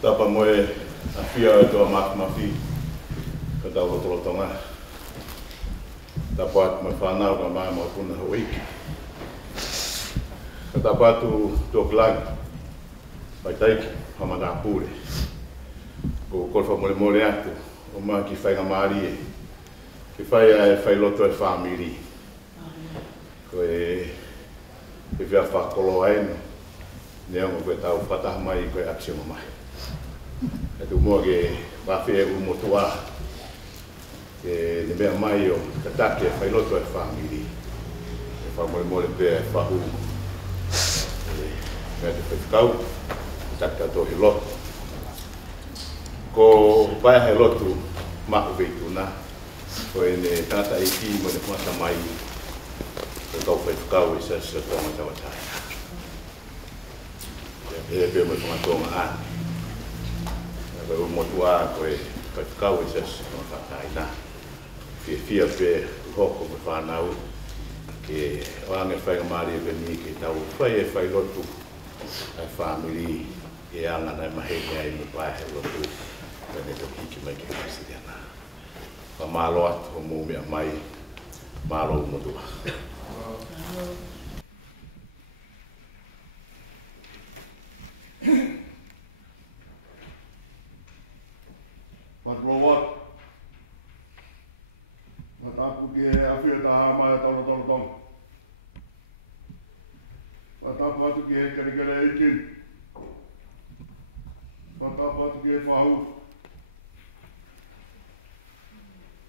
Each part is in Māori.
Tapa moe a fia e toa mafi ka tau o tolotonga. Tapa atu me whanau ka maa mo puna hoiki. Ka tapa atu tō kilangi. Pai taiki, hamana pūre. Ko kolfa mole atu, o maa ki fakamavae e. Ki Paea-He-Lotu Veituna. Ko e whia whakolo aenu. Neongo koe tau pataha mai koe aksima mai. E tu mua ke wawhia motua. Ke ne mea mai o katake e Paea-He-Lotu Veituna. E whamole pēr e whahu. Mea te whaitkau, taka tohi lotu. Ko Paea-He-Lotu Veituna. Ko e ne tangata eiki mo ne whata mai. Ko tau whaitkau e Siasi o tonga tawatai. E pēr mo whangatonga ane. Koe motua koe whaitkau e Siasi o tonga tawatai. Fia pēr hoko me whanau. Ke oange fakamavae e pēr ke tau Paea-He-Lotu Veituna. E anga nai mahenga i mo Paea-He-Lotu. Pēne te hiki mai ke Uesiliana. Pa malo atu o mō mea mai, malo motua. Patrolot. Matapu ke awhia taha mai tong. Matapu atu ke kere ikin. Matapu atu ke whahu.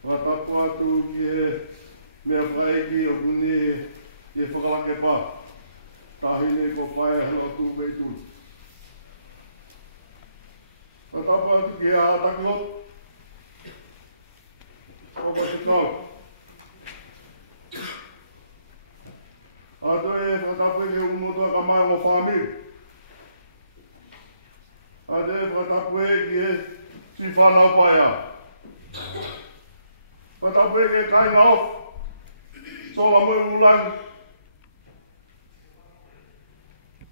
Matapu atu ke mea whaeki o kuni ke whakalake pā. Tahine ko Paea-He-Lotu Veituna. Matapu atu ke ātakilot. Opa te kau. Ato e whatapu ke umotua ka mai mo whamiri. Ato e whatapu e ke si whanau paia. Whatapu e ke kainga off. Soa mui ulang.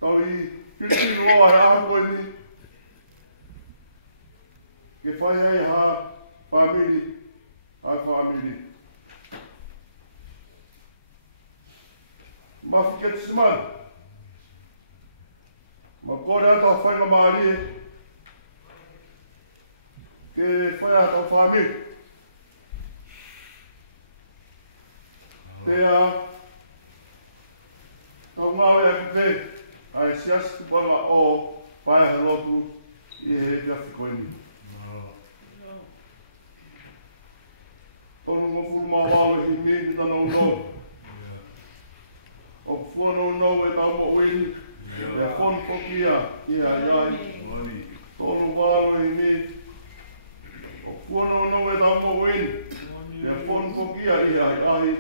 Tau i kiri roa he aha koe ni. Ke whai hei ha whamiri. Hai whamiri. Mafi Ketisemani. Ma kore ata fakamavae ke whai ata whamiri. Te tau ngawe a te ai Siasi tupanga o Paea-He-Lotu i he whiawhi koe ni. Tono mo furu mawalo i mi ki tana unou. O fuano unou e tau mo wini. E fon pokia i a iai. Tono walo i mi. O fuano unou e tau mo wini. E fon pokia i a iai.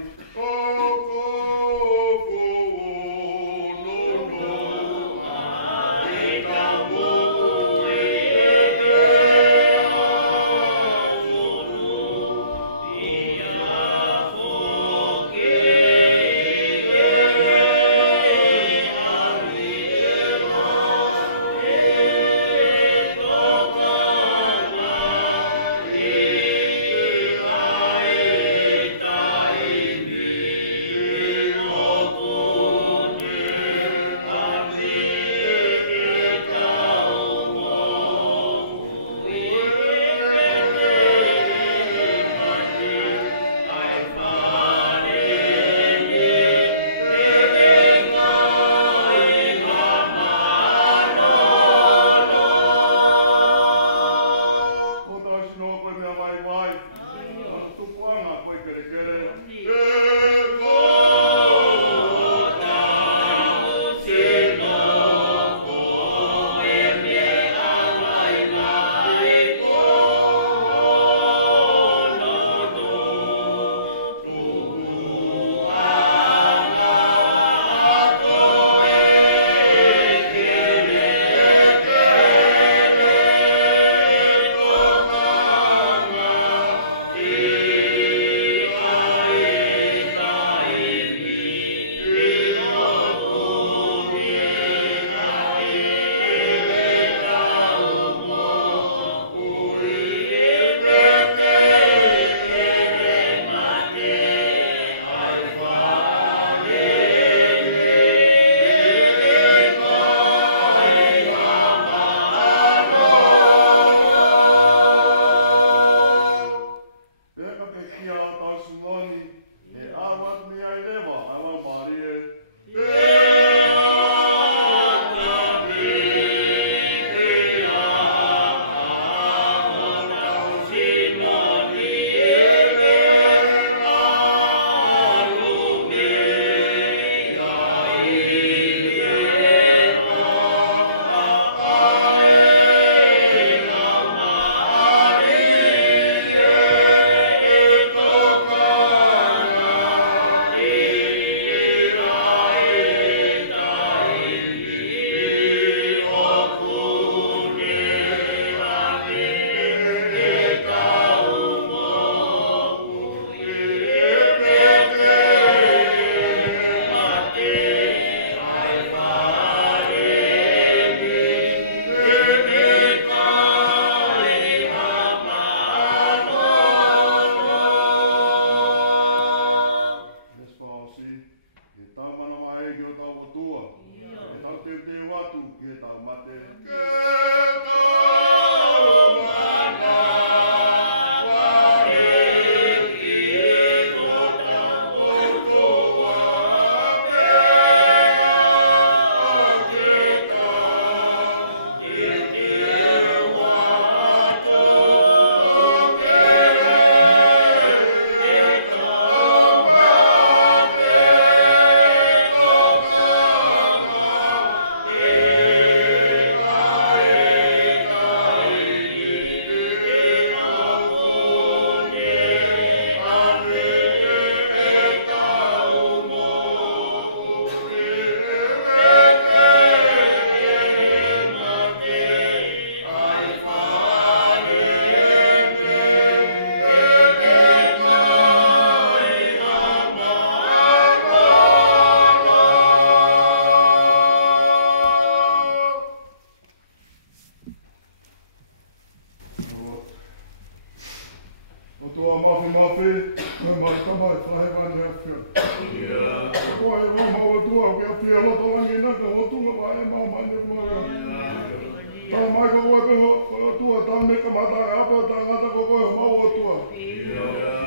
mata apa tangata koko mau tua.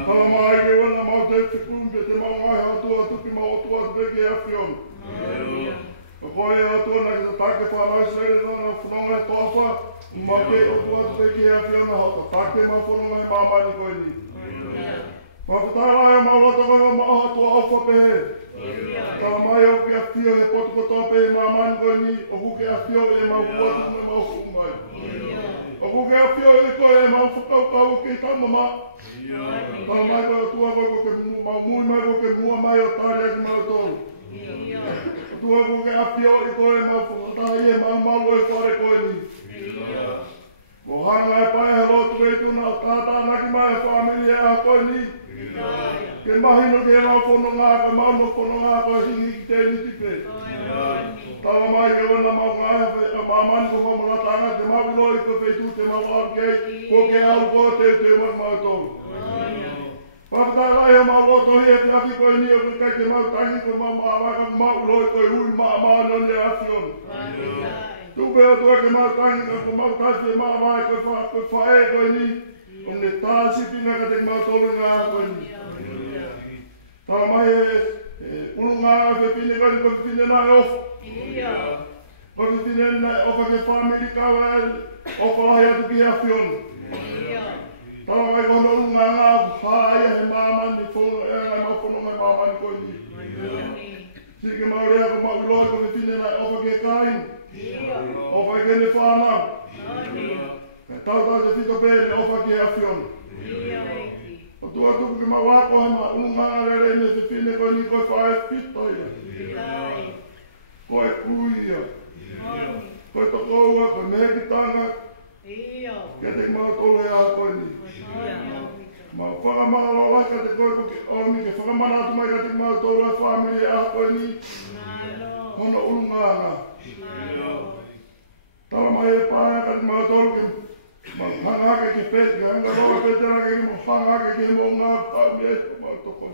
Kalau mai ke wana mau te kumbe te mau mai tua tu ki mau tua te ke afion. Ko e tua na ke take fa la se na funonga tofa, ma ke tua te ke afion na ho take ma funonga pa ma ni ko ni. Whakatara e maulata koe maha tua awha pehe. Tā mai au ke awhio he potu kotoa pehe mā mani koe ni, o ku ke awhio e mau kuatu me mau whungai. O ku ke awhio e koe e mau whakaukau ke tama ma. Tā mai koe tua koe ke mau mui mai koe ke mua mai o tāre aki mau tolu. Tua ku ke awhio e koe e mau whakatahi e mau malu e whare koe ni. Ko hanga e Paea-He-Lotu Veituna o tātā naki mai e whamilia a koe ni. Ke mahino ke rau whono ngā ka mauno whono ngā ka hingi ki tēni tipe. Tawa mai ke wana mau ngā e mamani ko mamuratanga te mawiloi ko wheitu te mawar kei ko ke au ko te wak mau tolu. Whakatai e mau loto hi e te aki koe ni o kui kai te mau tangi ko mawaka mawiloi koe hui maamano ne afion. Tupe o tua ke mau tangi ko mau tasi e mawai koe whae koe ni. O ne tāsi pina ka te mau tolu ngā koe ni. Tā mai ulu ngā whe pine koe ni koe pine nā e ofa. Koe pine nā e ofa ke whamiri kawa e ofa lahi atu ki hea whionu. Tā mai koe ulu ngā whaia he māmani whono e ngai mau whono ngai māmani koe ni. Sike mau rea ko mau iloi koe pine nā e ofa ke kain. Ofa ke ne whanau. Tau te whito pēne ofa ki hea whionu. O tua tuku ki mau ako hama unga arere me te whine koe ni koe whae whito ia. Koe kuia. Koe toko ua, koe mehekitanga. Ke te mau tolo e a koe ni. Mau whakamalo lai ka te koe kuki omi ke whakamanatu mai ka te mau tolo e whamiri e a koe ni. Hono unga anga. Tala mai e pāia ka te mau tolo ke hangake ke pete, ke hanga roa petera ke mo hangake ke mo ngā whaami e te mau toko.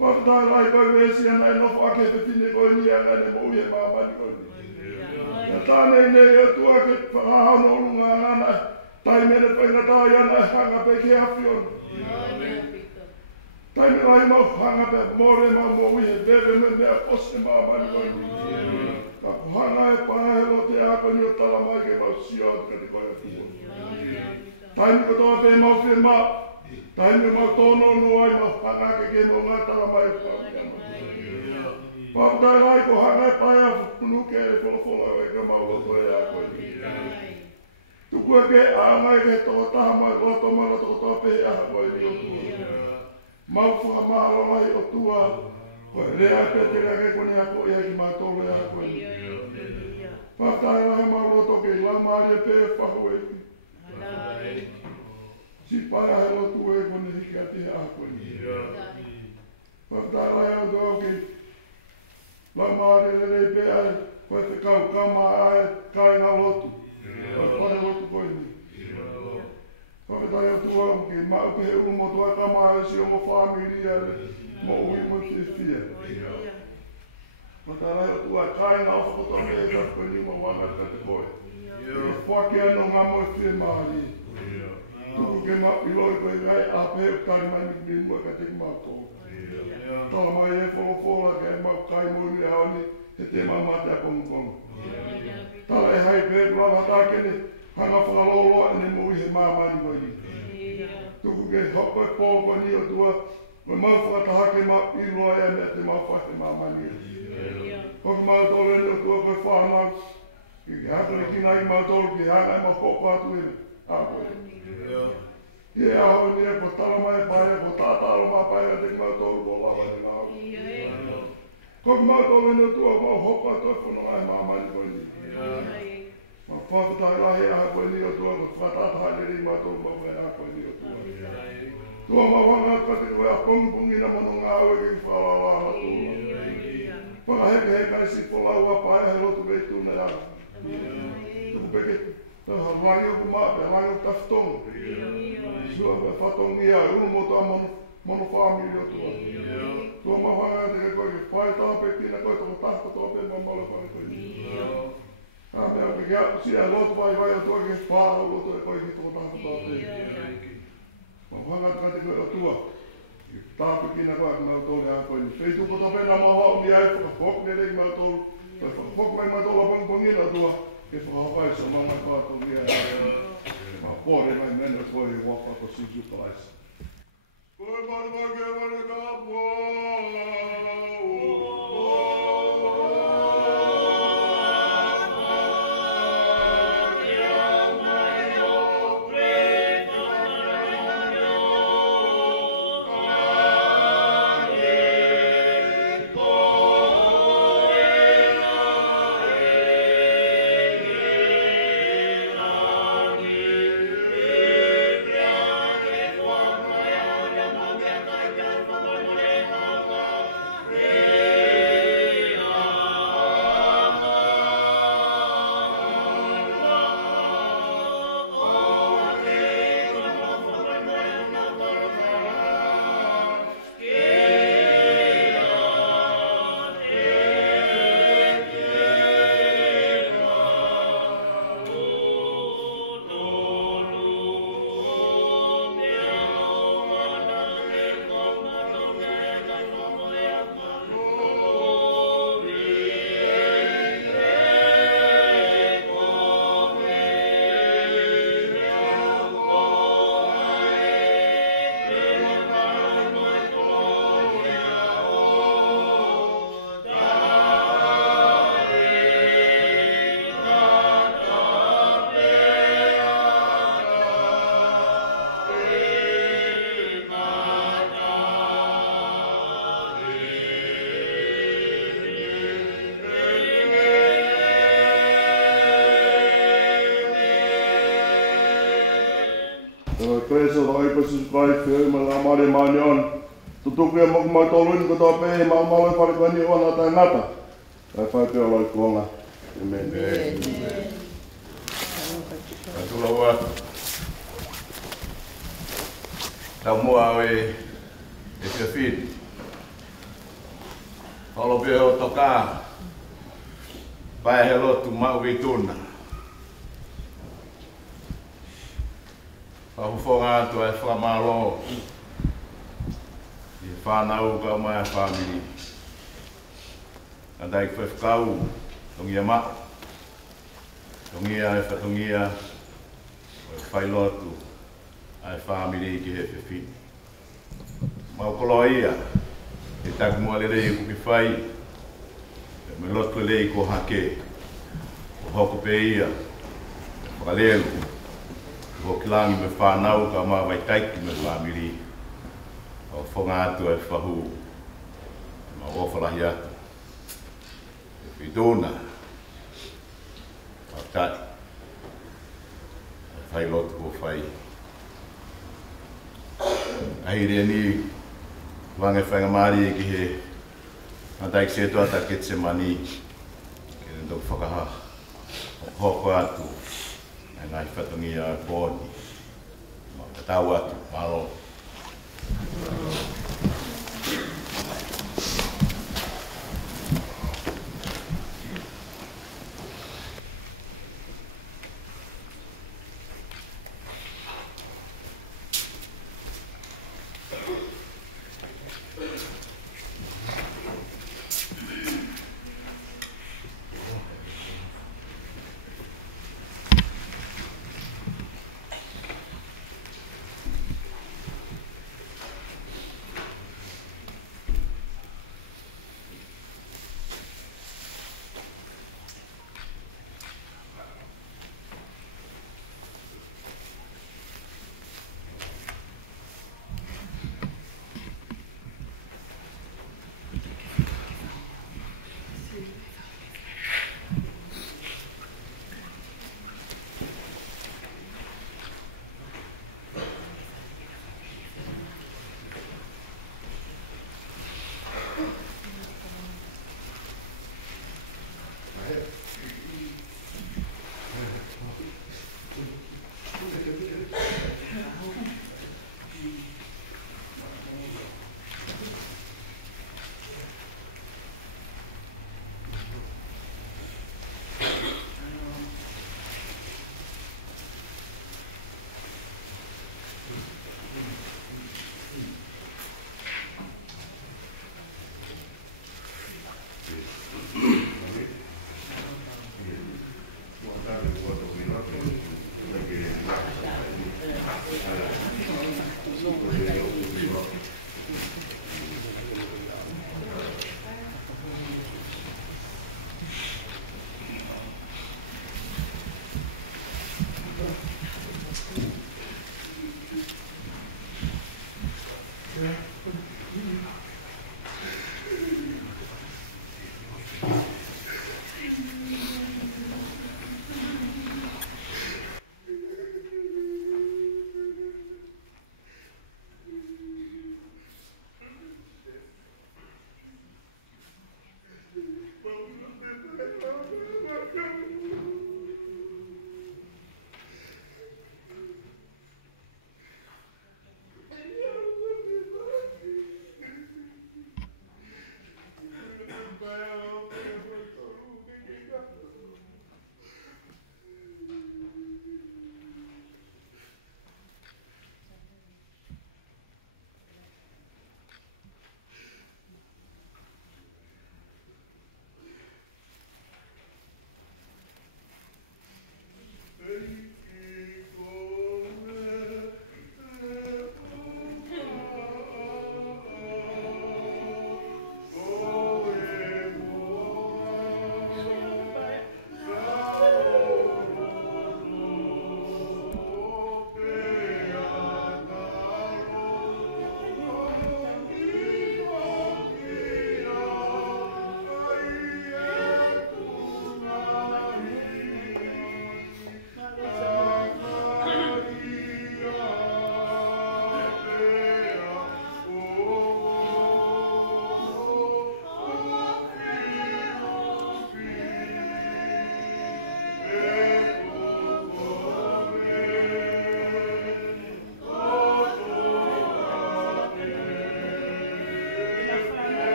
Whakatai lai koe Uesiliana e nofo ake te tine koe ni anga ne mo uie māmani koe ni. Ja tāne nei e tua ke whakahono olunga ngana tai mene whaingatai ana e hanga pe ke awhion. Tai me lai mau hanga pe more mau mo uie vere me mea ose māmani koe ni. Ka kuhana e Paea-He-Lotu e ako ni o tala mai ke mau sio atu ka te koe a tua. Taimi ko toa pe mau Fiema'u. Taimi mau tono nuai mau hangake ke mau ngā tala mai e whaamiana. Whakatai lai ko hanga e Paea punuke e wholofonga e ka mau loto e ako ni. Tuku e ke aangai ke toa taha mai loto mai loto toa pe e aha koe ni o tua. Mau whakamahalo lai o tua. Koe rea pe te rake kone ako e haki maa tolo e ako ni. Whakatai lai mau loto ke lamari e pe e whahu e ki. Si Paea-He-Lotu e kone hiki a te ako ni. Whakatai lai au tau ke lamari e rei pe ai koe te kau kama ai kai ngā lotu. Paea-He-Lotu koe ni. Whakatai au tua ke mau pe he umo tua kama ai si o mo whamiri e mo ui mo te whia. Whakatai au tua kai ngā ofa koto me e kako ni mo wanga ka te koe. E whake ano ngā mo e Fiema'u. Tuku ke mau iloi koe ngai a pehe kari mai mi mua ka te mau tō. Tala mai e wholofola ke mau kai mōni e haoni he te mau mate a kongonga. Tala e hai pehe kulawa tākene hanga whakalolo e ne mui he māmani koe ni. Tuku ke hoko e pōpa ni o tua me mau whakatahake mau iloa e me te mau whake māmani e. Hoki mau tole ni o tua koe whanau. Ki hakone ki nai mau tole ki hanga e mau hoko atu e me. Ie aho ni e ko tala mai pae, ko tātaro mā pae a te mau tolu ko lawa ni nāu. Ko mau tolu ni tua mau hoko atu e whono ai māmani koe ni. Ma whakatai lahi a koe ni o tua, ko whakatahai ni mau tolu mau e a koe ni o tua. Tua mau wanga ka te koe a pungpungi na manu ngā ue ki whalawa a tua. Whakaheke he kai si polau a Paea-He-Lotu Veituna e a. Tuku peke tau harangi o kumate, harangi o taftonga. Sua me whatongi a unu mo tā mono whamiri o tua. Tua mawhanga te koe ki whae tāpe kina koe toko tahko tōpe ma mala whare koe ni. Ka mea ke kia sia lotu vai o tua ke Fai'aho e koi ki tō tāpata te. Vahenga te koe o tua. Tāpe kina koe ki mau tōle a koe ni. Peitu ko tā pēnā maha o mi ai whakafok ne rei mau tōlu. Koe whakafok mai mau tōla pangpangina tua. Ke whakahapai sa mamai kātou ni ai. Ma pōre mai mena koe i waka ko Siulai. Koe mani mai ke mani ka Kresa roi pa Siulai Fiema'u la mare manion. Tutuku e moku mai tōluini ko tō Paea mau mau e wharekani o ana tai ngata. Kai whai pēo loi kuonga. Amen. Ka tula ua. Tau mua au e whiawhiri. Holo pēo toka. Paea-He-Lotu Veituna. Whahuwhonga atu e whamalo i whanau ka mai a whamiri. Nā tai whewhkau, tongia mao. Tongia e whatongia o e whailotu a e whamiri ki he whiwhini. Mau koloa ia, e taku mua lere i kuki whai, e me lotu lere i ko hake, o hoko pe ia, e whakalelu. Ko kilangi me whanau ka maa vai taiki me whamiri. O whonga atu e whahu. Ma wawhalahi atu. E whitona. A tai. E Fai'aho ko whai. Ahire ni wange whaingamari ki he. Nga taiki se tuata Ketisemani. Ke rendo whakaha. Hoko atu. Ngai whatongia pōni. Ma tau atu, malo.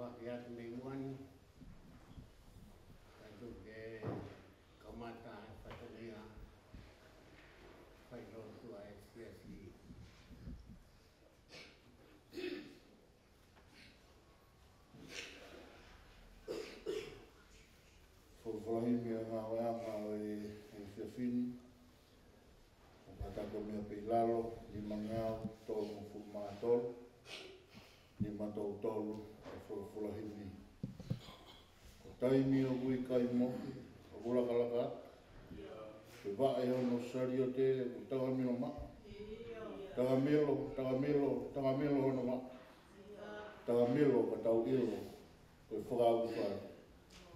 whakiat meimuan atu ke kamata patalia Fai'aho ai Siasi Fofolaimi a ngā weanga e whiawhini. O katako mea peilalo, ni mangau, tolu mo fumātolu, ni matou tolu, e fofolaimi. O taimi o kui kai moki, o kulakalaka, te vae hono sari o te, o tagamilo ma. Tagamilo hono ma. Tagamilo ka tau ilo, koe whakau whai.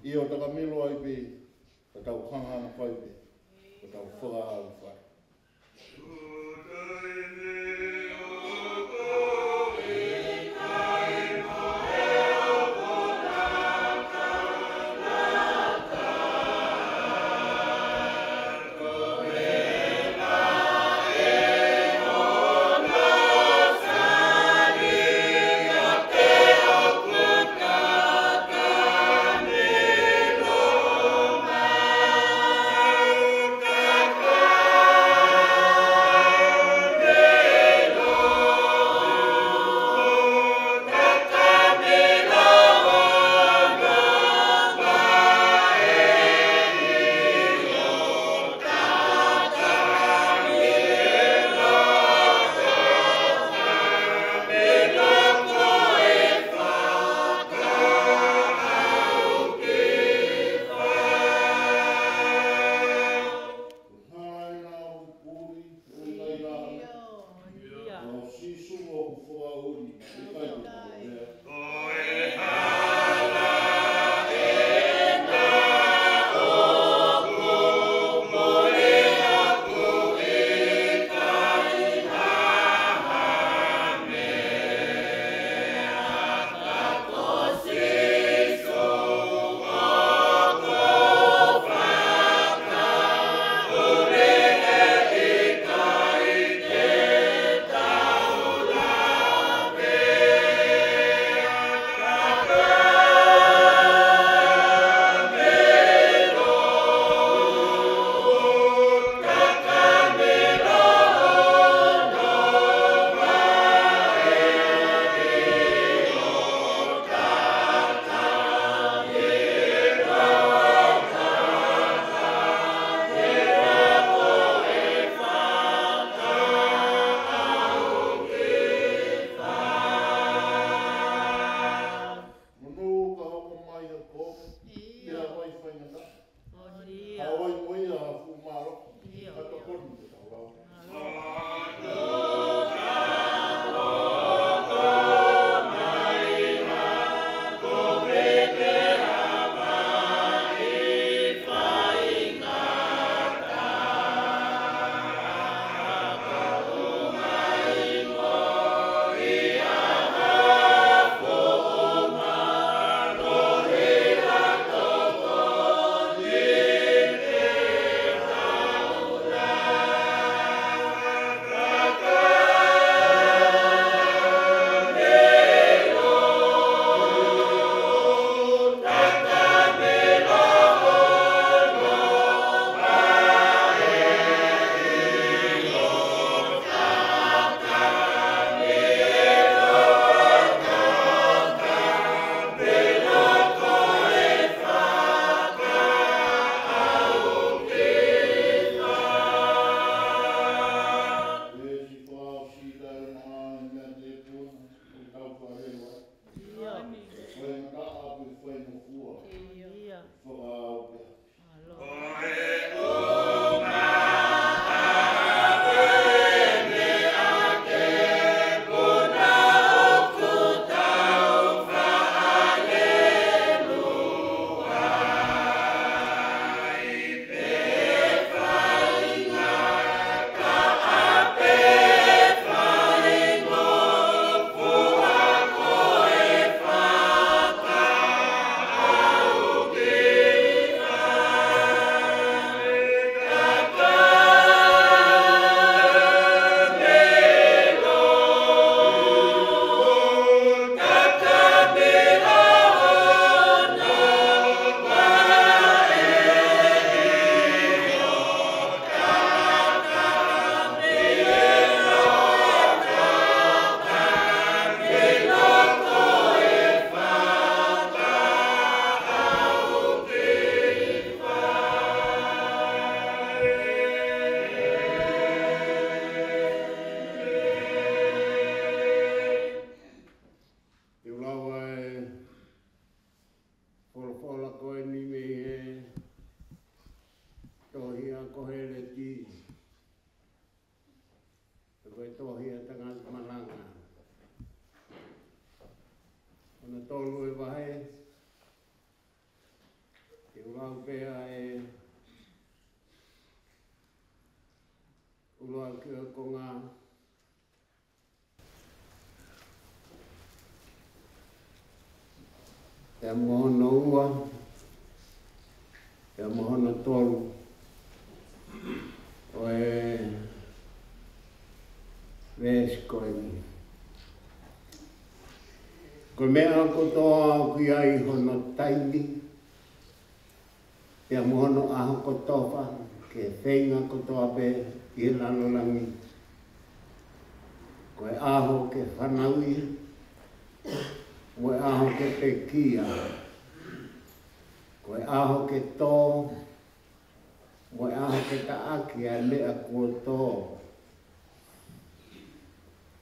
Io tagamilo ai pe, ka tau hanganga whai pe, ka tau whakau whai. Yeah. tolu e wahe. Te urau pēa e uloa ki o konga. Te mohono ua. Te mohono tolu. O e veskoini. Ko mea ko toa ki ai hono taini. Te mohono aho ko tofa. Ke whenga ko toa pe i lalolangi. Ko e aho ke whanaui. Mo e aho ke te kia. Ko e aho ke tō. Mo e aho ke taaki a lea kua tō.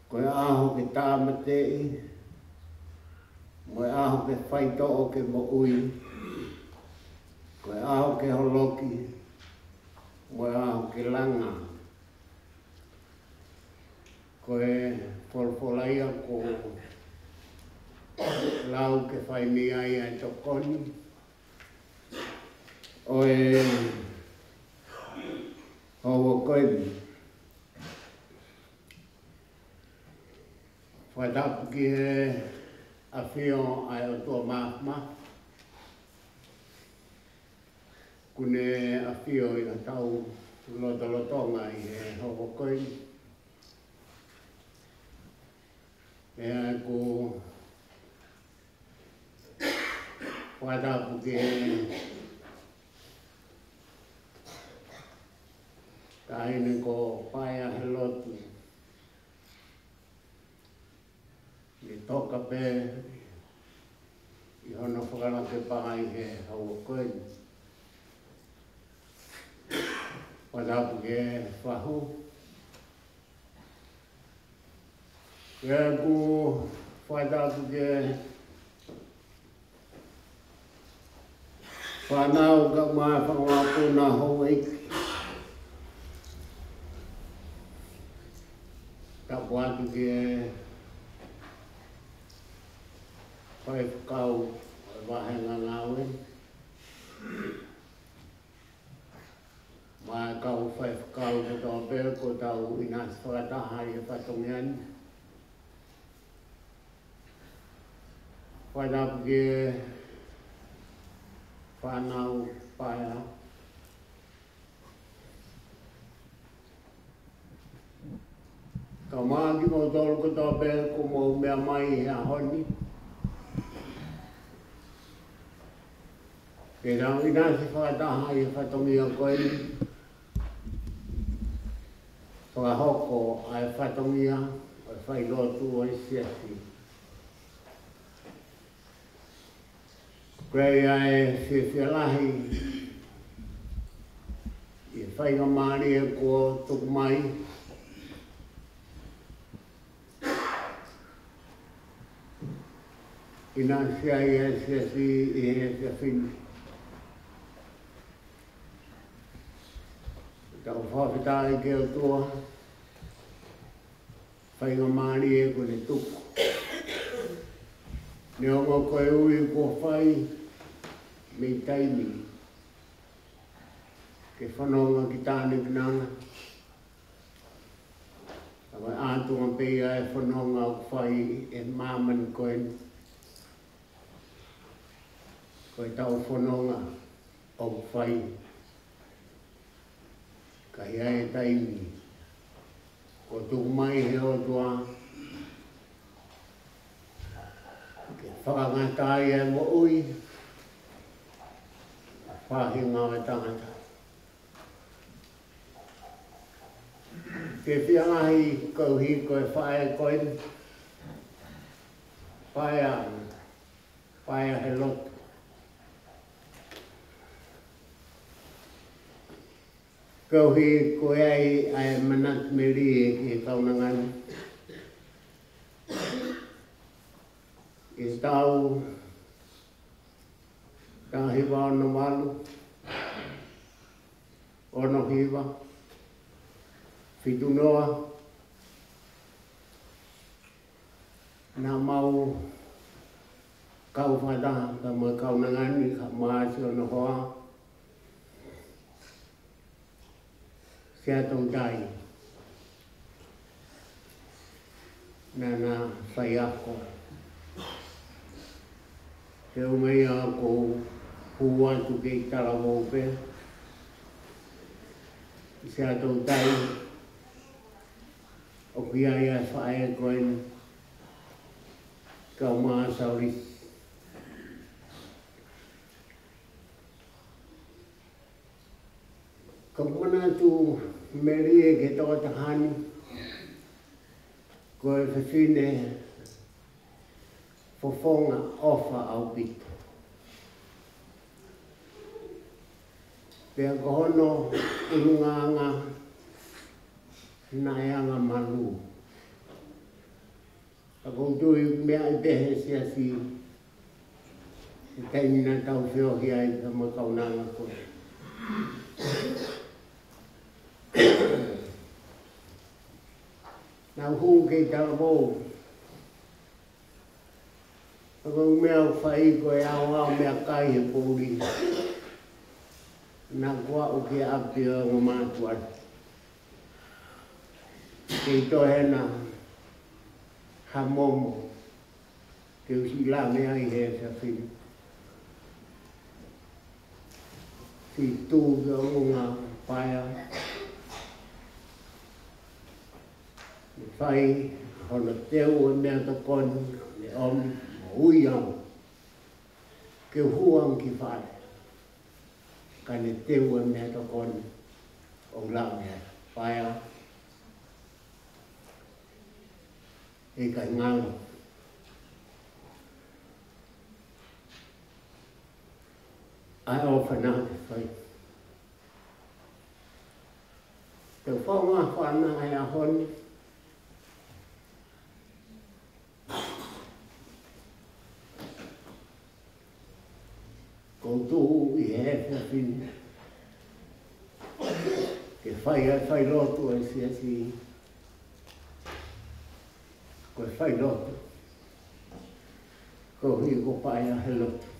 Ko e aho ke tāmatei. Mo e aho ke whaito'o ke mo ui. Ko e aho ke holoki. Mo e aho ke langa. Ko e polpolaia ko lau ke whai mea ia e tokoni. O e haua koini. Whaitapu ki he a whio ai o tua mahma. Kune a whio i a tau lotolotonga i he haua koini. E ai ko whaitapu ki he kaine ko Paea-He-Lotu. I toka pe i hono whakarake paai he haua koini. Whaitapu ki he whahu. Kea ku whaitapu ki he whanau ka mai whangapuna hou eiki. Ka whatu ki e whaikau o Vahenga ngawe. Mai kau whaikau ko tau pēr ko tau inas whakataha i e whatongiani. Whaitapu ki e whanau paea. Ka maaki mo tolu ko tau pēr ko mo mea mai he a honi. Ke rau inasi whakataha i e whatongia koini. Whakahoko a e whatongia o e Whailotu o e Siasi. Koe a e Siulai i e Fiema'u e ko tuku mai. Ina sia i e Siasi i e Siafini. Tau whawhitai ke o tua. Fiema'u e ko ne tuku. Ne ongo koe ui ko whai me taimi. Ke whanonga ki tāne kinanga. Awa ātunga pēia e whanonga o whai e māmani koeni. Koe tau whanonga o whai. Ka ia e taimi. Ko tuku mai he o tua. Ke whakangatai e mo ui. Whahinga o tangata. Ke whiangahi kauhi koe whae koeni. Paea-He-Lotu. Kauhi koe ai manat meri e kaunangani. I tau hiwa ono walu. Ono hiwa. Whitunoa. Nā mau kau whata, ka mai kau nangani, ka maasi o na hoa. Sea tau tai. Nana Fai'aho. Te umei a ko hua tu kei tala mōpe. Sea tau tai. O kia ia whae koen. Kau maa sauri. Ka mana tu meri e ke toa tahani. Ko e whawhine fofonga ofa au pito. Pea ko hono ulunganga na eanga malu. A koutui mea i pehe Siasi. E taimina tau whiohi ai ka makaunanga koe. Nā hū kei tala mō. Ako mea whai koe au mea kai he pōri. Nā kua o ke api o ngā mātua. Kei tohena ha momo. Ke usila mea i he sa whiri. Si tū ke o ngā paea. Whai hono teo e mea to koni le omi o ui au. Ke huang ki whare. Ka ne teo e mea to koni o la mea Paea. E kai ngāno. Ai o whanā te whai. Te whaunga whana ai a honi. Koutou i hefe whini. Ke Fai'aho e Siasi. Ko Fai'aho. Ko hui ko Paea-He-Lotu.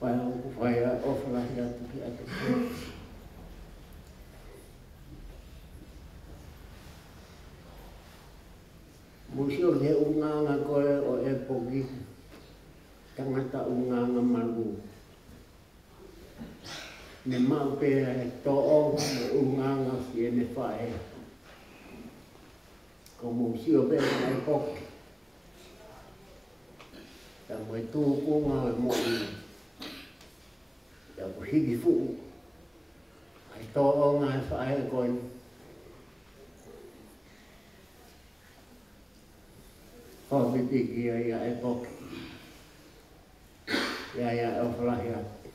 Fai'aho whalahi atu ki atu. Musio he unganga koe o e poki. Tangata unganga malu. Ne mau pēra e to'o me unganga si e ne whae. Ko musio pēra e poki. Ta moe tūkunga e mo'i. Ta ko hiki fu'u. Ai to'o ngā e whae koe. Hōpipiki ia e poki. Ia e whalahi atu.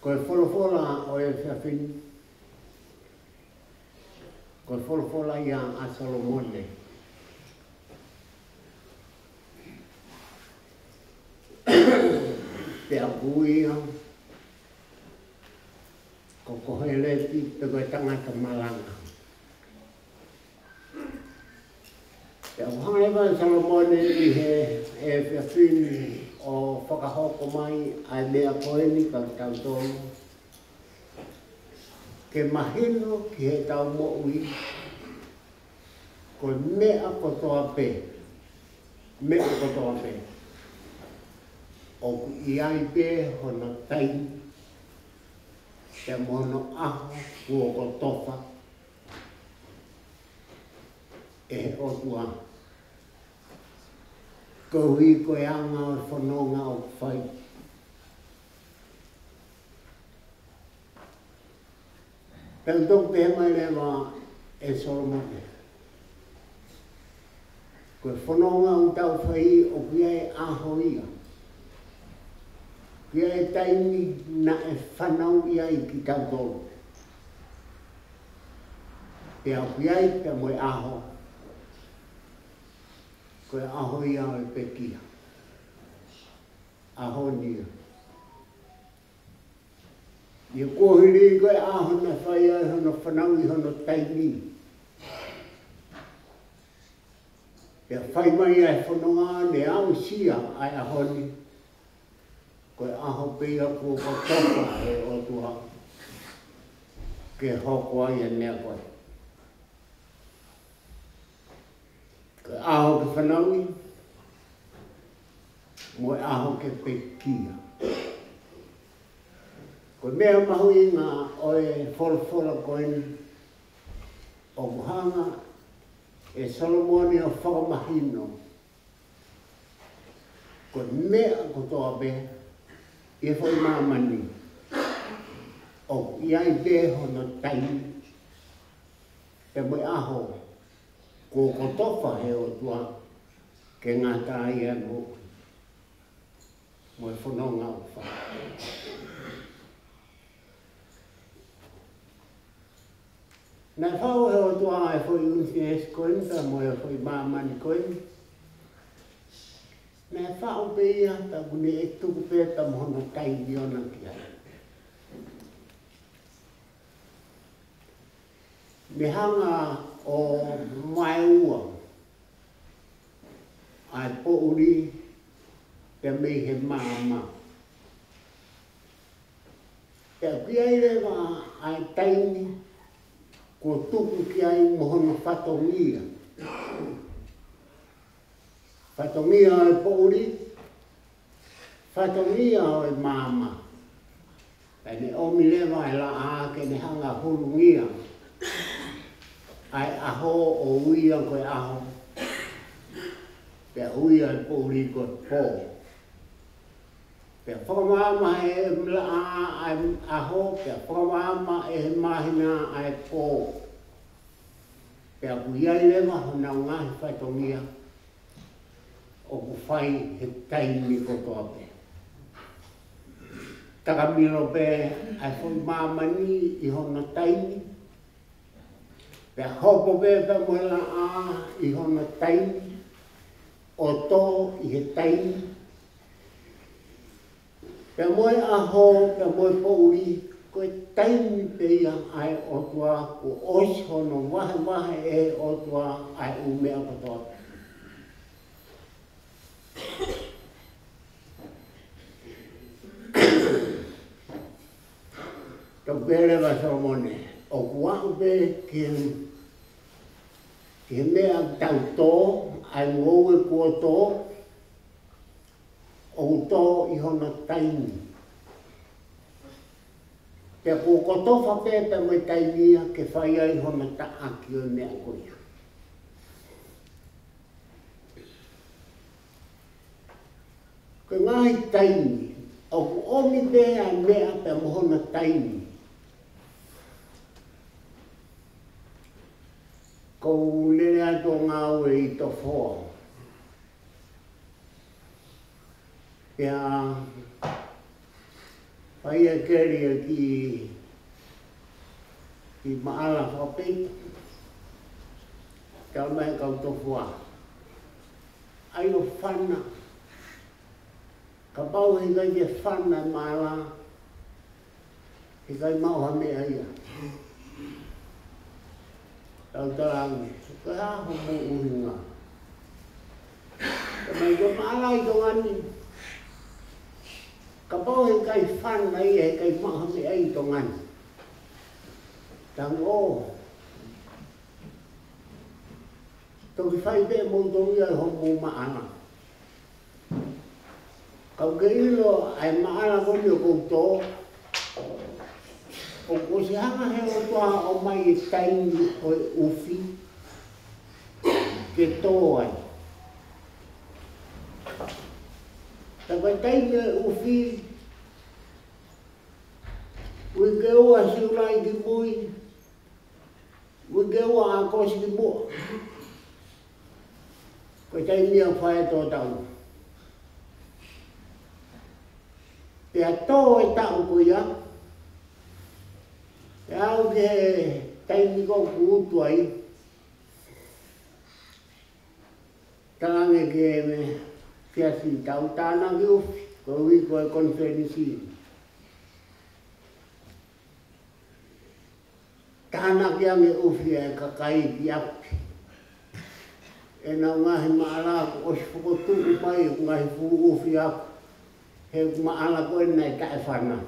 Ko e wholofola o e whiawhini. Ko e wholofola ia a Solomone. Te apuia. Ko koheleti te koe tangata malanga. Te apuhanga Solomone i he e whiawhini o whakahoko mai ai mea koeni ka tau tonu. Ke mahino ki he tau mo'ui. Ko mea kotoa pē. Mea kotoa pē. O ku i ai pē hono tai. Te mono aho kua kotofa. E he otua. Ko hui koe anga o whanonga o whai. Pēu tōku te mai lewa e Solomone. Koe whanonga o tau whai o kia e aho ia. Kia e taimi na e whanau ia i ki tau tōru. Pea kia e te moe aho. Koe aho ia o e pekia. Aho nia. Ia kohiri koe aho na whai ai hono whanau i hono taimi. Pea whai mai ai whanonga ne au sia ai ahoni. Koe aho pia kua topa e o tua. Ke hoko ai e nea koe. Koe aho ke whanaui. Moe aho ke pekia. Koe mea mahui ngā oe wholawhola koe ni. O muhanga e Solomoni o whakamahino. Koe mea ko toa be. I whai mamani. O iai be hono taimi. E moe aho. Ko kotofa he o tua. Ke ngā tāi anu. Moe whanonga o wha. Nā whao he o tua ai whai unsi es koen. Ta moe whai mamani koen. Nā whao pe ia. Ta kune e tuku pe ta mohono tai diona ki ai. Me hanga o mai ua. Ai po uri. Pe mei he mama. Pe ki ai rewa ai taini. Ko tuku ki ai mohono whatongia. Whatongia ai po uri. Whatongia ai mama. Pe ne omi rewa ai la a ke ne hanga hulungia. Ai aho o uia koe aho. Pe uia ai po uri koe po. Pe whakamama e mla ai aho. Pe whakamama e mahina ai po. Pe aku iai lewa hona ngahi whaitongia. O ku whai he taimi ko toa pe. Takamiro pe ai whai mamani i hona taimi. Pe hopo pe pe moela a i hona taimi. O tō i he taimi. Pe moe aho, pe moe pouri. Koe taimi pe ia ai o tua. Ko osi hono wahe e o tua ai umea ko toa. Tau pere wa Solomone. O kuau pe ke mea tau tō, ai ngou e kua tō, o tō i hona taimi. Pe kua kotofa pe pe mai taimia ke whaia i hona taaki o mea koia. Ke ngahi taimi, o ku omi pe a mea pe mohona taimi. Ko lere ato ngā ue i to whoa. Pea whaia keria ki maala whapei. Kau mai kau to whoa. Ai o whana. Ka pau hi kai ke whana maala. Hi kai mauha mea ia. Tau tarangi, ka haho mo uhinga. Ka mai ko maala i tongani. Ka pau he kai whana ia he kai maha me ai tongani. Tang o. Tau ki whai pe mo tongi ai homo maana. Kau ke ilo ai maana koni o koutou. O ko si hanga he o toa o mai e taimi o e ufi ke tō ai. Ta kai taimi e ufi ui ke ua Siulai ki mui ui ke ua a kosi ki mua. Kai taimi a whae tō tau. Pea tō e tau kuia. E au ke taimi ko kuutu ai. Talange ke me Siasi tau tāna ki ufi. Ko ui ko e konferensi. Tāna ki ange ufi e kakai ki api. e na ngahi maala o si whakotuku mai o ngahi fuufi aku. He maala koe nei tae whana.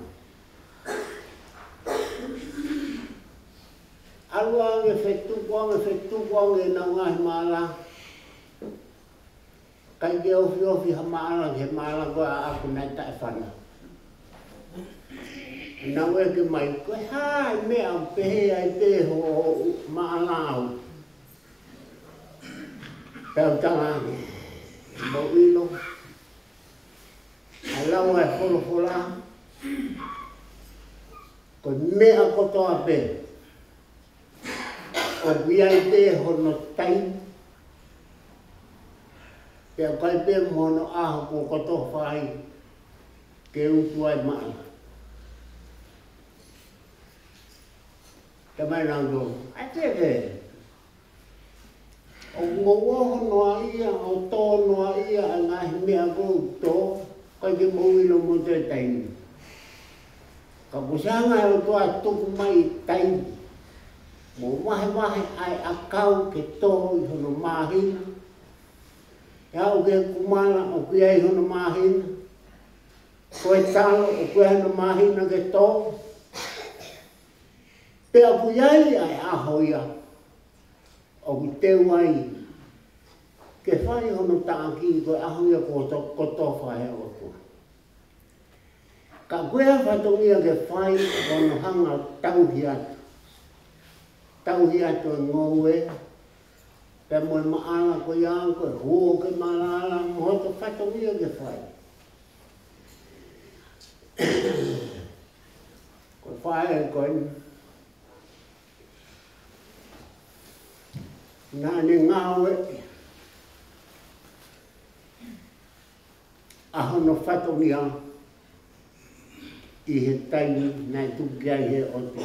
Aluange whetukuange na ngahi maala. Kai ke ofi ha maala he maala koe a aku nei tae whana. Nā weke mai koe hai mea pehe ai peho o maala au. Pēo tangangi, mo ilo, ai lau ai wholofola, ko mea kotoa pe, o biai te hono tai, pēo kai pe mono aho ko kotoa whai, ke utu ai maala. Te mai nāngo, ai te o ngoho noa ia, o tō noa ia, a ngahi mea kou tō, kai ke mouino mo te taini. Ka kusanga o toa tuku mai taini, mo mahe ai akau ke tō i hono mahina, iau ke kumana o kia i hono mahina, koe talo o kia hono mahina ke tō, pea kuiai ai aho ia, o ku te wai, ke whai hono tāki koe aho ia koto whae o kua. Ka koea whatongia ke whai hono hanga tauhi atu. Tauhi atu e ngoue, pe moe maala koe iang, koe huo ke malala, mohoto whatongia ke whai. Koe whae koe nāne ngāwe, ahono whatongia i he taini nai tuki ai he ote.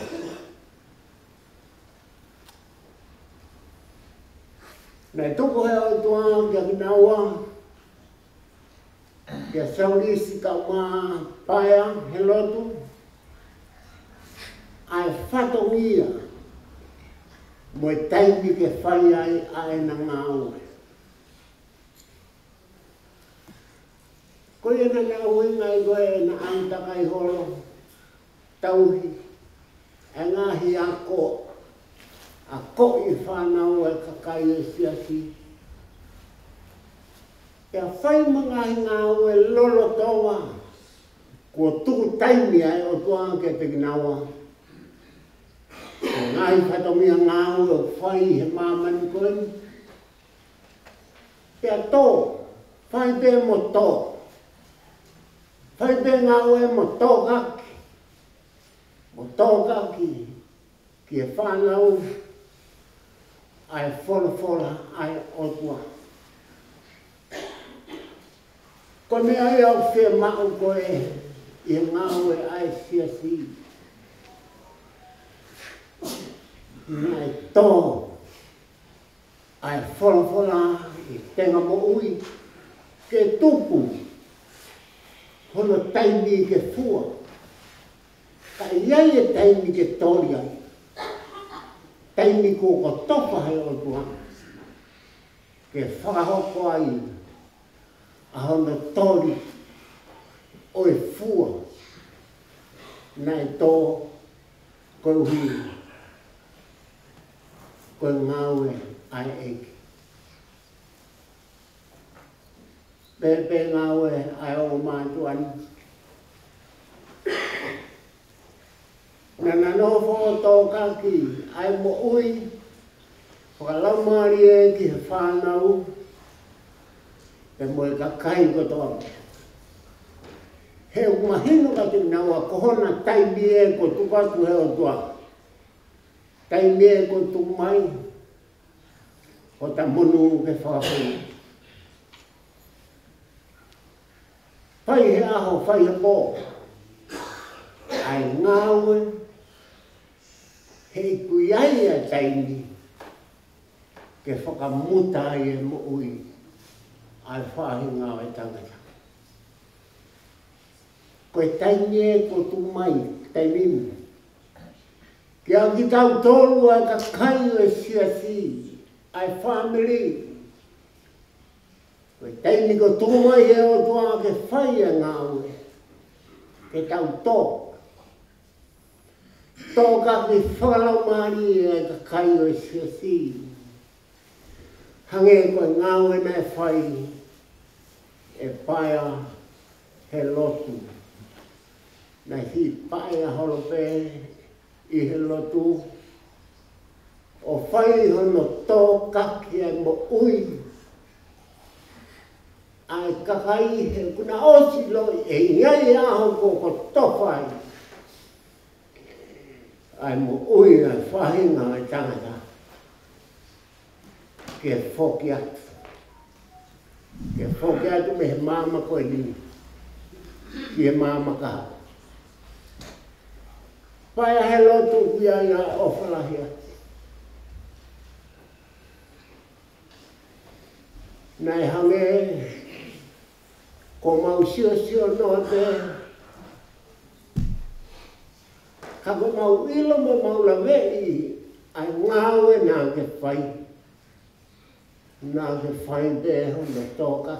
Nai tuko he otoa kia kinaua, kia saurisi ka maa Paea-He-Lotu, ai whatongia, mo taimi ke whai ai ae na ngāue. Koe na ngāue ngai koe na antakai holo, tauhi, e ngāhi a ko i whanau e kakai e Siasi. Kia whai mangahi ngāue lolo toa, kua tuku taimi ai o tuanga ke te ginawa. Ngai whatongia ngāu o whai he māmani koe. Pea tō, whai pē mo tō. Whai pē ngāu e mo tō kaki. Mo tō kaki, ki e whanau, ai wholofola, ai otua. Ko mea i au Fiema'u koe, i ngāu e ai Siasi. Nai tō, ai wholofola i tenga mo ui, ke tupu, hono taimi ke fua, ka iai e taimi ke tori ai, taimi ko topa hei o tua, ke whakahoko ai, a hono tori, o e fua, nai tō, koe hui, koe ngāue ai eki. Pepe ngāue ai o mātuani. Nana nofo o tō kaki ai mo ui, whakalamari e ki he whānau, pe moe ka kai kotoa. He umahino ka te naua kohona taimi e ko tukatu he o tua. Taimi e ko tumai, o ta monu ke whakapuna. Whai he aho, whai he pō, ai ngāue, he kuiai a taimi, ke whakamuta e mo ui, ai whahi ngāwe tangata. Koe taimi e ko tumai, taimimu. Kia ki tau tolu ai ka kai o e Siasi, ai family, Koe taimi ko tūmai he o tua ke whaia ngā ue. Ke tau tō. Tō ka ki whakalau maari e ka kai o Siasi. Hange koe ngā ue nei whai e Paea-He-Lotu. Nei hi Paea-He-Lotu o whai hono tō kaki e mo ui. Ai kakai he kuna osi loi e ngai aho ko towhai. Ai mo ui ai Vahenga ai tangata. Ke whoki atu. Ke whoki atu me he māma koe ni. Ki he māma kaha. Paea-He-Lotu kia ia ofalahi atu. Nei hange ko mau sio no te ka ko mau ilo mo mau la vei ai ngawe na ke fai de hono toka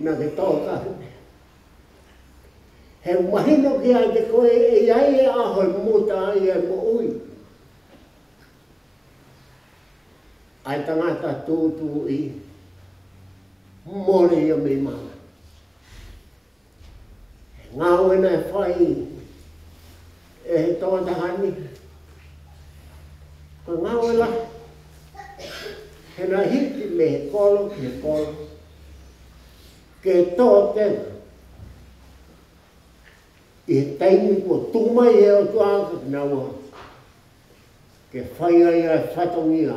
na ke toka he mahino ki ai te koe e ai e aho e muta ai e mo ui ai tangata tūtū i mōre ia me mana. Ngā wena e whai e he tōta hani. Ko ngā wena he na hiti me he kolo ki he kolo. Ke tō tena. I he taimi ko tūmai e o tuanga ki naua. Ke whai ai e whatongia.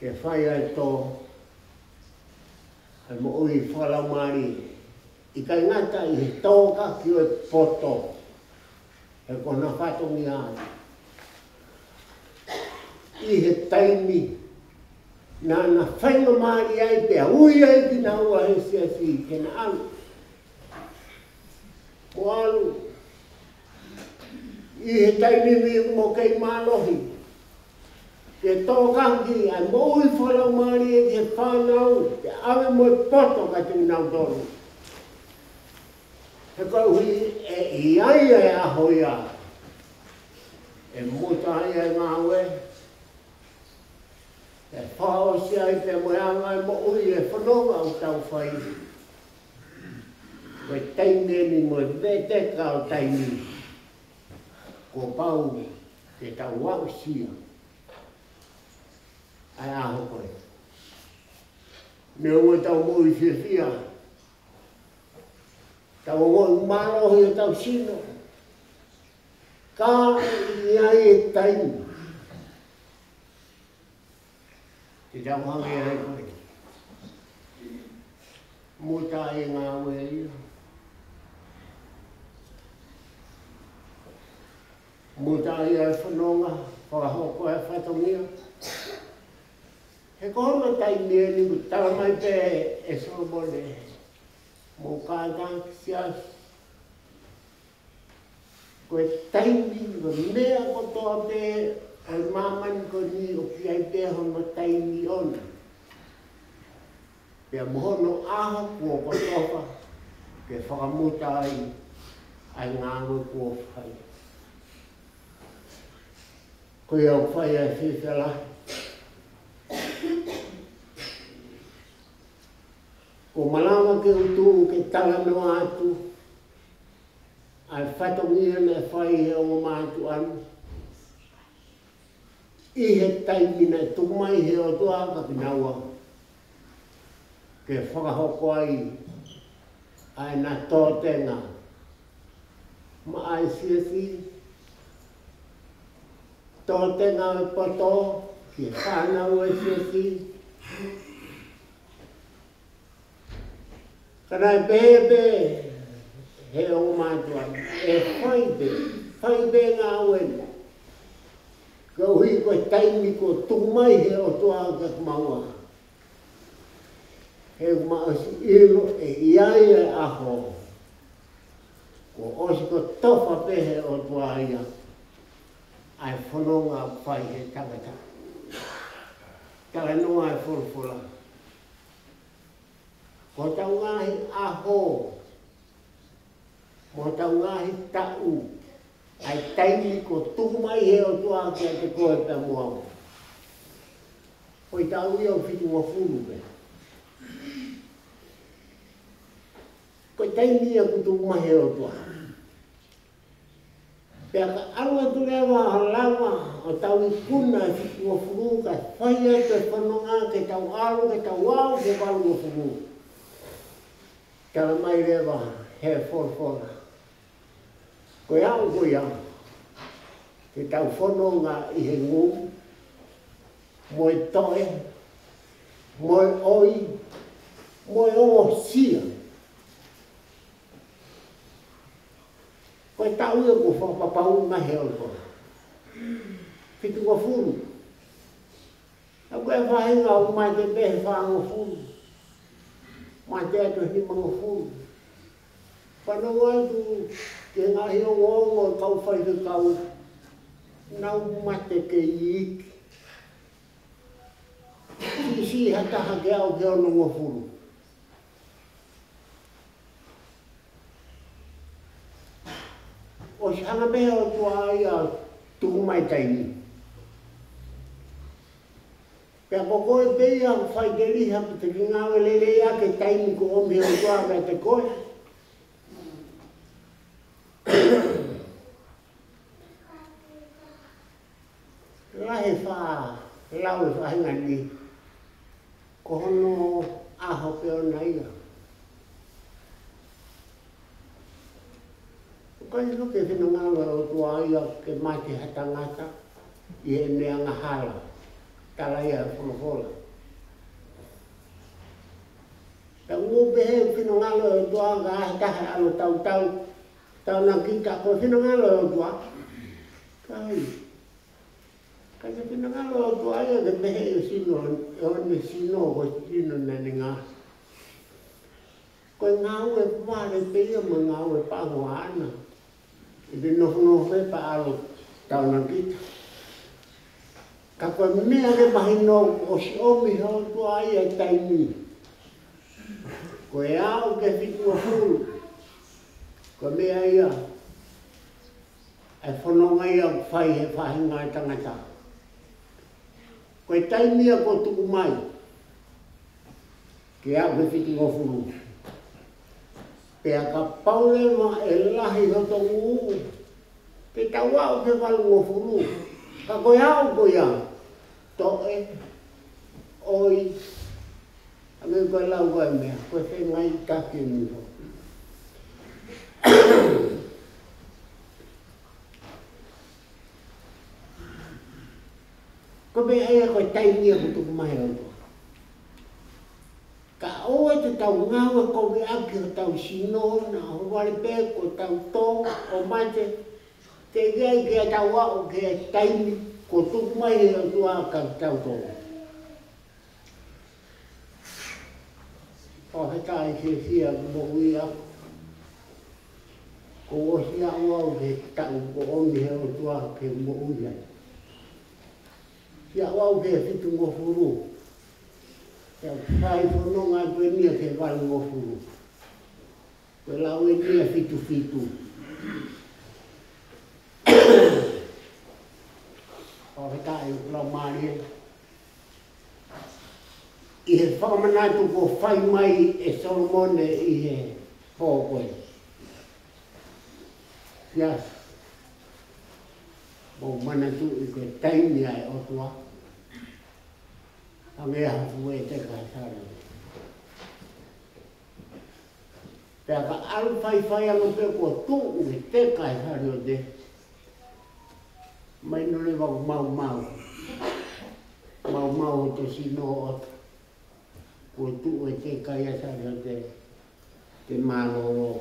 Ke whai ai tō. Ai mo ui whalau maari. I kai ngata i he tōka ki o poto. He kona whatongi ai. I he taimi. Na whainga maari ai pia. Ui ai ki na ua he Siasi. Ke na alu. O alu. I he taimi mi mo kei mālohi. Ke tōkangi ai mo ui whalau maari e ke whanau, ke awe mo poto ka te nau toru. He kau hui e iai e aho ia. E muta ai e ngā ue. E whaosi ai te moeanga e mo ui e whanonga o tau whai. Koe taime ni mo e vete ka o taimi. Ko pau te tau wau sia. Ai aho koe. Me ua tau mui whiawhia. Tau ngoi marohi o tau sino. Ka iai e taimi. Te tau hangi ai koe. Muta e ngā ue ia. Muta e ai whanonga. Whakahoko e whatongia. He kohona taimi e ni ku talamai pe e sorobole. Mō kātang Siasi. Koe taimi ko mea kotoa pe o mamani ko ni o ki ai pe hono taimi ona. Pea mohono aho kua kotoa ke whakamuta ai ngāngo kua whai. Koe au whai ai whiwhelahi. Ko malama ke utu ke tala no atu. Ai whatongia me whai he o mātu anu. I he taimi nei tumai he o tuaka ki naua. Ke whakahoko ai. Ai nā tōtenga. Ma ai Siasi. Tōtenga e poto. Ki whanau e Siasi. Karai bebe he o mātua, e whaibe ngā wena. Ka hui koe taimi ko tumai he o tuanga maua. He maosi ilo e iai e aho. Ko osi ko tofa pehe o tuaia. Ai whanonga whai he tangata. Kala noa e wholwhola. Ko tau ngahi aho. Mo tau ngahi tau. Ai taimi ko tuku mai he o tua kia te koe pia mua. Hoi tau ia o whitu wa fulu pe. Ko taimi ia ku tuku mai he o tua. Pea ka arua tu lewa o lawa o tau i kuna e whitu wa fulu ka whai e te whanonga ke tau alu ke tau au ke walu wa fulu. Kala mai lewa he wholwhola. Koe au koe au. Ke tau whanonga i he ngū. Moe toe. Moe oi. Moe o sia. Koe tau ia ko whapapau mahe o koe. Whitu wa furu. A koe Vahenga o mai te behe whaango furu. Mai te ato himango furu. Whanau atu ke ngahi o ngongo kau whaike kau. Nau mate ke iiki. Si hataha ke au ke ono ngō furu. O si hana meha o tua ai a tuku mai taini. Pea ko koe pei a whai ke liha pe te ki ngawe lele ia ke taini ko omi o tua mea te koe. Lahe wha lau e whahinga ni. Ko hono aho pe o na ia. Ko i luke whina ngāwe o tua ia ke mate hatangata i he mea ngahala. Tala ia e wholofola. Pea ngupe he whina ngāwe o tua ka ahitahe alo tau. Tau na kita ko whina ngāwe o tua. Kai. Kai te whina ngāwe o tua ia ke mehe o sino. E one sino ko sino nani ngā. Ko ngāwe wale pia ma ngāwe pango ana. I te noho pa alo tau na kita. Ka koe mea ke mahino o si omi hau tua ia taimi. Koe au ke whitu a furu. Ko mea ia. E whanonga ia whai he whahinga e tangata. Koe taimi a ko tuku mai. Ke au ke whitu a furu. Pea ka paulema e lahi hoto nguu. Ke tau au ke walu ngō furu. Ka koe au koe au. Toe. Oi. Ame koe lau koe mea. Koe whengai taki niho. Ko mea ea koe taimia ko tuku mahe o toa. Ka oe te tau ngawe koe aki o tau sinona, o wale pēko, tau tō, o mate, te gai kia tau au kia taimi, ko tuku mai o tua ka tau tō. O he tai ke sia mo ui aku. Ko o sia au ke tau ko omi he o tua ke mo ui ai. Sia au ke fitu mo furu. Ia whai whanonga koe nia ke walu ngō furu. Koe lau e nia fitu. O he tae lau maria. I he whamanatu ko whai mai e Solomone i he pōkoe. Siasi. Mo manatu i koe taimi ai o tua. A mea hafu e te kaisara. Pea ka alu whai alo pe kua tūu e te kaisara o te. Mai no le wau mau. Mau o te sino o te. Kua tūu e te kaisara o te. Te mālo.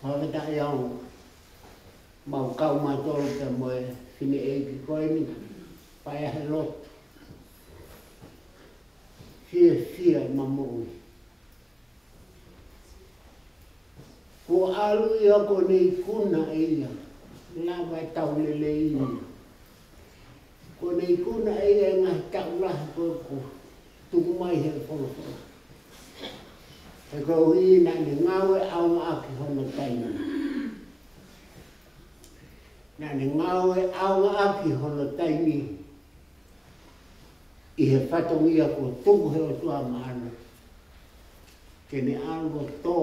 Haweta e au. Mau kau mātoro te moe. Whine e ki koe ni. Paea-He-Lotu. Fia mamoi. Ko alu ia ko nei kuna ia. Lava tau lele ia. Ko nei kuna ia ngai tau la he wholofolo. He ko i na ni ngawe au aki hono taini. Na ni ngawe au aki hono taini. I he whatongia ko tuku he o tua maana. Ke ne ango tō.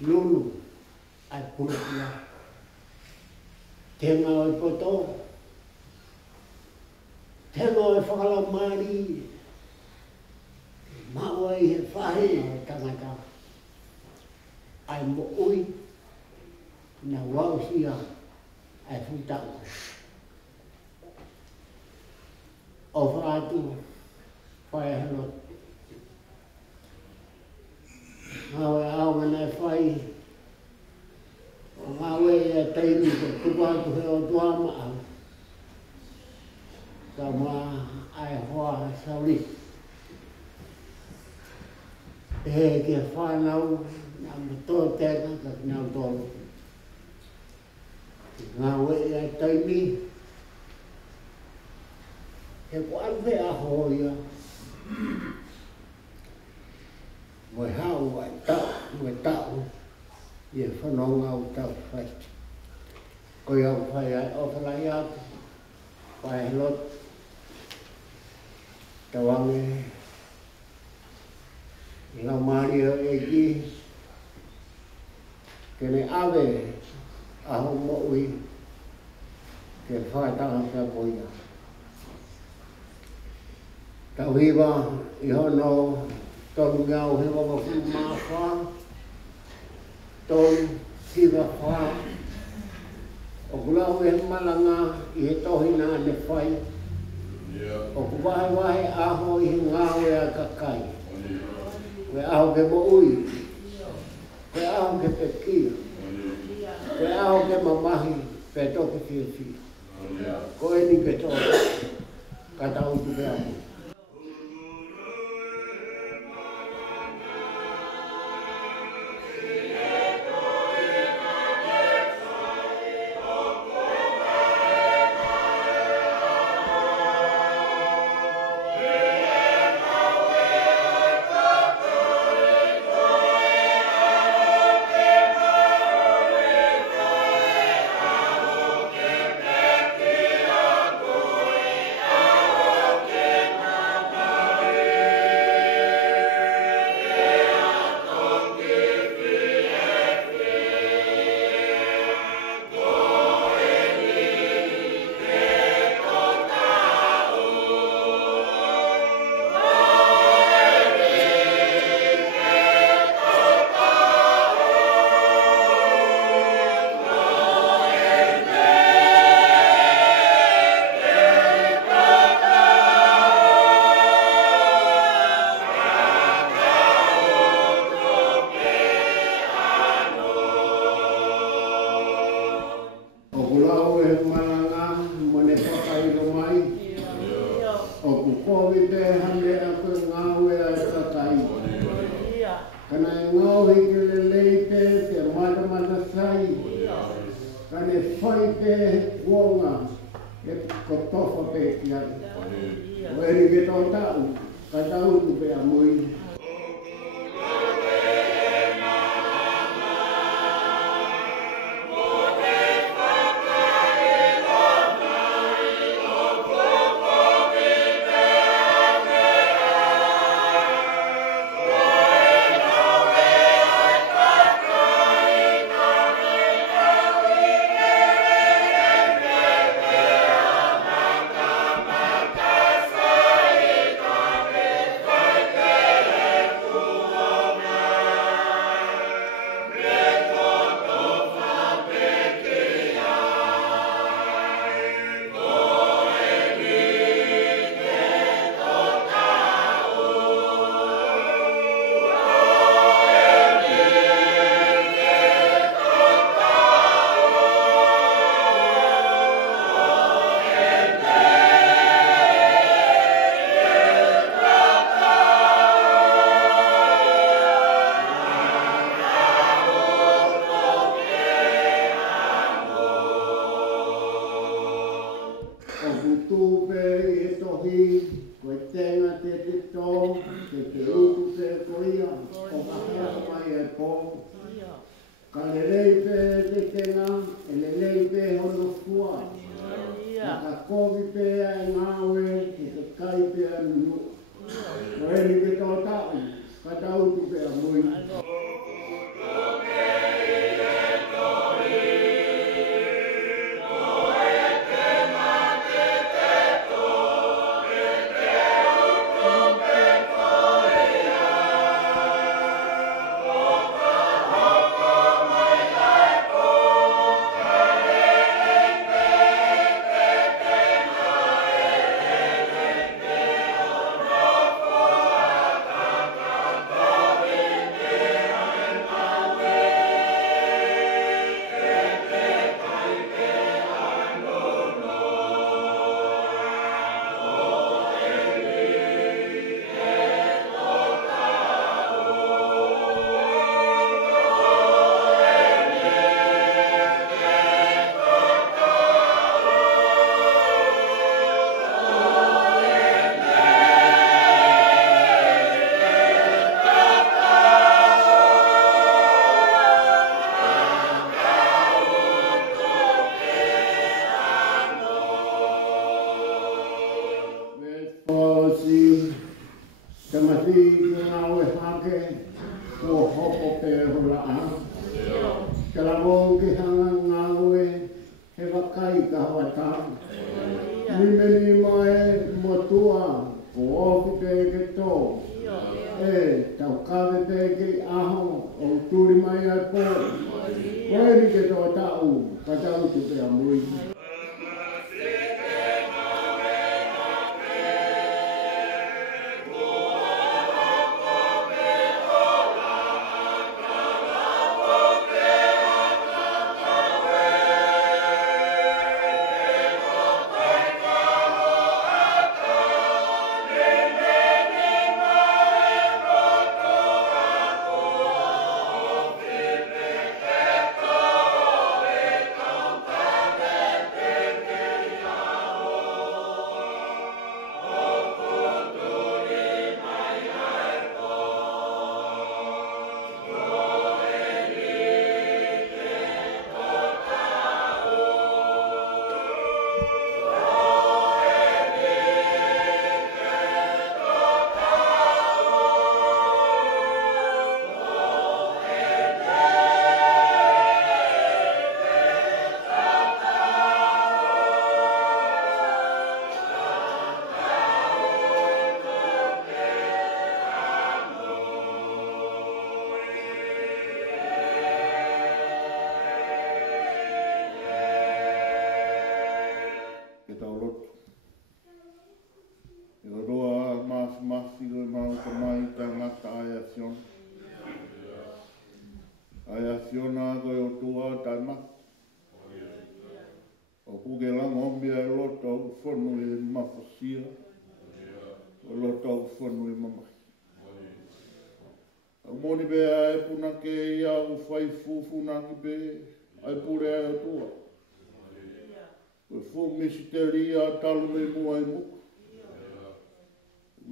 Lulu. Ai purupia. Te ngā oi poto. Te ngā oi whakala maari. Maua i he whahinga o tangata. Ai mo ui. Na wausia. Ai futau. O whaatu. Paea-He-Lotu. Ngawe au ngana whai. O ngawe e teini ko tupatu he o tuama au. Ka maa ai hoa sauri. He ke whanau na mto teka ka kinau tolu. Ngawe e teini. He ko alwe a hoia. Moi hau ai tau, moi tau. Ie whanonga o tau whai. Ko iau whai ai o whalai atu. Paea-He-Lotu. Tawange. Ila maari o e ki. Kene awe aho mo ui. Ke whaetaha kia poia. Tau hiwa i hono tolu ngau he waka fu maa wha. Tolu hiwa wha. O kulau e malanga i he tohina ane whai. O kuwahe wahe aho i he ngau e a kakai. Koe aho ke mo ui. Koe aho ke pekia. Koe aho ke mamahi pe toke fia. Koe ni ke toke. Kata utu ke aho. Yeah. tu pe i he tohi, koe tenga te tō, te utu pe koia, o ka hea mai e pō. Ka le rei pe te tenga, e le rei pe hono kua. Ka kovi pe a e ngāwe, e te kai pe a nunu. Koe ni ke tō tāu, ka tautu pe a mui.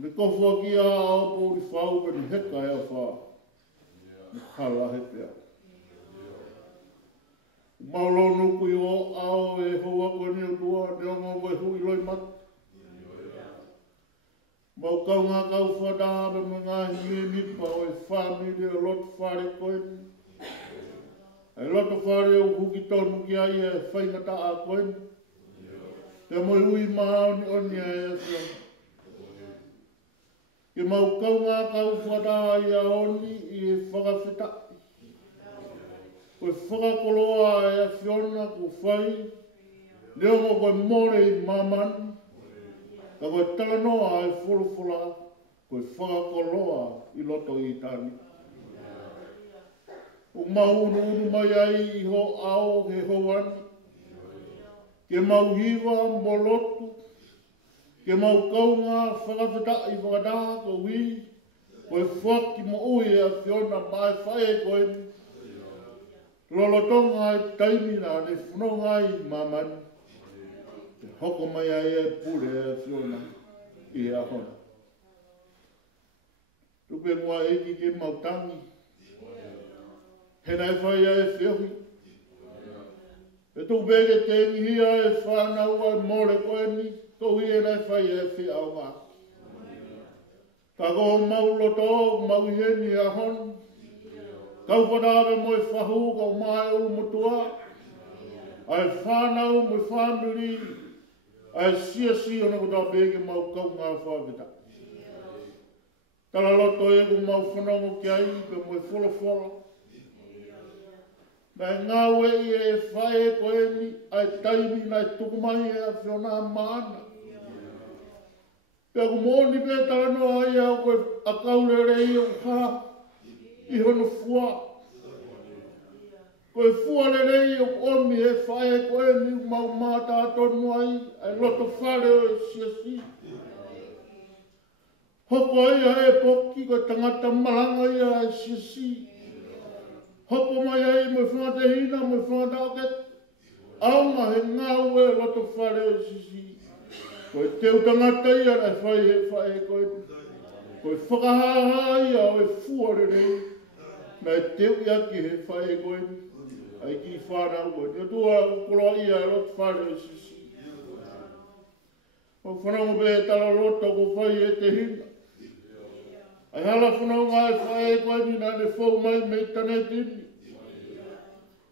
Me kofua ki a au pōri whau pe ni heka e a wha. Me kala he pia. Maulo nuku i o au e hoa koe ni o tua, ne o ngā koe hui loi mat. Mau kau ngā kau whadāra me ngā hie nipa o e whamiri o lotu whare koe ni. E lotu whare o huki tonu ki ai e whaingata a koe ni. Te moi hui maa ni o ni a e asio. Ke mau kau ngā kau whadāra i a oni i e whakawhita. Koe whakakoloa e a whiona ko whai, leo mo koe more i mamani, ka koe talanoa e wholowhola, koe whakakoloa i loto i tani. O maunu unu mai ai i ho ao he hoani, ke mau hiwa mo lotu, ke mau kaunga whakawhita i whakadā ko wi, koe whaki mo ui e a whiona mai whae koe ni. Lolotonga e taimina ne whanonga i mamani. Te hoko mai ai e pure e fiona i a hona. Tupe mua eki ke mautangi. He nai whai ai e whiohi. E tō bege te ngihia e whanau ai mōre koe ni, tō hi e nai whai e Fiema'u ngā. Ka ko mau loto, mau heni a hon. Kau whanawe mo e whahu, kau mai u mutua. Ai whanau mo e whanuri, ai Siasi ona ko tā bege mau kau ngā whaweta. Tala loto e ko mau whanongo ki ai, pe mo e wholo. Nai ngā wei e whae koe ni, ai taimi nai tukumai e a whiona maana. Pea ko mōni pē tāno ai au koe a kaurere i o kā, i hono fua. Koe fua rere i o omi e whae koe ni mau mātā tonu ai, ai loto whare o e Siasi. Hoko ai e poki koe tangata malanga i a e Siasi. Hopo mai ai mo whāte hina, mo whāte oket. Aunga he ngā ue loto whare o Siasi. Koe teu tangata ia ai whae koe. Koe whakahaha ia o e fuarere. Nai teu ia ki he whae koe. Ai ki whānau koe. Nia tua ukoloa ia loto whare o Siasi. O whanau be tala loto ko whai e te hina. Ai hala whanau ngā e whae koe ni nā ne whau mai me tanetini.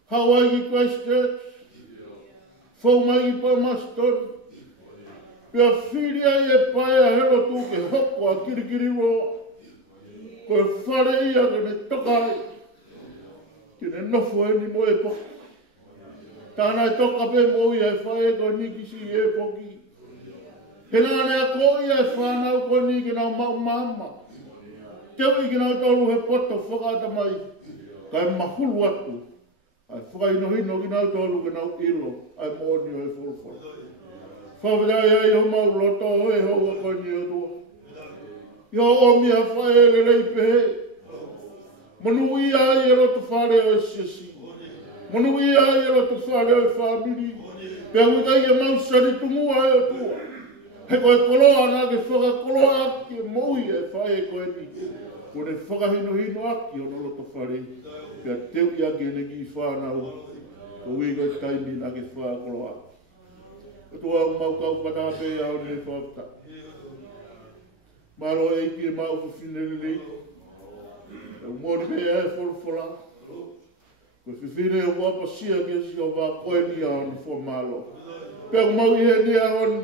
Hawaii ki Christchurch. Whau mai ki Paea-He-Lotu. Pea whiria i e Paea-He-Lotu ke hoko a kirikiri roa. Koe whare ia ke ne tokai. Ke ne nofo e ni mo e poki. Tāna e toka pe mo i e whae koe ni kisi e poki. He nāne a ko i e whanau koe ni ki nau mau mama. Teu i ki nau tolu he poto whakata mai. Kai mahulu atu. Ai whakaino hino ki nau tolu ki nau ilo. Ai mōni o e whulwhulu. Whawhirai ai ho mau loto o e hoa koe ni o tua. Ia omi a whae le rei pehe. Manu i ai e loto whare o e Siasi. Manu i ai e loto whare o e whamiri. Pea wikai e mau sari tumu ai o tua. He koe koloa nā ke whakakoloa aki e moui e whae koe ni. Ko ne whakahino hino aki o no loto whare. Pea teu i ake ne ki whanau. Ko ui koe taimi nā ke whakakoloa. E tua mau kau patape au ne whapta. Maro e ki e mau whiwhinere rei. E umori pe e wholwhola. Ko whiwhine e wapa sia ki si o wā koe ni au ni whamalo. Pea mau i he ni au ni.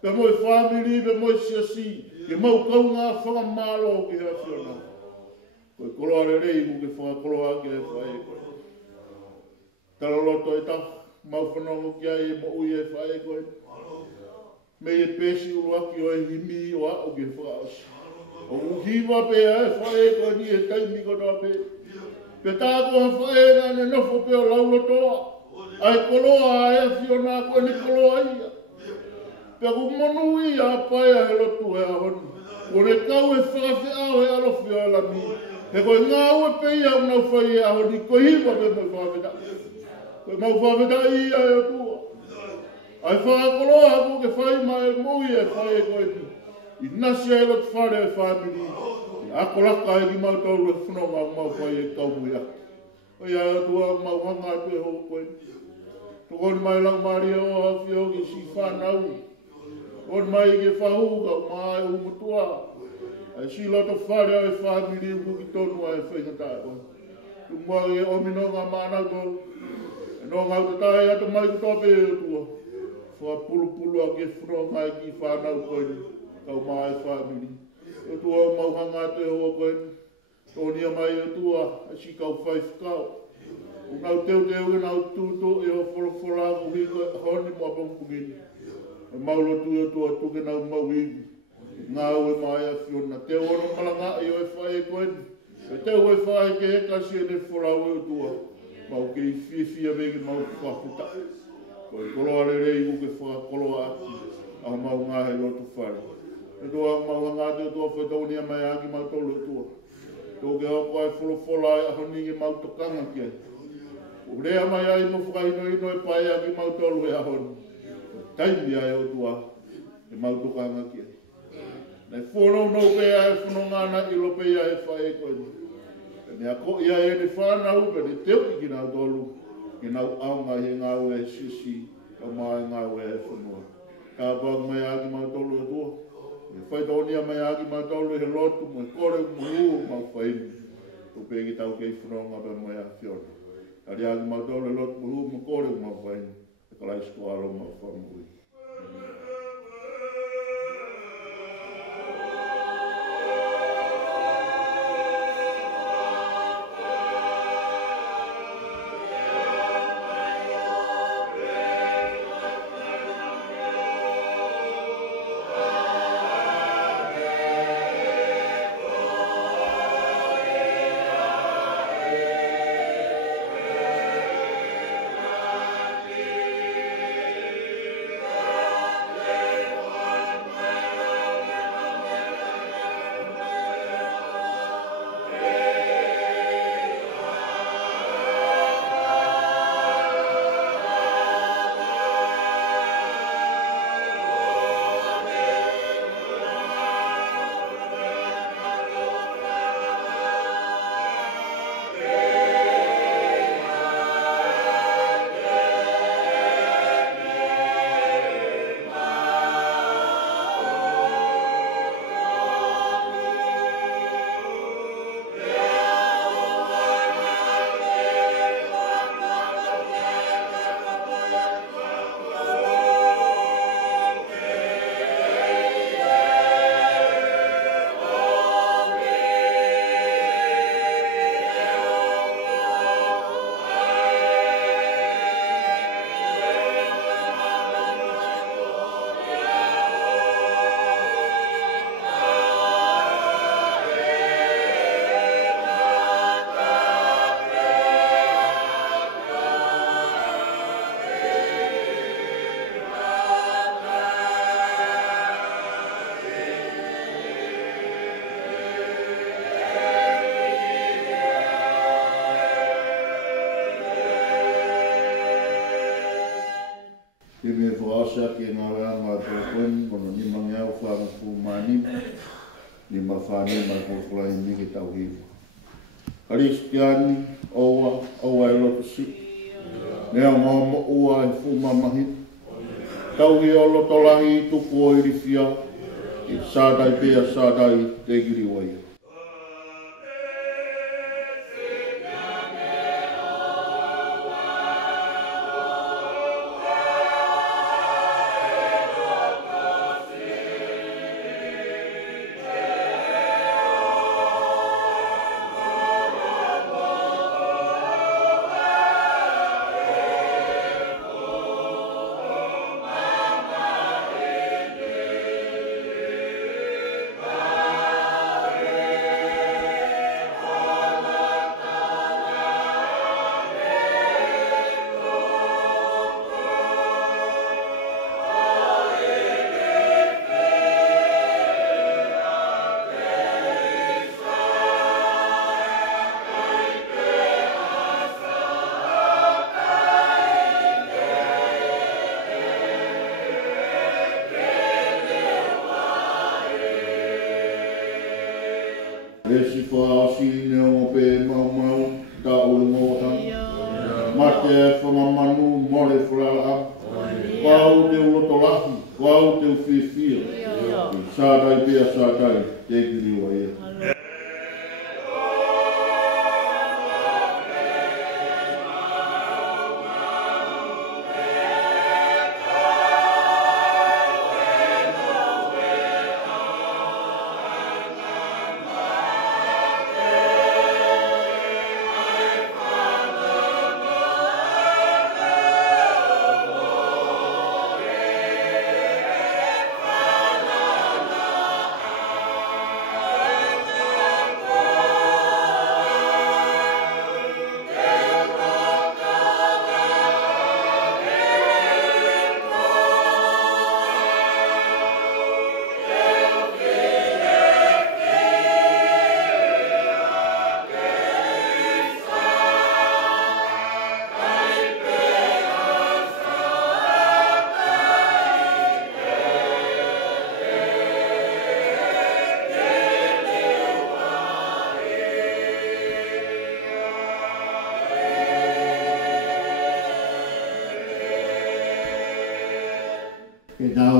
Pea mo e whamiri, pea mo e Siasi. Ke mau kau ngā whakamalo ki hea whiona. Ko e koloa re rei mu ke whakakoloa ki e whae koe. Tala loto e taha. Mau whanongo ki ai e mo ui e whae koe. Me e pesi uruaki o e himi o a o ke whakaosi. O uhiwa pe e whae koe ni e taimi koe pe. Pe tāko ha whae na ne nofo pe o laulotoa. Ai koloa a e whiona koe ni koloa ia. Pe ku monu i a Paea-He-Lotu e a honi. Ko ne kau e Fai'aho e alofi o e lami. He koe ngā ue pe ia unau whai e a honi. Ko hiwa pe mo whaweta. Koe mau whaweta i a e o tua. Ai whakakoloa hapu ke whai mai mui e whai e koe ni. I nasi e lotu whare e whamiri. I akolaka e ki mau tauru e whanonga mau whai e kaumui aki. O ia e o tua mau hanga atu e hoko koe ni. Tokoni mai lau maari e o hawhi o ki si whanau. Tokoni mai ke whahuka mai umutua. Ai si loto whare o e whamiri uku ki tonu a e whaingatai koe. Tumua e ominonga maanau tolu. E no ngau te tae atu mai kutope e o tua. Wha pulu a ke whanonga e ki whanau koe ni. Kau mai whamiri. E tua mauhanga te hoa koe ni. Tonia mai e tua. A si kau whaifkau. Unau teu e nau tūtō e o wholawhola uhi koe honi mua pangpungini. E maulotu e tua tuke nau mauiwi. Ngā ue mai a whiona. Teo ono malanga i o e whae koe ni. E teo e whae ke he kasi e ne wholau e tua. Mau ke i whia vegi mau whakuta. Koe koloa re rei uke whakakoloa aki. A mau ngā he lotu whare. E tua mau ngā te tua whetaunia mai aki mau tolu e tua. Tō ke hoko ai wholawhola e ahoni i mau tokanga ki ai. O rea mai ai mo whakaino ino e pai aki mau tolu e ahoni. taimi ai o tua e mautukanga ki ai. Nei whono no pea e whanongana i lo pea e whae koe ni. Nea ko ia e ne whanau pe ne teo i ki nau tolu ki nau aunga he ngā ue Siasi ka mai ngā ue e whanua. Ka pāng mai agi mau tolu e tua. E whaitonia mai agi mau tolu he lotu mo e kore mo huu mau whaini. Tu pe ki tau kei whanonga pe mai a whiona. Kari agi mau tolu he lotu mo huu mo kore mau whaini. E kalai sko alo mau whanui. Ke me whaasa ki ngā ranga tō koen, kono ni mangiau whanga pūmani, ni ma whane mai kōwhulai ni ki tau hiwa. Kristiani, oua e loto si, nea ngā mo ua e pūmamahi, tau hi o loto langi i tuku o irifia, i sādai pēa sādai te giri waia. Esi wha asine o pe mau tau e ngota. Mate e whamamanu mole whraa. Wau te uloto lahi, wau te uwhiwhia. Sādai pia sādai, te kiri o ia.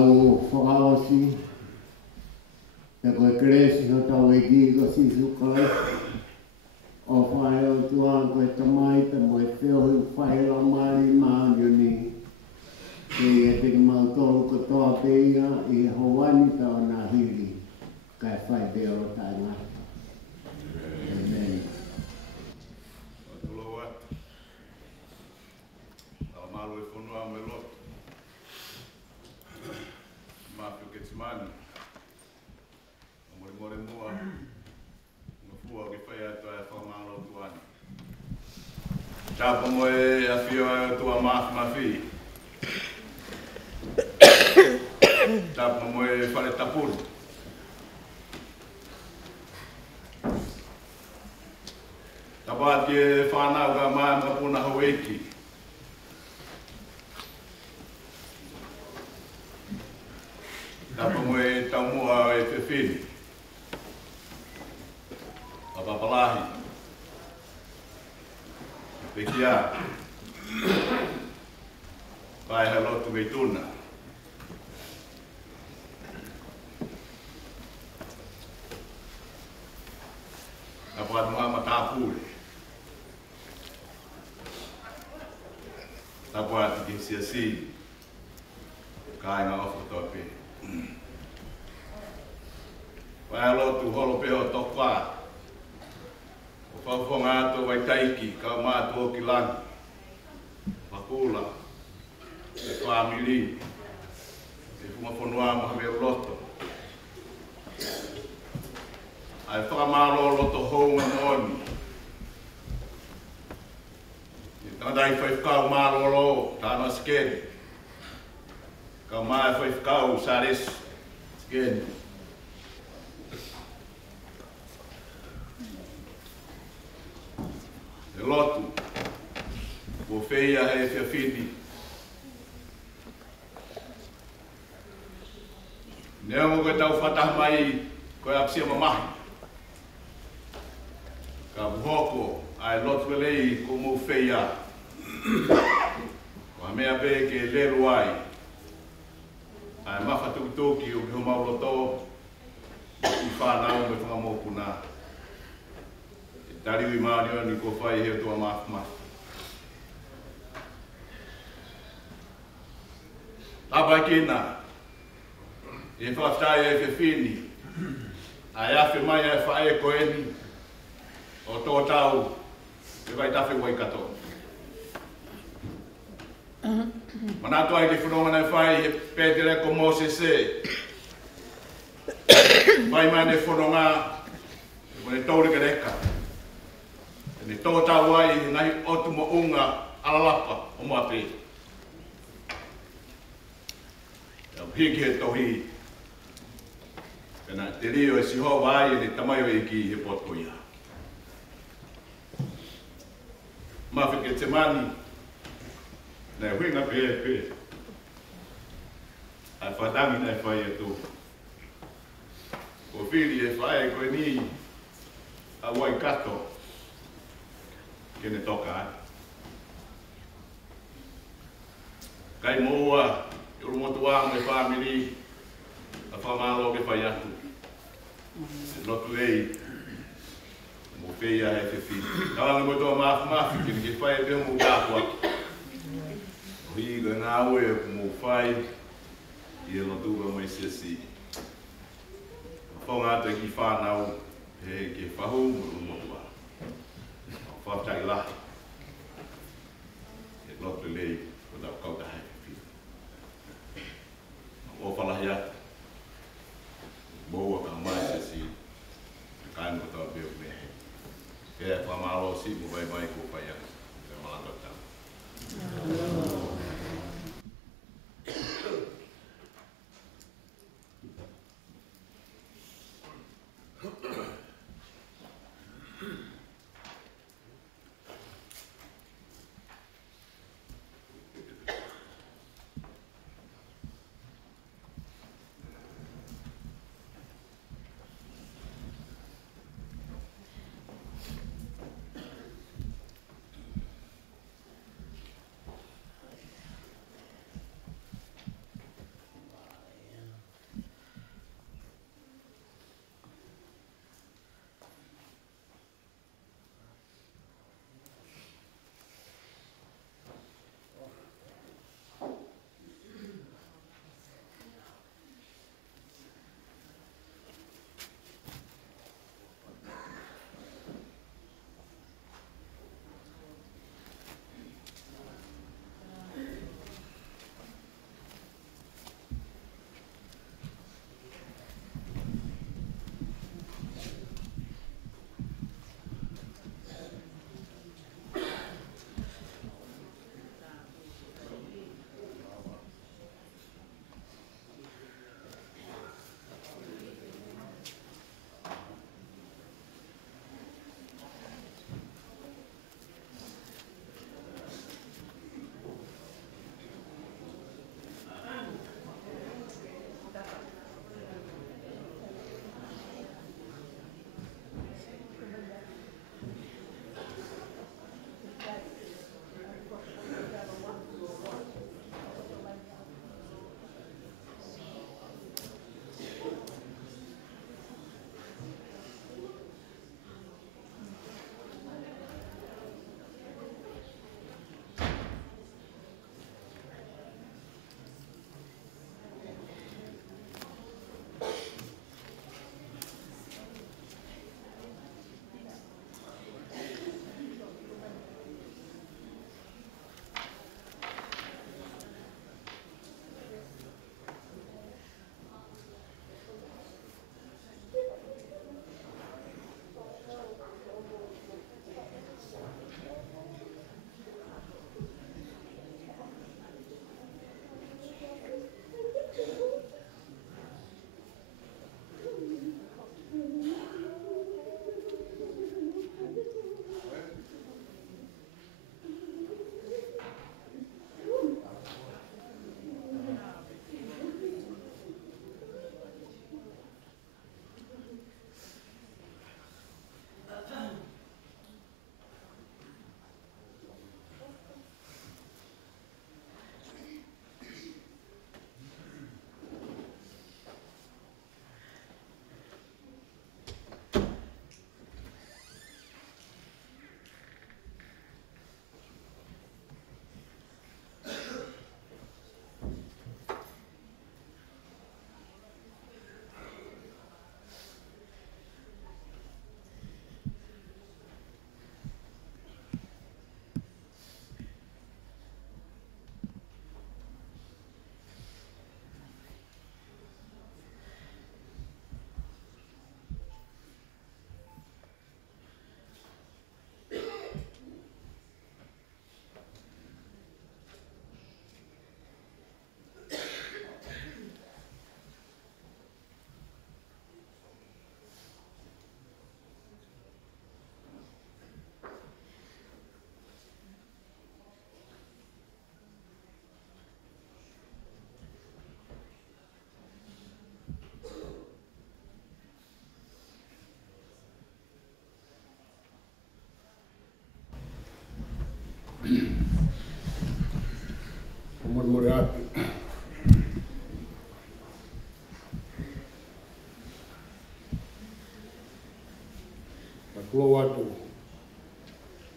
whakaosi. E koe kresi ho tau e ki ko si sukai. O Fai'aho koe tamai te mo e whiohi whaila mari maanio ni. Ke e te mau tolu ko toa peia i e hawani ta o nā hiri. Kai whai te o tai ngā. Amen. Tulo atu. Ala malu e whanua me lotu. Mafio Ketisemani. More mua. Ngafua ke whai atu e whamalo tuani. Tapa mo e a whio e tua mafi. Tapa mo e whare tapuru. Tapa ke whanau ka maa mga puna haueki. Tapa mo e taumua e whiwhini. Papapalahi. Pekia. Paea-He-Lotu Veituna. Tapa mua matapure. Tapa ati ki Siasi. Kai ngā ofu tope. Paea-Lotu holo peho tokwa. O whawhonga ato wai taiki, ka mātu o ki langi. Pakula. E whamiri. E whumawhanua maha me loto. Ai whakamaro loto hounga moni. E tādai whaifkau maro lo, tāna skeni. Ka mai whaifkau sares skeni. E lotu. O Fai'aho e whiawhini. Nea mo koe tau whataha mai koe apsia mamahi. Ka buhoko ai lotu elei ko mo Fai'aho. Wa mea pe ke lelu ai. Ai mawha tukutoki o ki ho mauloto. I whanau me whangamopuna. Tariwi maari ni ko whai heo tua mafu. Tapa kina. E whaftai e whiwhini. Ai awhi mai e whae koeni. O tō tau. E vai tawhi wai kato. Manatu ai te whanonga nei whai he pētere ko Moses e. Vai mai ne whanonga. Ko ne tōrika reka. Ni tō tau ai ngai otu mo unga alalapa o mape. Au hiki he tohi. Pena te rio e siho vai e ni tamaio e ki he potkoia. Mafi Ketisemani. Nei huinga pe. Ai whatangi nei whai e tō. Ko whiri e whae koe ni a wai kato. Kene toka ai. Kai moa, i uru motu wāng me whamiri, a whamalo ke whai atu. E lotu ei, mo Fai'aho e whiwhini. Kawana mo toa mafu, kene ke whai e peho mo kāpua. O higa ngā ue mo whai, i e lotu wa mo i Siasi. Whonga atu e ki whanau, he ke whahu mo uru motu wāng. Whaftai lahi. E lotu lei, o tau kauta hai whiwhini. O whalahi atu. Moua ka mai Siasi. Kai mo tau beo me he. E whamalo si mo vai ko Fai'aho. E malanga tau. Kulio atu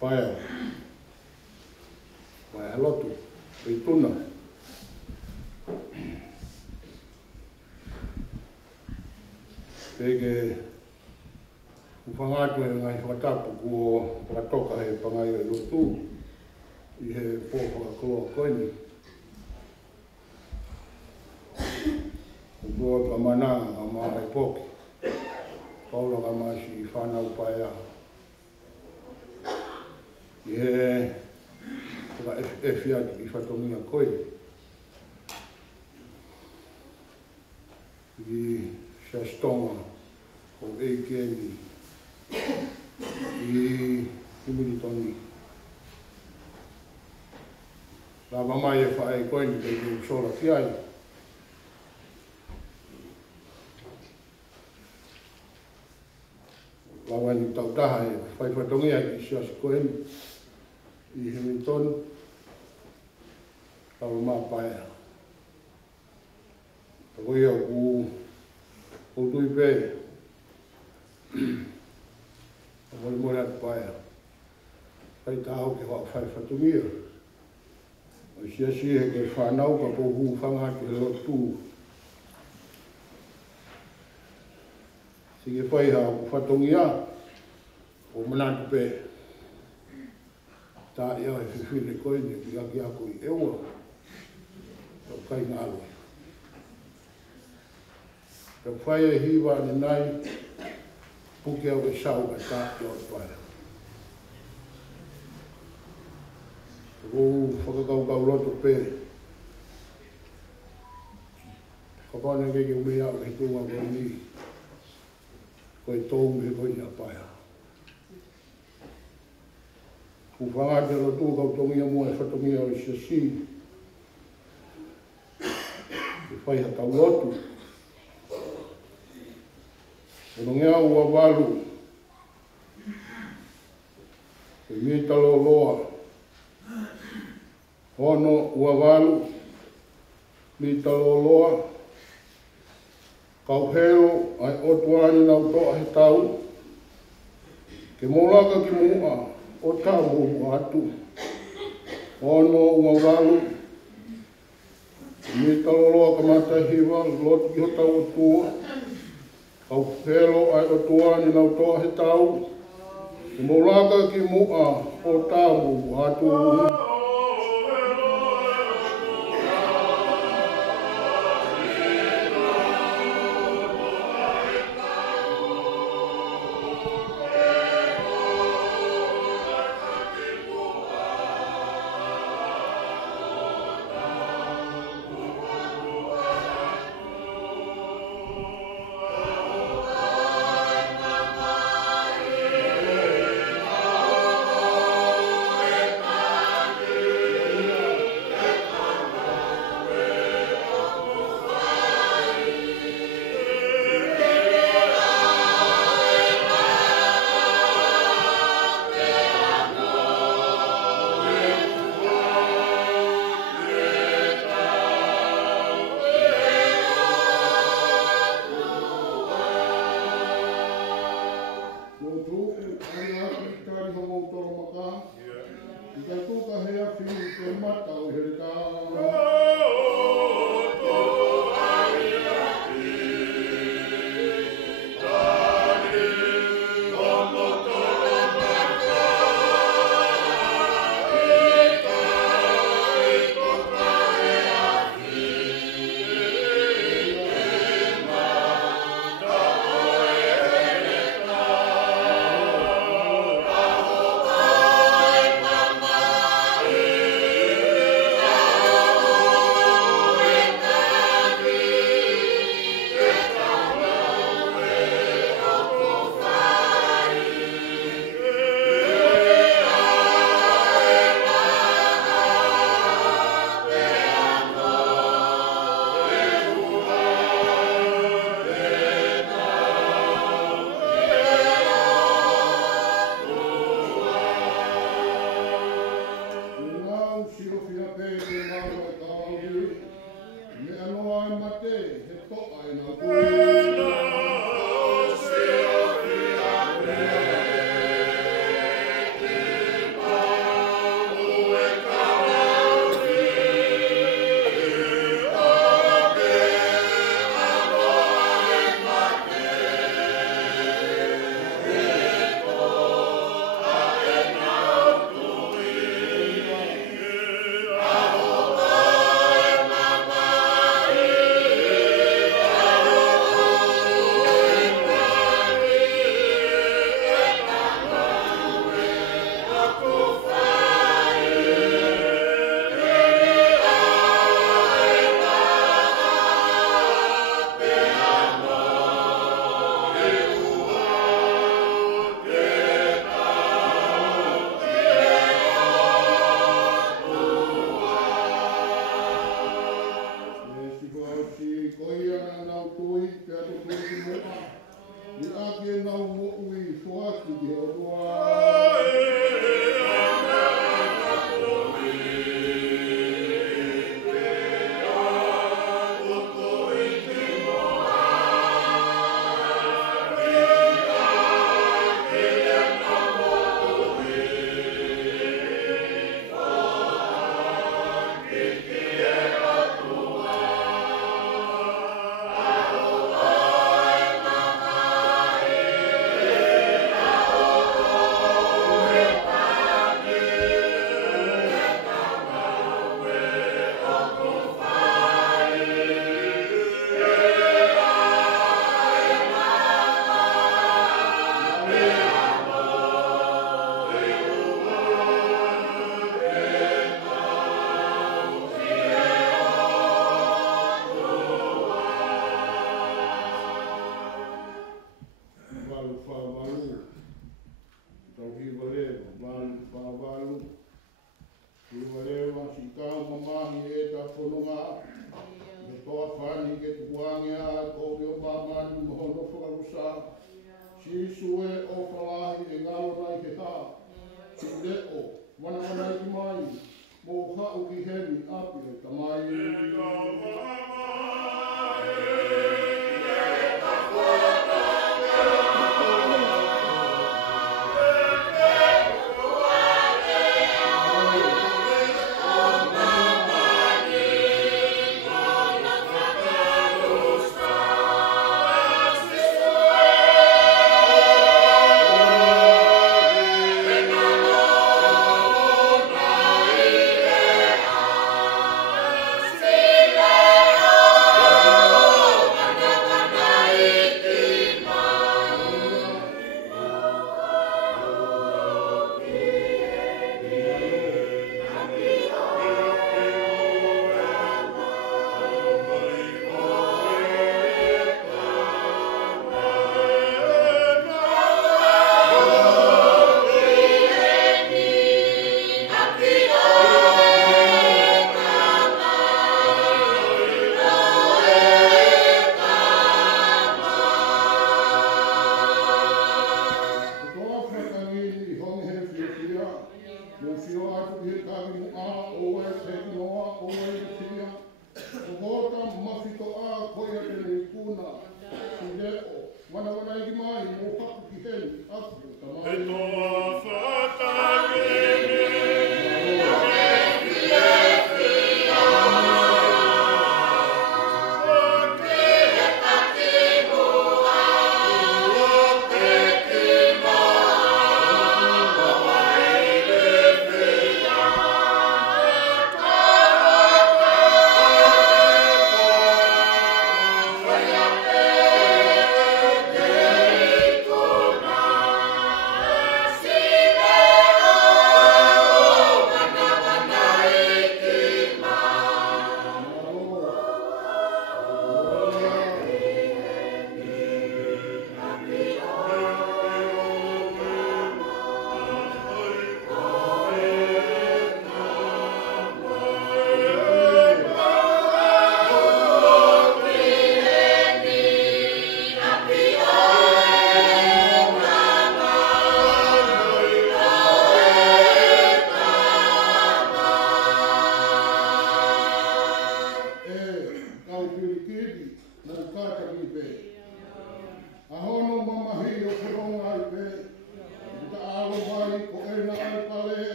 Paea-He-Lotu Veituna. Pege upangatu e ngai whakatapu kua whakatoka he pangai e lotu I he pōwhakakoloa koini. Upua ka mananga ka maha e poki. Paula ka masi I whanau Paea-He. I he whaka atu I whatongia koini. I Sastonga o Eikeni I Humiritoni. La mamai e whae koini te sola ki ai. La wani tau taha e whai whatongia I Siasi koini I Humiritoni. La mamai Paea. Ko ia o tui pē. O mole atu Paea. Whai tāu ke whai whatungia. O Siasi he ke whanau ka pōhu whangatu he lotu. Si ke whai hao whatungia. O manatu pē. Tā ia he whiwhine koine ki aki aku I eua. O kai ngālo. Ka whai e hiwa ane nai, puke au e sau ka tāti o Paea. Ko whakakaukau loto pē. Ka pāna keke umea au he tunga koe ni. Koe tōngu he koe ni a Paea. Ku whangate lotu kau tongia mua e whatongia o Siasi. Ke whai hatau lotu. Ono ngea ua walu, e mitalo loa, ono ua walu, mitalo loa, kau heo ai otuani nau toa he tau, ke molaka ki mua o tau mua atu, ono ua walu, mitalo loa ka matahiwa, lotu ki ho tau o tua, Kau pelo ai o tuani nau toa he tau, I molaka ki mua o tāmu atu.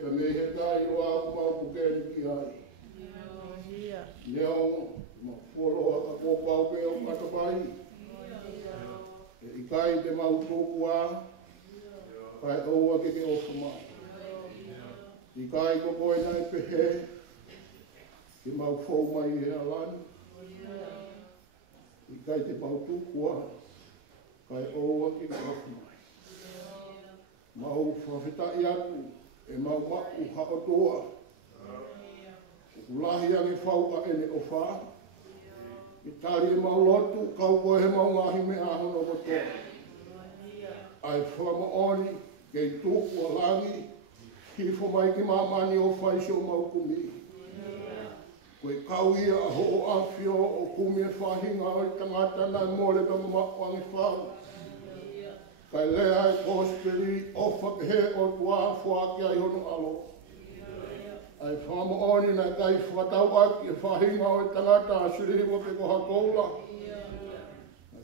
pe me he tai o a mau pukeni ki ai. Neo, ma folo a ko pau pe o katapai. I kai te mau tōku a, kai oua ke ofu mai. I kai ko koe nai pehe, ki mau fōu mai he alani. I kai te mau tōku a, kai oua ke ofu mai. Mau whawhetai atu, e mau maku haotoa. Ulahi ange whauka ene o wha. I tari e mau lotu, kau koe he mau ngahi me ahono ko toa. Ai whamaoni, kei tōku a langi, hifo mai ki mamani o whaisho mau kumi. Koe kau ia a ho o awhio o kumi e whahinga o i tangata nai mole pa mamaku ange whau. Kai lea e kōsperi o whakehe o tua whaake ai hono alo. Ai whamaoni nai kai whatau aki e whahinga o i tangata a sirihiwa pe koha koula.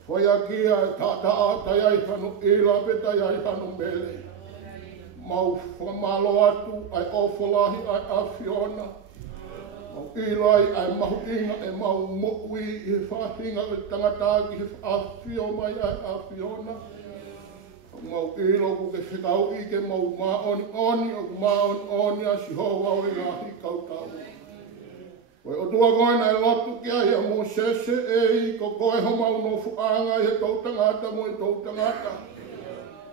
Whai akia e tata a tai ai hanu ila pe tai ai hanu mele. Mau whamalo atu ai ofolahi ai awhiona. Mau ilai ai mahu inga e mau mokui i whahinga o tangata ki he awhio mai ai awhiona. Mau ilo ku ke whekau i ke mau maoni oni o ku maoni oni a si hoa o i ngahi kautau. Koe o tua koe nai lotu ki ai a mo sese e i ko koe ho mau no fuanga i he tautangata mo i tautangata.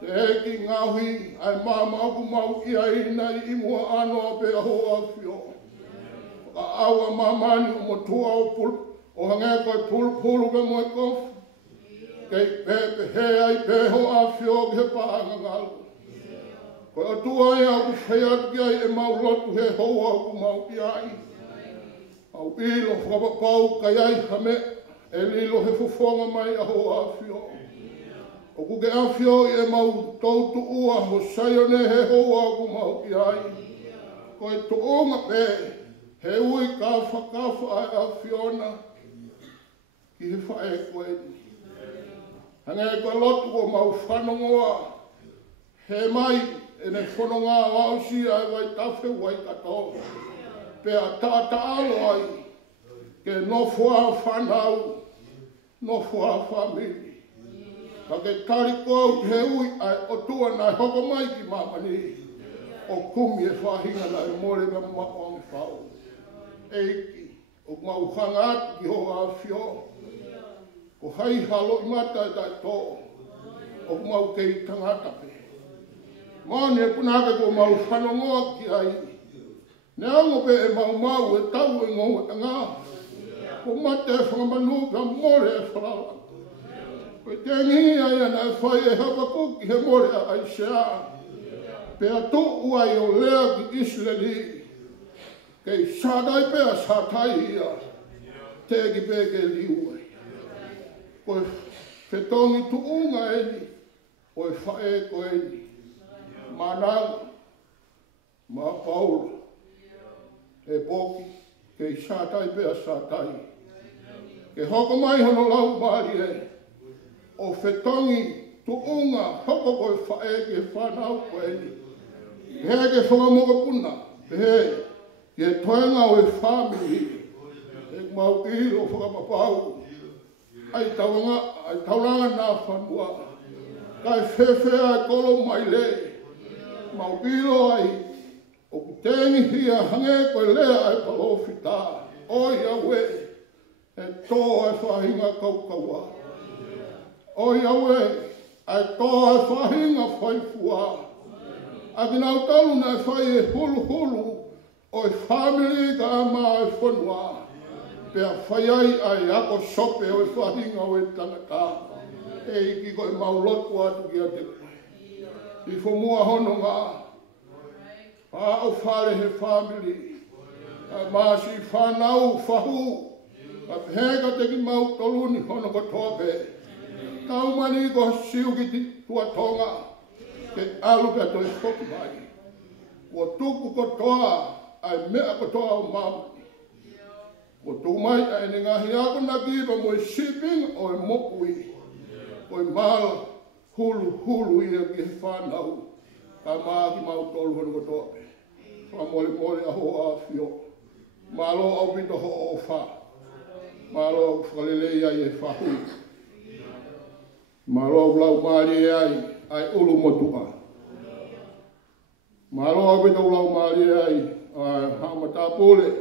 Te eki ngauhi ai mamau ku mau i ai nai i mua ano a pe aho a whio. Ka aua mamani o mo tua o pulu o hange koe pulu ke mo i kofu. Kei pepe he ai peho a whio ki he pāanga ngalu. Koe o tua i au ku whaiat ki ai e mau lotu he hoa ku mau i ai. Au ilo whakapau kai ai hame e lilo he fufonga mai a hoa a whio. O kuke a whio i e mau tautu ua ho saione he hoa ku mau i ai. Koe toonga pe he ui kafa ai a whiona ki he whae koe ni. Hange koe lotu o mau whanongoa he mai e ne whanonga wausi ai wai tawhe wai katoa. Pea tata alo ai ke nofua whanau, nofua whamiri. Ka ke tariko au te ui ai o tua nai hoko mai ki mamani o kumi e whahinga nai more me mako ange whau. Eiki, o mau hangat ki ho a whio. Ko hai halo i mata e tai tō, o mau kei tangata pe. Mani e punake ko mau whanongoa ki ai. Ne ango pe e mau e tau e ngau e ngā. Ko mate e whangamanu ka more e whalala. Ko te ngingi ai ana e whai e hapa kuki he more a ai sea. Pe a tō uai o lea ki Israeli. Kei sādai pe a sātai ia. Te ki pe ke liuai. Ko e whetongi tu unga e ni. Ko e whae ko e ni. Manang. Ma Paula. E poki, kei sātai pea sātai. Ke hoko mai hono lau maari e, o whetongi tu unga hoko koe whae ke whanau koe ni. He ke whangamoka puna, he, ke toenga o e whamiri, e mau ilo whakamapau. Ai tauranga nā whanua, kai whewhe ai kolo mai le, mau ilo ai, o ku tengi hia hange koe lea ai palofita, oi awe, e tō ai whahinga kaukaua. Oi awe, ai tō ai whahinga whaifua. Aki nau talu nai whai e hulu hulu, oi whamiri ka ama ai whanua. Pea whai ai ai ako sope oi whahinga o e tangata. E iki koe maulotu atu ki a te koe. I whamua hono ngā. Pāo whare he whamiri. Māsi whanau whahu. Ka Vahenga te ki mau toluni hono ko tōpe. Tau mani ko siu ki tua tonga. Ke alu pia toi whoki mai. Ko tuku ko toa. Ai mea ko toa o mamani. Ko tu mai ai ni ngahi ako na kipa mo i shipping o i mokui. Ko i mala hulu ia ki he whanau. Ka maa ki mau tolu hono ko tōpe. whamole a ho a fio. Malo au pito ho o wha. Malo au whalelei ai e whahu. Malo au lau maari ai ulu motua. Malo au pito lau maari ai hamata pule.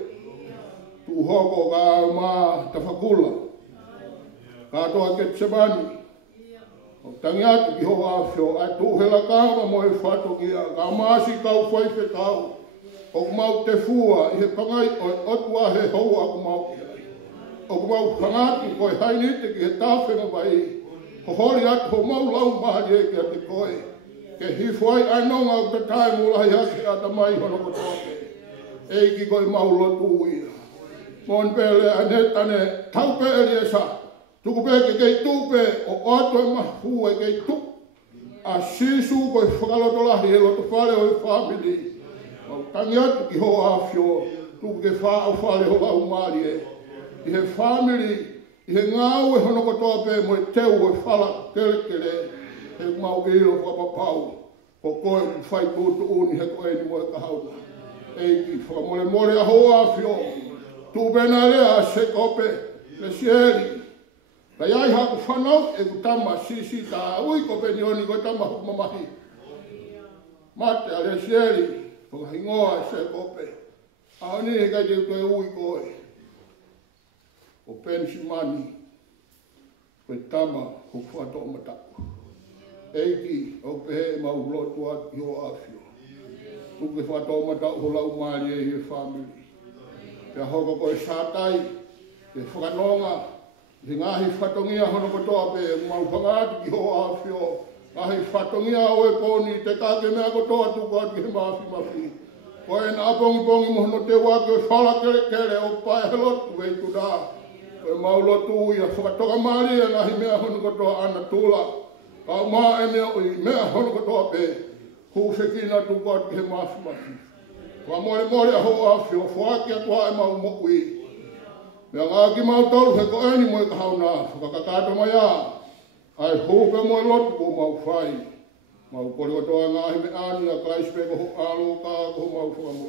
Tu hoko ka ma tawhakula. Katoa Ketisemani. O tangi atu ki ho awhio, ai tūhela kāma mo he whato ki a, ka maasi kau whaife tau, o kumau te fua, i he pangai o otua he hou a kumau ki ai. O kumau whangatu koe hainite ki he tāwhenga vai, ho hori atu ho mau lau mahari e ki a te koe, ke hifoi ainonga o te tae mula hi hake a tamai hono ko toke, e ki koe mau lotu ia. Mon pele anetane tau pe e sa. Tuku peke kei tupe o ato e mahu e kei tu. A sisu koe whakaloto lahi e loto whare o e whamili. O tangi atu ki ho awhio, tuku ke whaau whare ho lau maari e. I he whamili, i he ngāu e hono kotoa pe mo e teu e whala kere he mau ilo whapapau. Ko koe i whai tūtu uni he koe ni mo e kahauna. Eiki whakamole a ho awhio. Tupe nā rea se kope le sieri. Kai ai haku whanau e ku tama Siasi ta ui ko peni oni ko tama huku mamahi. Mate a le sieri, ko hingoa e se kope. A oni he kai te uto e ui koe. O Ketisemani, ko tama huku whato mataku. Eiki au pehe mau lotu atu i o awhio. Tuke whato mataku ho lau maari e he whamili. Pea hoko koe sātai, e whakanonga, Te ngahi whatongia hono kotoa pe, mau whangāti ki ho awhio. Ngahi whatongia o e poni, te kāke mea kotoa tuku atu he mafi. Koe nā pongi mohono te wake o whala kere o Paea-He-Lotu Veituna. Koe mau lotu ia whakatoka maari e ngahi mea hono kotoa ana tula. Kau maa e mea ui mea hono kotoa pe, hūwhekina tuku atu he mafi. Kua more a ho awhio, whaake atua e mau mokui. Mea ngā ki mau tolu he ko eni mo e ka hauna, whakakakato mai a. Ai hūpe mo e lotu ko mau whai. Mau kori o toa ngāhi me āni a kaispe ko alo ka ko mau whakamu.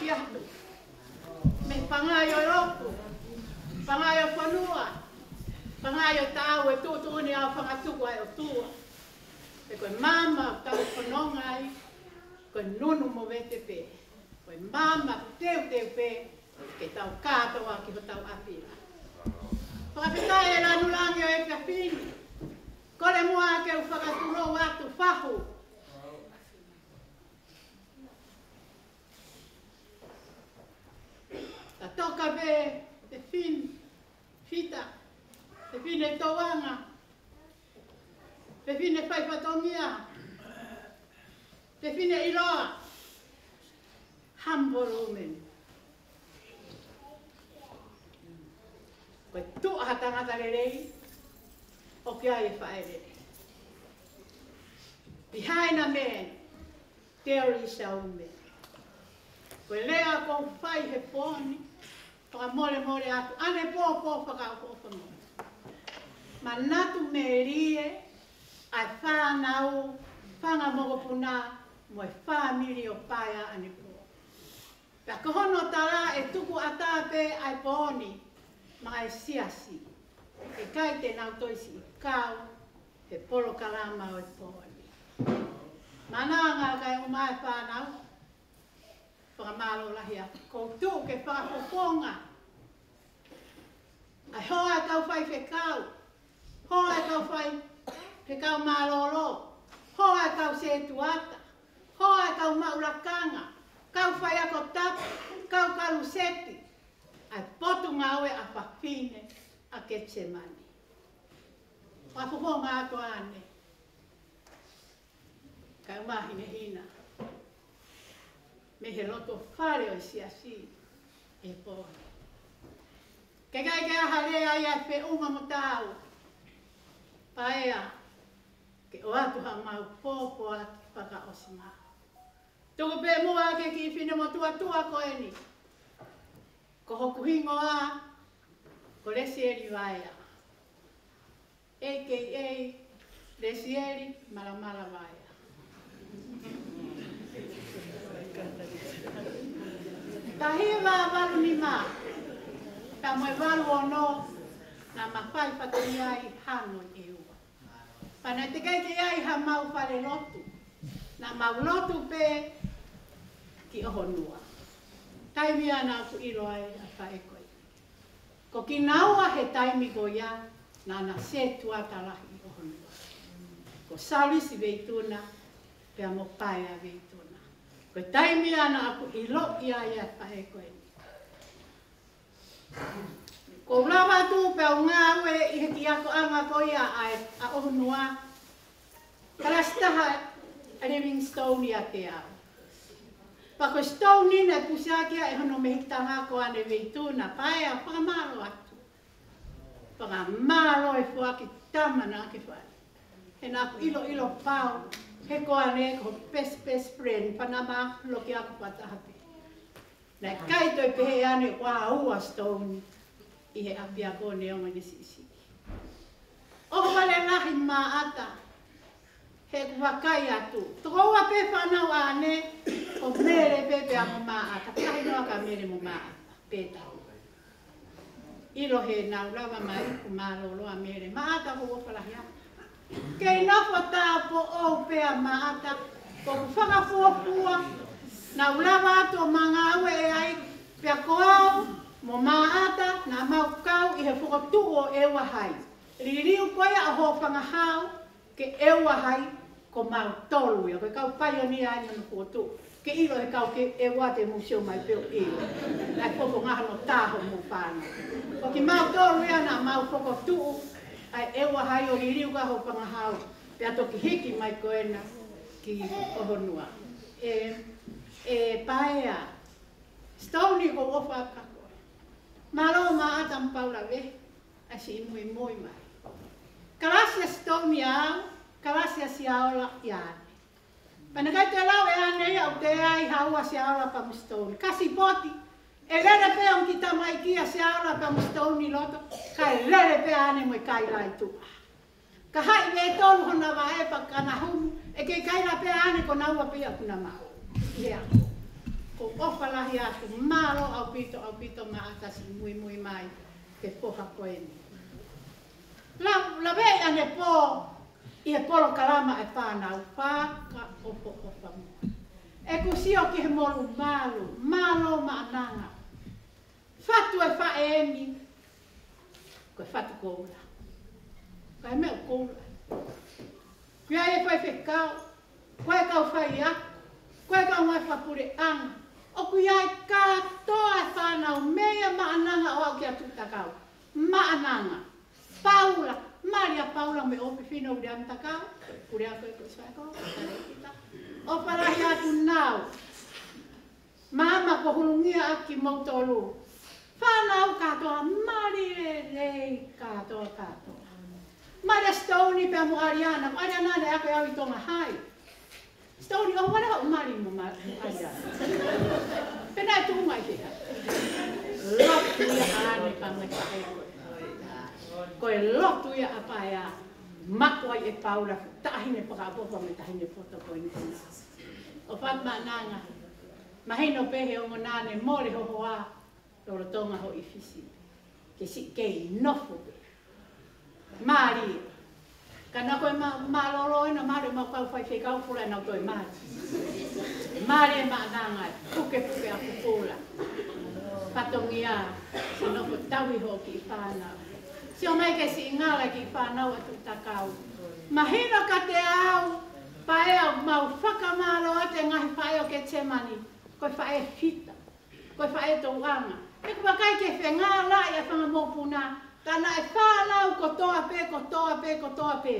api atu. Me pangayo roku, pangayo panua, pangayo tau e tutu ni au whakatuku ai o tua. E koe mama tau whanongai, koe nunu mo vete pe. Koe mama teu pe, ke tau kātoa ki ho tau apira. Whakawhitai e lanu langi o e whiawhini. Kore mua ke u whakaturo atu whahu. Ta toka be te fin, fita, te fin e tauanga, te fin e whaipatongia, te fin e iloa. Humble woman. Koe tuaha tangata rerei, o kia e whaere. Behind a man, there is a woman. Koe lea kou whai he pōni, whaka more atu, ane pō whaka mo. Ma natu me rie, ai whānau, whanga mokopuna, mo e whāmiri o Paea ane pō. Pea kohono tara e tuku atape ai pōni, ma e Siasi. E kai te nau toisi i kau, he polo kalama o e pōni. Mananga kai o mai whānau, whakamalo lahi atu. Kou tū ke whakapoponga. Ai hoa e kau whai whekau. Hoa e kau whai whekau malolo. Hoa e kau se tuata. Hoa e kau maurakanga. Kau whai ako tapu. Kau kalu seti. Ai potu ngawe a whawhine a Ketisemani. Whapoponga ato ane. Kai mahine hina. Me he loto whare o Siasi e pōne. Ke kai ke aha rea ia whe unga mo tau. Paea, ke o atu ha mau pōpō atu whaka osima. Tuku pē mua ke ki whine mo tua koe ni. Ko hoku hingo a, ko Uesiliana vaia. A.K.A. Uesiliana malamala vaia. Tahiwa walu ni ma, ta moe walu ono na mawhai patoni ai hano e ua. Pana te kai ke ai ha mau whare lotu, na mau lotu pe ki ohonua. Taimi ana aku iro ai a whae koe. Ko ki naua he taimi ko ia, na na se tuata lahi ohonua. Ko Siulai veituna, pea mo Paea-He-Lotu. Koe taimi ana aku ilo ia ia whae koe ni. Ko ulawa tu pea ngā ue i he ki ako anga ko ia a ohunua. Kalastaha a living stone ia te au. Pa ko stone ina pusakia e hono mehitanga ko ane veituna. Paea whakamaro atu. Whakamaro e fuaki tamana ke whae. He nā aku ilo pau. He koa ne ko best friend panama loki ako patahape. Na kai toi pehe ane wa ua stone i he api ako ne o mani sisi. O wale lahi maata he wakai atu. Toko ua pe whanau ane o mere pepe ako maata. Kahi noa ka mere mo maata. Peta. Ilo he nau lawa mai ku maloloa mere. Maata ko wafalahi atu. Kei nafo tāpo o pea maata, ko whakafuapua, na ulawa ato mga awe e ai, pea koau, mo maata, na maukau i he whakatuo e wahai. Ririu koe a ho whangahau, ke e wahai, ko mau tolu ia, koe kau paionia anya no whakatu. Ke ilo he kau ke e wate museo mai peo ilo. Ai poko ngaha no tāho mo whāna. Ko ki mau tolu ia na mau whakatu, ai ewa hai o ririu ka ho pangahau pea toki hiki mai koena ki ohonua. Paea, stauni ko ofa kako. Malo maata mpaula ve, asi imui mai. Kalasia stauni au, kalasia siaola iane. Panakai te lau e ane ia o te ai haua siaola pa mustauni. Kasi poti, e lere pe on kita mai kia siaola pa mustauni loto, kai lere pe ane moi kai lai tua. Ka hai me tolu hona wae pa kana hunu, e ke kai la pe ane ko naua pe kuna mau. Ia. ko ofalahi atu malo au pito maatasi mui mai ke poha koeni. La vei ane po i e polo kalama e pānau pāka opo mo. E kusio ki he molu malo maananga. Fatu e faemi, koe fatu koula. Kai meu koula. Kia e whai whekau, koe kau whai aku, koe kau mai whapure anga. O kuia e katoa e whanau mea maananga o au kia tutakau. Maananga. Paula, Maria Paula me opi fino uri antakau, uri ako e kuswako, o parahi atu nau. Mama ko hulungia aki mautolu. Whanau katoa, Marirei katoa. Maria Stoni pe mu Ariana ne ako e awi tonga hai. Stoni, o wale hau mari mo Ariana. Pena e tunga i hea. Lotu ia ane pangai paeko. Koe lotu ia apaya. Makua i e Paula, tahine pakapopa me tahine poto koe ni kona. O whatma nanga. Mahino pehe o nane mole ho hoa. Toro tonga ho i fisi. Ke si kei nofu pe. Mari. Kana koe malolo ina mari kau whai whekau fura nau toi mari. Mari e nanga puke a kukula. Patongia. Se nofu tawi ho ki whanau. Si o mai ke si ingala ki whanau atu takau. Mahino ka te au. Paea mau whakamalo ate ngahi Paea-Ho Ketisemani. Koe whae fita. Koe whae tauanga. E kua kai ke whengala i a whangamopuna. Tana e whanau kotoa pe.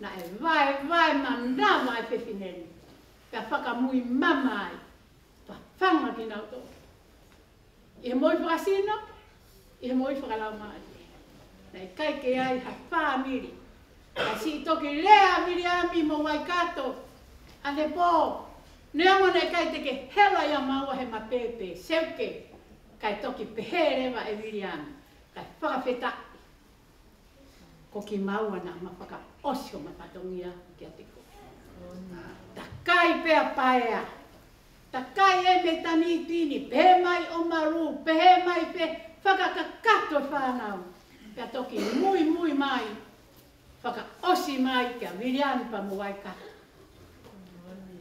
Na e vai manama e whewhineni. Pea whakamui mamai. Pa whanga ki nau tō. I he moi whakasino. I he moi whakalau mai. Na e kai ke ai ha whamiri. Ka si toki lea miri ami mo wai kato. Ane po. Neongo ne kai te ke hela ia maua he mapepe. Seuke. Kai toki peherewa e miri ami. Kai whakawheta. Ko ki maua na mawhaka osio mapatongia ki a te ko. Ta kai pea paea. Ta kai e me tani tini. Pehe mai o maru. Pehe mai pe. Whakakakato e whanau. Pea toki mui mai. Whaka osi mai kia miriani pa mo wai kato.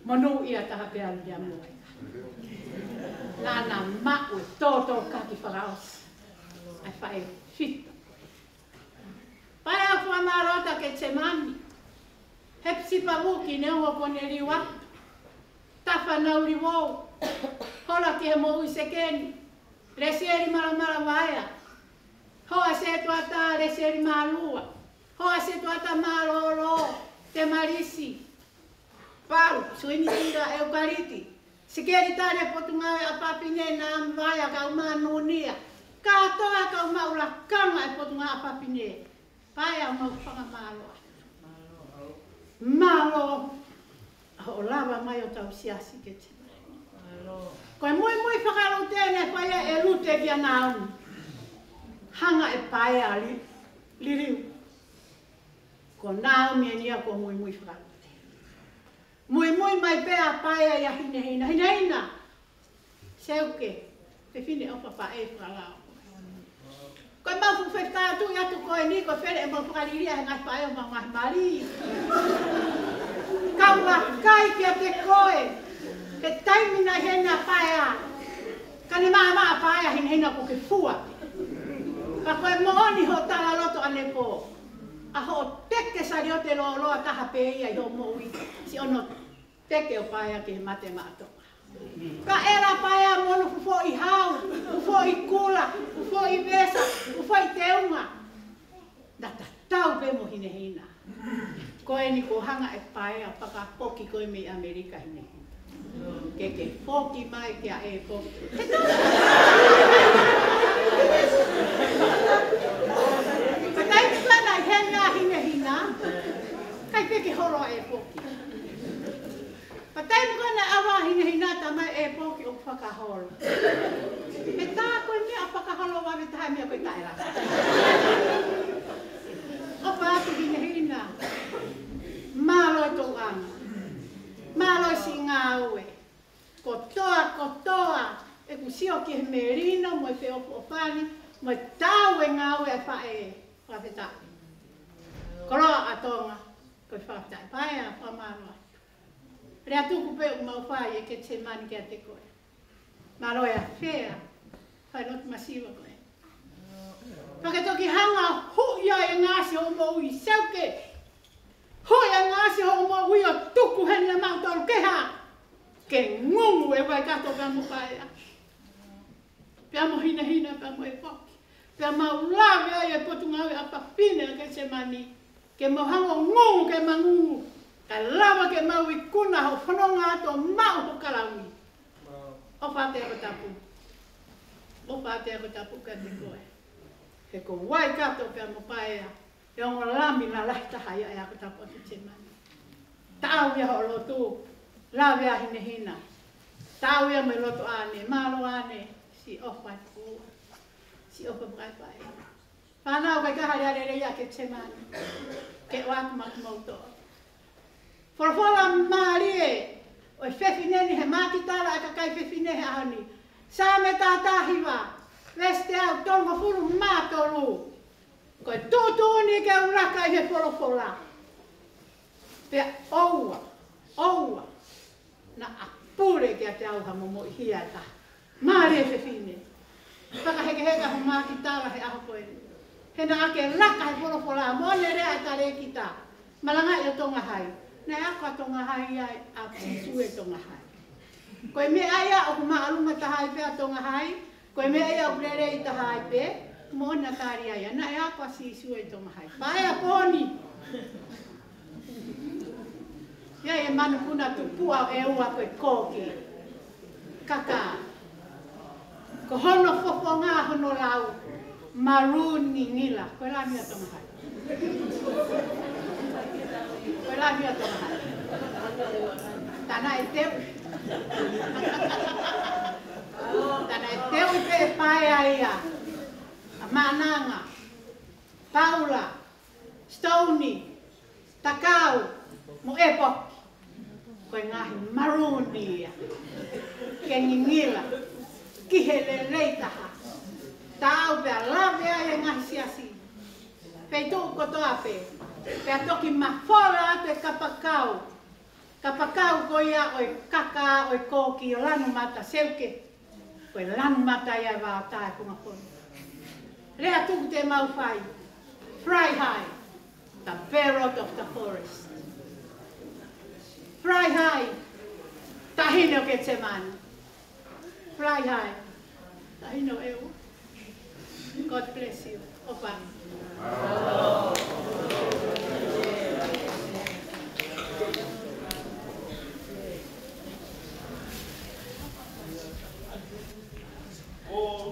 Monu ia taha pea miriani mo wai kato. Nana mau e tōtō kaki whakaosi. Ai whae fita. Paea whamarota Ketisemani. Hepsi pavuki neongo kone liwa. Tafa nauri wou. Hola ki he mo uisekeni. Resieri mara vaea. Hoa se tuata resieri malua. Hoa se tuata malolo. Te marisi. Pau, suini tira eukariti. Sikeri tane potungawe apapine na amvaya ka umanunia. Katoa ka umaula kanga e potunga apapine. Paea mau whakamalo. Malo. O lava mai o tau Siasi Ketisemani. Koe mui whakaro tēne Paea e lute kia nau. Hanga e Paea liriu. Ko nau mea nia ko mui whakaro. Mui mai pea Paea ia hina. Seuke. Te whine opa Paea whakalao. Koe mau whewhetatu i atu koe ni koe where e mau whakariria he ngai Paea mau ngai mari. Kaua kai kia te koe. He taimina hena Paea. Kane maa Paea hina ko ke fua. Ka koe mooni ho tala loto ane po. Aho teke sari o te loa taha peia i ho moui. Si ono teke o Paea ki he mate maato. Ka era Paea mono fufo i hau, fufo i kula, fufo i vesa, fufo i teunga. Nata tau pe mo hina. Koe ni ko hanga e Paea paka poki koe me Amerika hina. Ke foki mai kia e poki. Ka tai plana i hena hina. Kai peke horo e poki. Patai mukana awa hina tamai e poki o whakaholo. He tā koe mea whakaholo wawe taha mea koe taera. Opa atu hina. Māloi tō anga. Māloi si ngā ue. Ko toa kotoa e kusio ki he merino mo e whiopani mo e tau e ngau e whae whawhetai. Koroa atonga ko e whawhetai. Paea whamanoa. Rea tuku pe o mau whai e Ketisemani kia te koe. Maroia whea. Fai'aho masiwa koe. Whakatoki hanga huia e ngāsi ho mo ui sauke. Huia e ngāsi ho mo ui o tuku hene mau tolu keha. Ke ngungu e wai kato ka mo paea. Pea mo hina pea mo e poki. Pea mau lawe ai e potu ngawe a papine a Ketisemani. Ke mo hango ngungu ke mangungu. Ka lawa ke mau i kuna ho whanonga ato mau ho kalawi. O whātea ko tapu. O whātea ko tapu ka te koe. He ko wai kato pia mo paea. E ongo lami na laitaha ia e ako tapu a Ketisemani. Tāu ia ho lotu. Lawe a hine hina. Tāu ia me lotu ane. Malo ane. Si ofa kua. Si ofa pai paea. Whanau kai kaha rea rea ia Ketisemani. Ke watu maki mautoa. Whorwhora maarie. O e whewhineni he mākitara aka kai whewhinehe ahani. Sā me tātāhiwa. Veste au tonga furu mātoru. Ko e tūtūni ke uraka i he whorowhora. Pea oua. Oua. Na apure ke a te auha momo i hiata. Mārie whewhine. Whakaheke heka ho mākitara he aho koe. He na ake raka he whorowhora. Mone rea e tare kita. Malanga i a tonga hai. Nei ako a tonga hai ai a sisue tonga hai. Koe me aia o kuma aluma tahai pe a tonga hai. Koe me aia o rere i tahai pe. Mona tari aia. Nei ako a sisue tonga hai. Paea poni. Ia e manu puna tupua e ua koe koki. Kaka. Ko hono fofonga hono lau. Maroon ni ngila. Koe la mia tonga hai. Koe la mia tonga hai. Tana e teu. Tana e teu pe e paea ia. A Mananga. Paula. Stoney. Takau. Mo e poki. Koe ngahi maruni ia. Ke ngingila. Kihele reitaha. Tau pe a lawe ai e ngahi siasi. Pei tuu kotoa pe. Pea toki mawhora atu e kapakau. Kapakau ko ia o e kaka o e koki o lanu mata seuke. Ko e lanu mata ia wā tae punga pono. Rea tuku te mau whai. Fai'aho, the parrot of the forest. Fai'aho, tahino Ketisemani. Fai'aho, tahino eu. God bless you. Opa. Oh,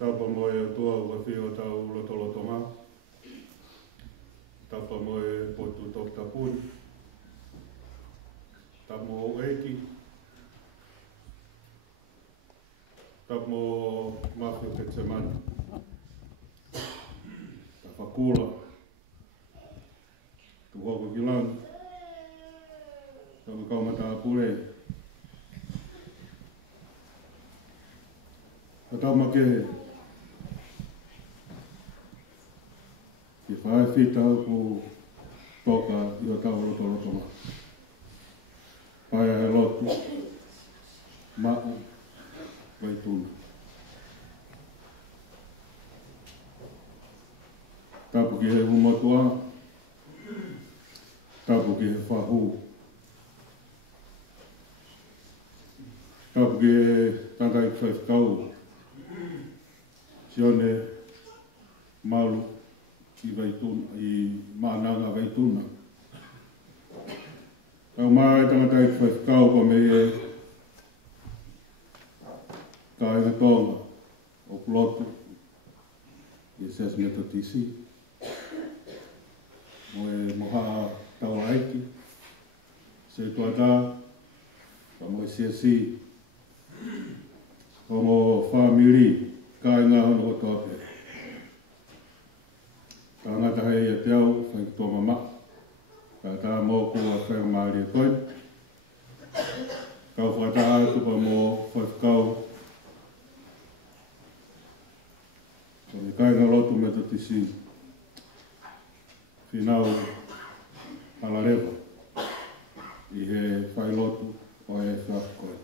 Tapa mo e tua ua whio tau lotolotonga. Tapa mo e potu tok tapun. Tapa mo o eki. Tapa mo mafio Ketisemani. Tapa kula. Tu hoko kilang. Tapa kaumata apure. Tapa make. Ki whae whita ku toka i o tau lotolotonga. Paea-He-Lotu Veituna. Tapu ki he humotua. Tapu ki he whahu. Tapu ki he tangai whaifkau. Sione malu i Veituna, i Maananga Veituna. Kau mai tangata i whaifkau pa me e ka inga tonga o Kulotu i Siasi me tisi. Mo e moha tau aiki. Se tuata pa mo e Siasi. O mo whamiri ka inga hono o tope. Ka ngata hei e te au, whai ki tō mama. Ka tā mō kua whakamavae koe. Kau whata atu pa mō whaifkau. Ka me kainga lotu me te tisi. Fiema'u halarewa. I he whailotu o e whakakoe.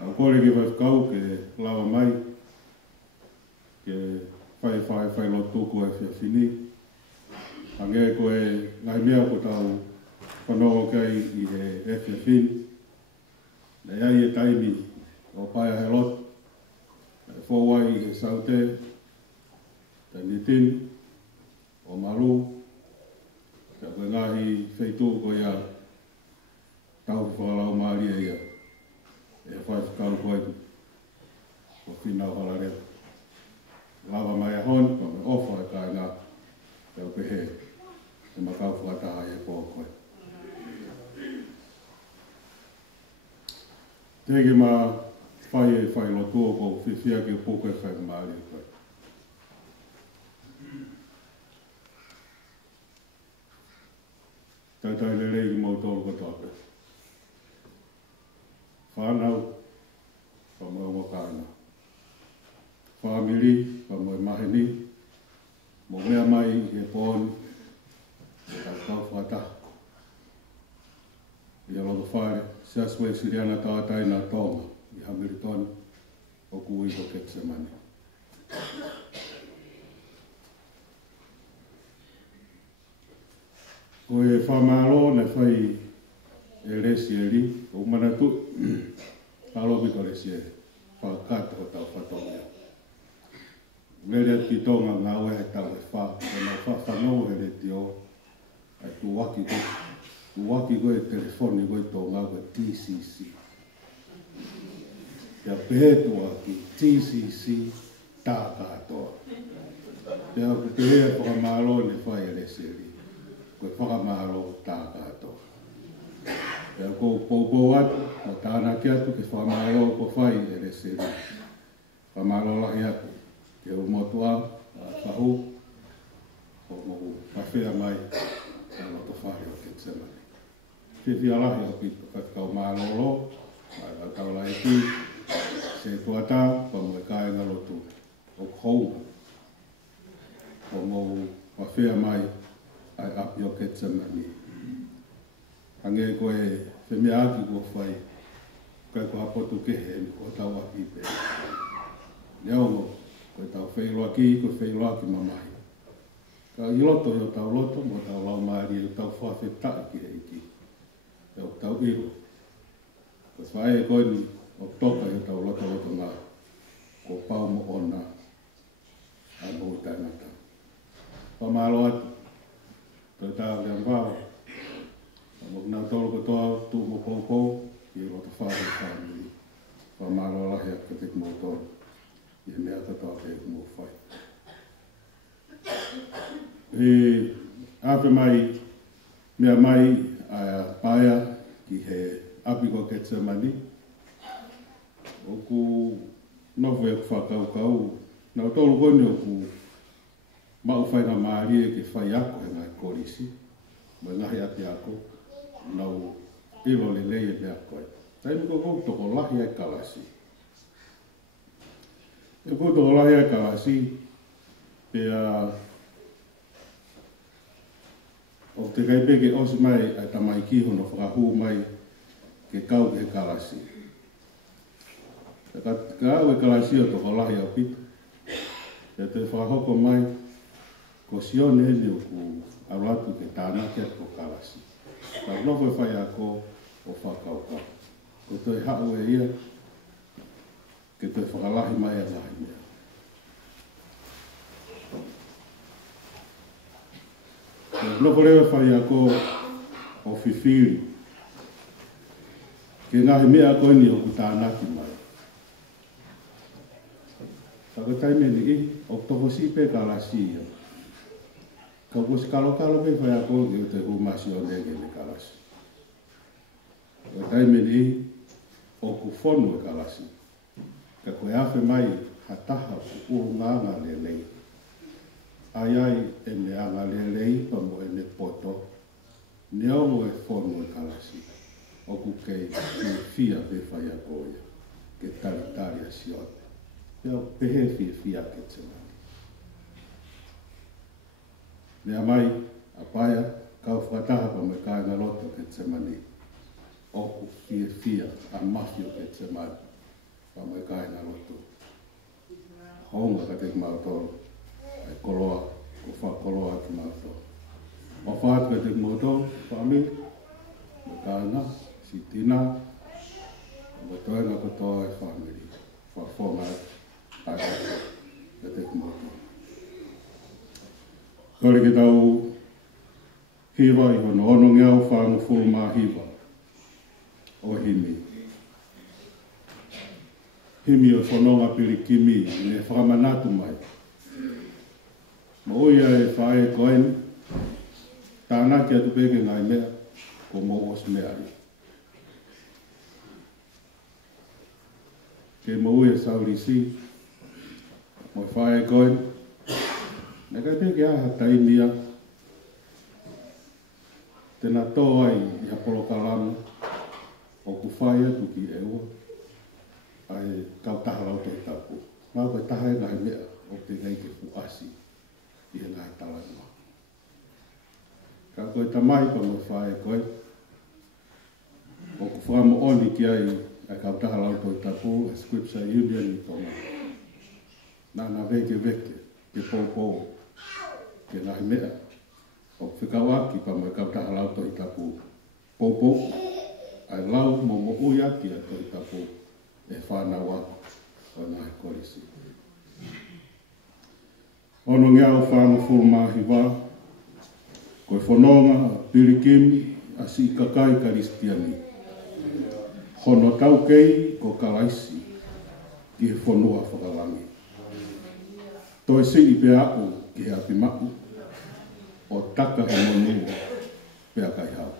Au kore ki whaifkau ke lawa mai. Ke Fai'aho ko e whiawhini. Ange ko e ngai mea ko tau whanau kai i he whiawhini. Nei ai e taimi o Paea-He-Lotu. E whauai i he saute. Te nitin. O malu. Ka koe ngahi wheitu ko ia. Tau whakalau maari e ia. E whaifkau koe. O whinau halarewa. Lava mai a hon, pa me ofa e kai ngā te o pehe, te makau whakataha e pōkoe. Tege mā whai e Whailotu o kou whiwhia ki o pōkoe whakamavae koe. Taitai le rei ki mautoro ko tāpe. Whānau, pa me o mokāna. Whamiri, pa mo e maheni, mo mea mai e pōni, ka kau whata. I alodo whare, Siasi Uesiliana tātai nā tōma, i hamiri tōni, o kui o Ketisemani. Ko e whamalo ne whai e resi e ri, o manatu, alo bito resi e, whakata o tau whatonga. Mele ki tonga ngā ue he tau e wha, e nā whanau he re te o, ai tu waki koe telefoni koe tō ngā koe TCC. Ia pehetu aki TCC tā kātoa. Te au te hea whakamalo ne whai e reseri, koe whakamalo tā kātoa. Te au kou poupou atu, o tāna ki atu ke whakamalo ko whai e reseri. Whakamalo lahi atu. Ke o motua, whahu, o mo whawhea mai, e loto whare o Ketisemani. Whiwhi alahi o ki whakau mālolo, mai au tau lai ki, se tuata, pa mo e kāinga lotu o kou, o mo whawhea mai, ai api o Ketisemani. Ange koe whemea aki ko whai, kai ko hapotu kehe, o tau api pe. Neongo, koe tau whailoa ki, koe whailoa ki mamahi. Ka i loto i o tau loto, mo tau lau maari i o tau whawhetai ki heiki. E o tau iro. Ko whae e koe ni o toka i o tau loto ngā. Ko pau mo ona. A mo i tainata. Whamalo atu. Koe tau rian whao. Mo nā tolo ko toa tu mo pou, i o loto whare whamiri. whamaro lahi aka te kumotor. I mea katoa te kumowhai. E ape mai, mea mai a Paea ki he apiko Ketisemani. O ku nofu e ku whakaukau. Na o tolu kone o ku mau whainga maari e ke Fai'aho he ngai korisi. Mai ngahi ati ako. Nau ilo le lei e mea koe. Taimi ko kou toko lahi ai kalasi. E kou toko lahi ai kalasi. Pea o te kaipeke osi mai ai tamai kiho no whakahu mai ke kau ke kalasi. Ka au e kalasi o toko lahi au pita. Pea te whakahoko mai ko sione heli o ku aratu ke tānake ko kalasi. Ka nofo e Fai'aho o whakaukau. Ko te hau e ia ke te whakalahi mai a lahi mea. Noko rewa Fai'aho o whiwhiri. Ke ngahi mea koe ni o ku tānaki mai. Taka taimeni i, o toko sipe kalasi ia. Ka kusi kalo pe Fai'aho ki o te humasi o nege le kalasi. Taka taimeni i, o ku whonu e kalasi. Ka koe awhi mai hataha ku urunganga le lei. Ai e me anga lelei pa mo e ne poto. Ne ongo e whonu e kalasi. O ku kei fia pe Fai'aho ia. Ke talitari a sione. Pea pehe fia Ketisemani. Nea mai a Paea kau whakataha pa me kāinga loto Ketisemani. O ku fia a mafi o Ketisemani. Pa me kāinga loto. Honga ka te mautoro. Ai koloa, ko whakoloa ki mātou. O whaatu e te motor, whami, me kāna, si tina, o toenga katoa e whamiri, whawhonga ai e te motor. Kore ke tau hiwa i hono ono ngeau whangu fulu mā hiwa o himi. Himi o whanonga pirikimi, ne whakamanatu mai. Mo ia e whae koen, tānaki atu peke ngai mea, ko mo os mea ni. Ke mo ue saurisi, mo whae koen, ne kai peke aha taimia, tena tō ai i hapolo kalama, o ku whae atu ki e ua, ai kau taha rau te tapu. Mau koe taha e ngai mea, o te ngai ke fuasi. I e ngai talanua. Ka koe tamai pa mo whae koe. O ku whamo oni ki ai a kau taha lau toi tapu, a scripture union i tonga. Nana veke, ke pōpō, ke nahi mea. O ku whikawaki pa mo kau taha lau toi tapu. Pōpō, ai lau mo ui aki a toi tapu, e whanau aku, o nahi korisi. Ono ngeau whangu fulu mahi wā, koe whanonga, pirikimi, a si kakai karistiani. Hono tau kei ko kalaisi, ki he whanua whakalangi. Toi si i Fiema'u ki he Fiema'u, o taka he monua, pea kai hau.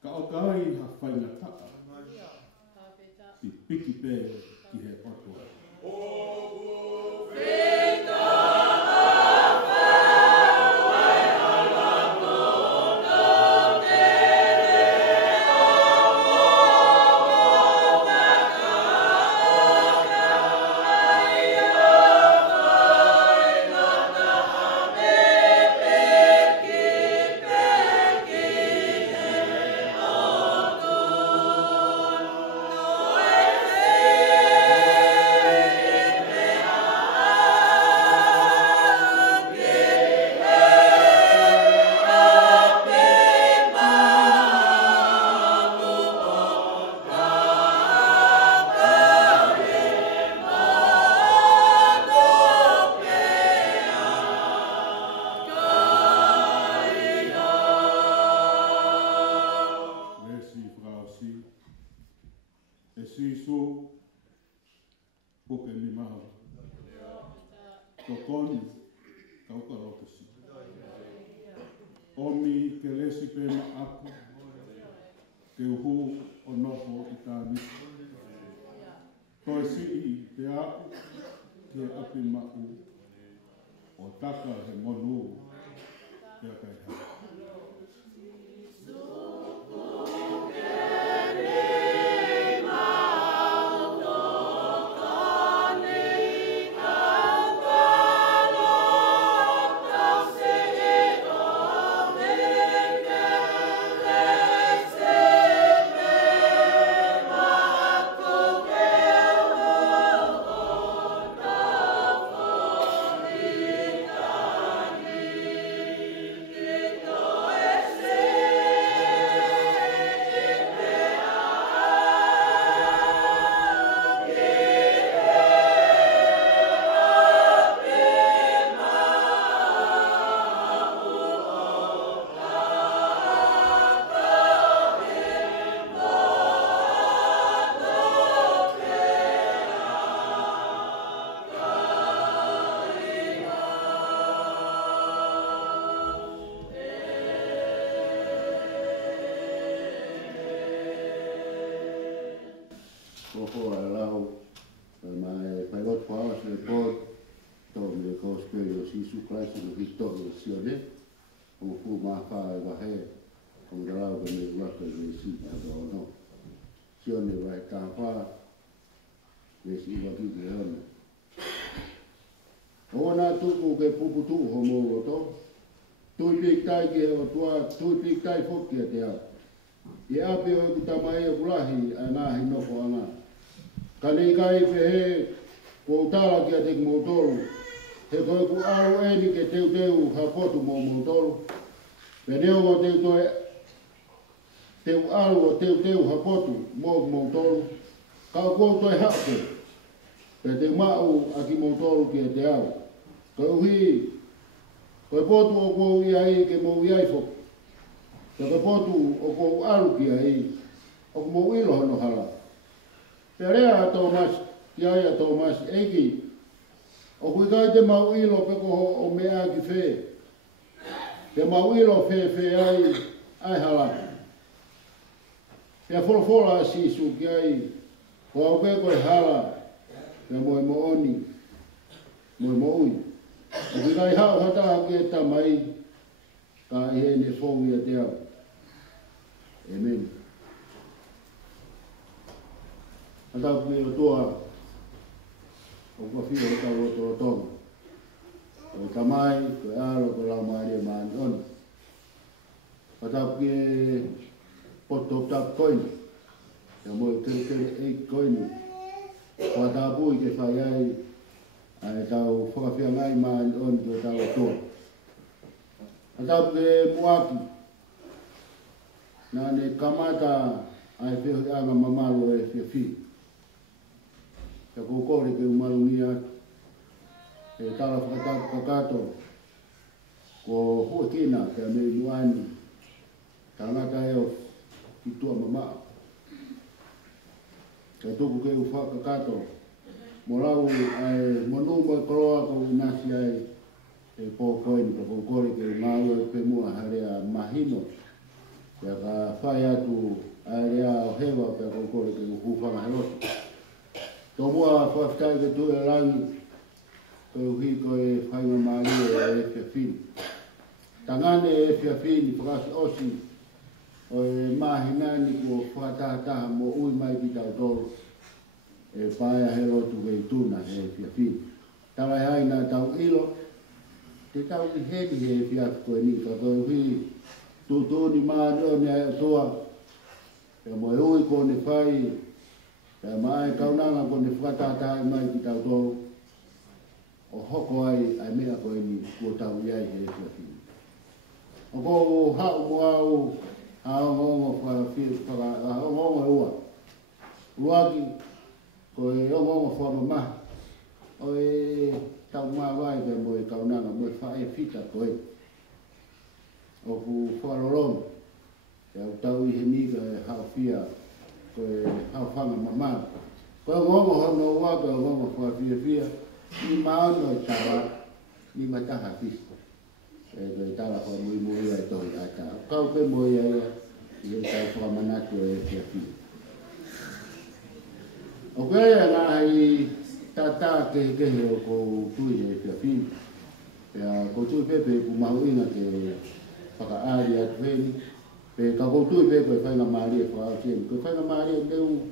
Ka o kai ha whainga taa. Si piki pē ki he tokoni kauka rotosi. Omi ke lesi pe ma'apu, ke uhu o noho i tāni. Koe si'i te aku, ke api ma'u, o taka he monu, ke akai hau. Paea-He-Lotu Veituna he Fiema'u. Tala haina tau ilo, te tau i hemi he Fiema'u koe ni, ka koe hui tutuni maa nio ni aia toa, e moe hui kone whai, e mai kaunanga kone whakatatai mai ki tau tolu, o hoko ai ai mea koe ni kua tau iai he Fiema'u. O ko hau mo au, aongongo ua, uaki, koe ongongo whamamaha, o e tau maa vai pe moe kaunanga, moe whae fita koe. O ku whalolong, e au tau i he nika e hau fia, koe hau whanga mamā. Koe ongongo hono uaka, ongongo wha fia fia, i maano e tawa, ni mataha fisko. E tala ko mui ai toi ata. Kau pe moi ai e tau whamanatu e fiafi. O kaya ngā hai tata ke o ko tui e fiafi. Pea ko tui pepe ku mahu inga ke whakaari atu heni. Pe ka ko tui pepe e whainga maari e whaau tien. Ko whainga maari e leu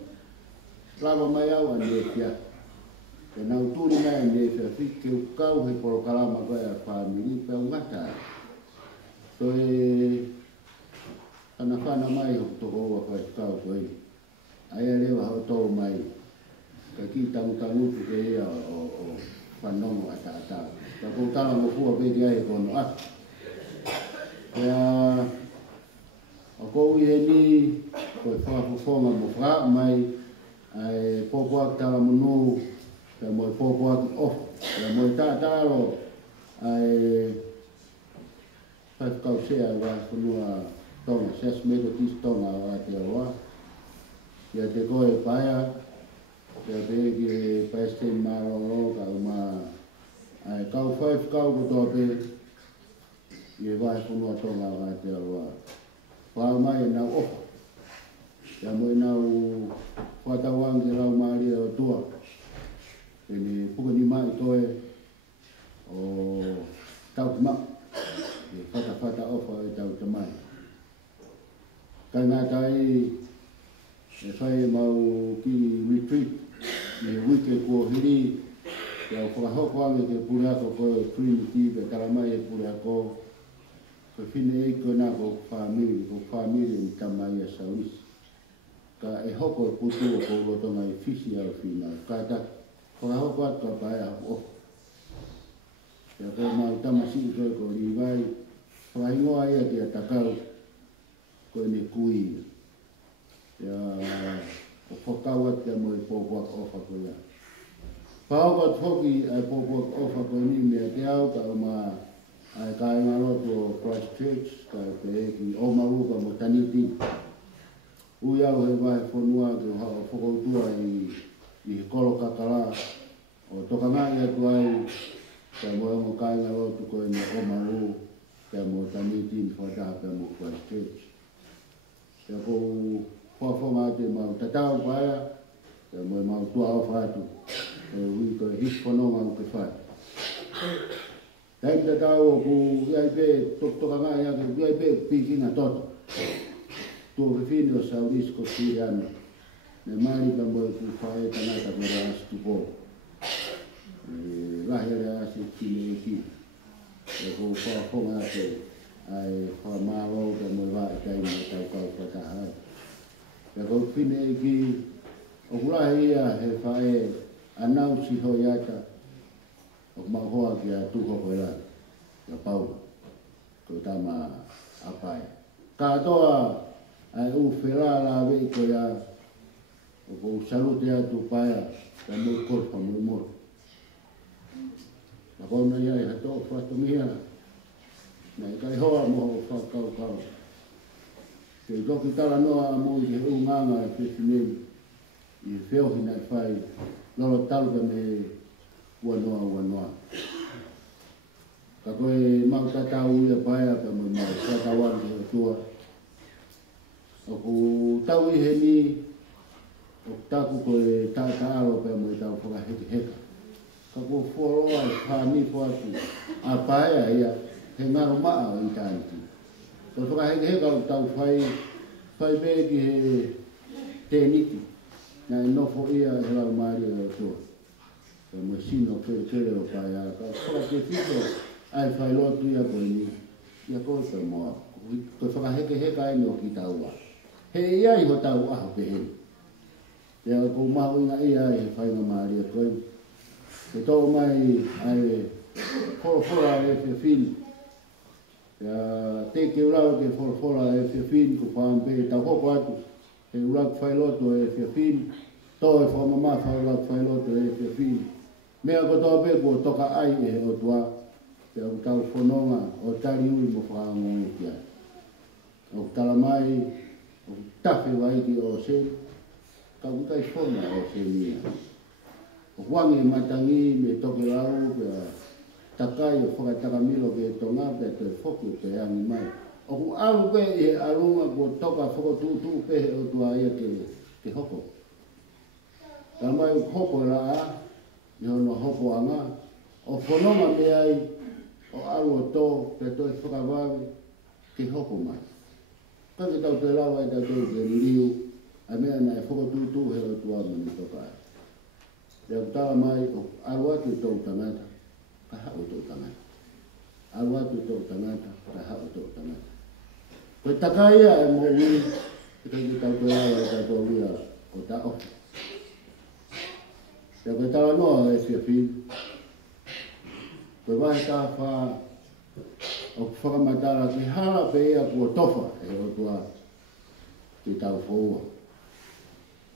lava mai au ane e fiafi. E nau tūri mai ane e fiafi ke ukau he poro kalama koe a whaamiri pea ungata. So e ana whana mai ho toko ua koe kau koe. Aia lewa hau tau mai. Ka ki tangutangutu ke ia o whanongo ata ata. Ka koutala mo fua peki ai kono atu. Pea o kou i ni koe whakafufonga mo whaa mai ai popoak tala munu pea mo popoak off. Pea mo tātaro ai whakau sea wa whanua tonga, Siasi Methodist tonga o Aotearoa. Ia te koe Paea, ia te eki Paestin Maroro ka uma ai kau whaif kau kotoa pe ia vai whanua tonga o Aotearoa. Whao mai e nau ofa. Ia mo e nau whatawangi rau maari o tua. E ni pukani mai toe o tau mak. E whata ofa e tau tamai. Kai ngā tai e whai mau ki retreat e wike kua hiri e au whakahoko ame ke pureako koe Trinity pe taramai e pureako ko whine e koe nā ko whamiri ni tamai a Saulisi. Ka e hoko e putu o kou rotonga e fisi au whina. Ka ta whakahoko atu ka Paea-He-Lotu. Ia koe mau tamasi koe ko riwai whaingoa ia ki a takau koe ne kui. Ia o whakau atu ia mo e pōpuak ofa koe ia. Whao atu hoki ai pōpuak ofa koe ni mea te au ka o ma ai kai ngā roto o Christchurch ka e pe eki o maruka mo taniti. Ui au he vai whanua ke o whakautua i kolo kakala o tokangai atu ai ka mo kai ngā roto koe ne o maru ka mo taniti ni whataha ka mo Christchurch. Ia kou whawhonga te mau tatau Paea, ka mo mau tua au whatu e ui koe his whanonga o ke whai. Kai tatau o ku iai pe tokangai ake iai pe pikinga toto. Tuo whiwhine o Saulisi ko Uesiliana. Ne mari ka mo ku whae tanata ko ras tupo. Lahi ale asi kine e ki. E kou whawhonga ake ai whamaro ka mo wa e kai mo tau kau whatahai. Ia kou whine e ki o kulahi ia he whae anau si hoi ata o mahoa ki a tuho koe lai. Ia Paula. Ko tama apai. Ka atoa ai u whera la wei koe a o kou salute atu Paea ka mo korpa mo moro. Na kona ia e hato whatomia. Na i kai hoa mo whakau kau. Ke toki tala noa mo i he unganga e whiwhinei i whiohina e whai lolo taluka me uanoa. Ka koe mau tatau ia Paea ka mo mau whatawangi o tua. O ku tau i he ni o taku koe tātaaro pe mo i tau whakaheke heka. Ka koe fuaroa e whani fuatu a Paea ia he ngaro maa o i tāiti. Ko whakaheke heka o tau whai begi he tēniti. Nā e nofo ia he lau maari o tua. Ka mo sino kere o Paea. Ka whakake whito ai Fai'aho ia koe ni. Ia koe koe moa. Ko whakaheke heka e no ki taua. He ia i ho tau aho pe he. Ia ko mahu inga ia e whainga maari a koe. Ke tau mai ai whora e whiwhini. Ia te ke urau ke whora e whiwhini ko whaampe tau hoko atu. He urau Fai'aho e whiwhini. Tau e whamama Fai'aho e whiwhini. Mea ko tau pe ko toka ai e he o tua. Ia ko tau whanonga o tari ui mo whaango e kia. O talamai o tafe waiki o sen. Ka utai whona o sen ia. O wangi matangi me toke lau, takai o whakatakamilo ke tonga pe te whoku te angi mai. O ku alu pe e alunga ko toka whakotūtū pe o tua ia ke hoko. Tā mai o hoko la a, i hono hoko anga, o whanonga me ai o alu o tō pe toi whakawāwi ke hoko mai. Kake tau te lawa e tau te liu, a mea na e whakotūtū he o tua mani toka ai. Reo tāla mai o alu atu tō tangata, ka hau tō tangata. Alu atu tō tangata, ka hau tō tangata. Koe takai ia e mo ui, e kai tau te lawa e tau ria o ta ofi. Reo koe tāla noa e fia pini. Koe wahi tā wha o whakamatara ki hala pe ia kua tofa e o tua ki tau whaua.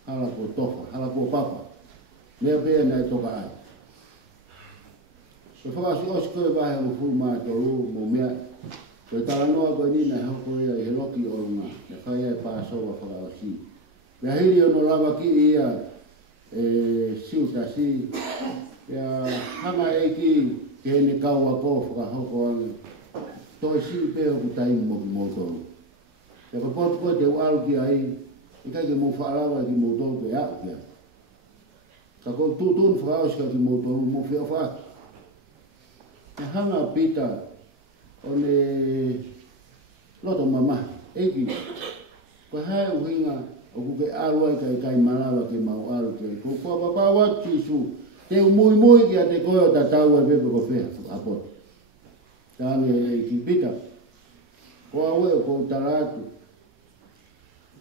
Hala kua tofa, hala kua papa. Mea pēa nei toka ai. Koe whakasi osi koe wahi o fu mātoru mo mea. Koe tala noa koe nina e hoko ia i he loki o runga. E whai e pāsoa whakaosi. Mea hiri ono lava ki ia Siasi. Mea hanga eiki ke hene kaua ko whakahoko ange. Toi si peo ku tai mo toru. E ko potu koe te uaru ki ai. I kai ke mo whaarawa ki mo toru pe au kia. Ka kou tūtun whakaoska ki mo toru mo whia whaaki. E hanga pita o ne loto mamahi. Eki, ko hae uhinga o kuke arua kai marawa ke mau aru ke. Ko kua papawa tisu. Te umui mui ki a te koe o tatau e pepe ko whea apoto. Tāne e ki pita. Ko aue o kou taratu.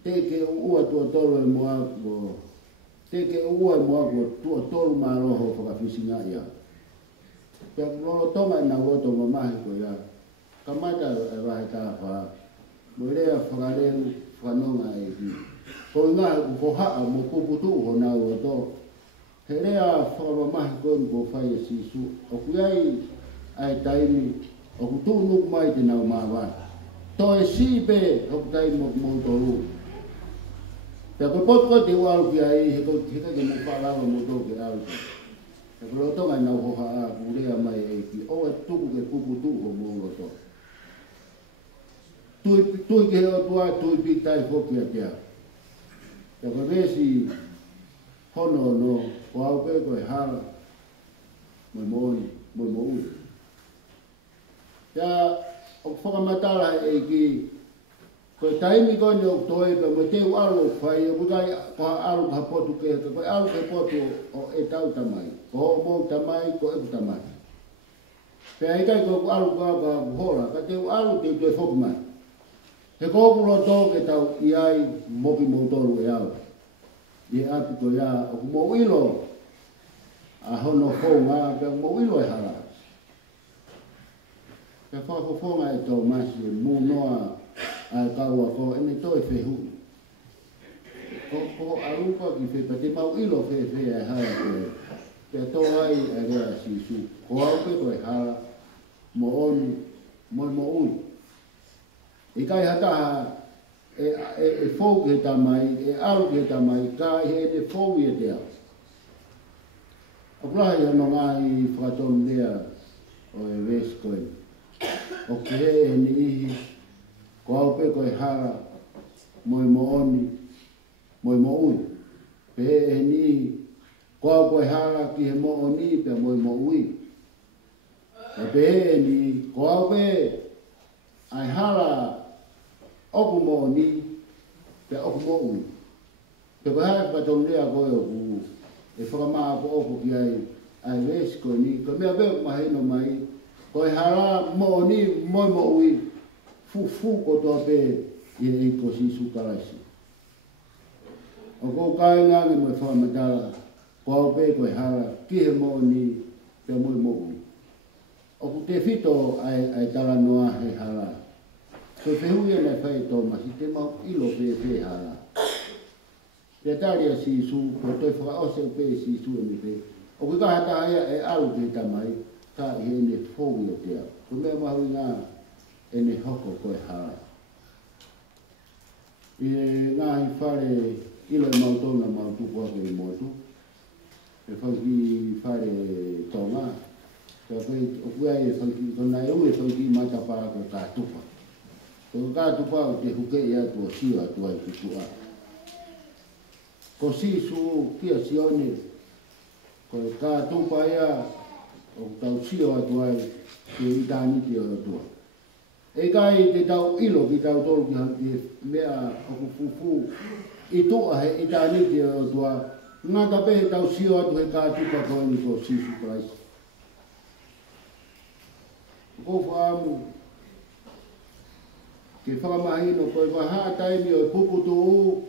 Te ke ua tua toro e moa ko. Te ke ua e moa ko tua toro maroho whakafisinga ia. Pea loro tonga e na woto mamahi ko ia. Ka mata e wahe tā wha. Mo rea whakareu whanonga e ki. Ko ngā ko haa mo puputu ho nau o tō. He rea whakamamahi koe ko whai e sisu. O kuiai ai taimi. O kutu nuk mai te nau māwai. Tō e si pe o kutai mo toru. Pea koe potko te uaru ki ai, he ka ke mo whaalawa mo tō ke au. He koe rotonga i nau hoha a kurea mai e ki. O e tuku ke puputu ho mo roto. Tui ke heo tua, tui pitai whoki a tea. Pea koe vesi hono no, ko au pe koe hala. Moi mooni, moi mo ui. Pea o whakamatara e ki. Koe taimi koe ni o toi pe mo te uaru o whai, o kutai koha aru ka potu ke, koe aru ke potu o e tau tamai. Ko ho mou tamai, ko e tamai. Pea ikai koe aru ka hora, ka te uaru te tue whoki mai. He kōpuro tō ke tau i ai moki moutoru e au. I atu ko ia, o ku mou ilo a hono whonga, pea mou ilo e hara. Pea whakawhonga e tō masi e mū noa a kaua ko ene toi whehu. Ko arupa ki whe, pa te mau ilo whe e hara koe. Pea tō ai e rea sisu. Ko aupe koe hara, mo oni, moi mo ui. I kai hataha e fōu ke tamai, e aru ke tamai, ka he ne fōu i e te au. O kurahi ano ngā i whakatonu lea o e wesi koe. O ke he ni ihi, ko aupe koe hara, moi mo oni, moi mo ui. Pe he ni ihi, ko au koe hara ki he mo oni, pe moi mo ui. Pe he ni, ko aupe ai hara, oku mo ni, pe oku mo ui. Pe koe hae whakatonu lea koe o ku, e whakamaa ko oku ki ai wesi koe ni, koe mea beo mahino mai, koe hara mo ni, moi mo ui, fu ko toa pe i e ko sisu karasi. O kou kai ngange mo e whakamatara, ko au pe koe hara, ki he mo ni, pe moi mo ui. O ku te whito ai tala noa he hara. Koe whehui e nei whai tō masi, te mau ilo whe hara. Te taria sisu, ko toi whakaose o pe sisu e mi pe. O kui ka hata aia e aru te tamai, ka i ene whou o te au. Ko mea mahui ngā ene hoko koe hara. I ngā hi whare ilo e mautona mautuku ake i motu. E whauki whare tō ngā. koe o kuai e whanki, ko nai ue whanki matapara ko kātupa. Ko kātupa o te huke ia tua sio atua i tutua. Ko sisu kia sione, ko kātupa ia o tau sio atua i te itaniti o atua. E kai te tau ilo ki tau tolu ki hanki mea o kufufu i tua he itaniti o atua. Ngā tape he tau sio atu he kātupa koe ni ko sisu Christ. Ko whaamu, ke whakamahino koe waha taimi o puputu u,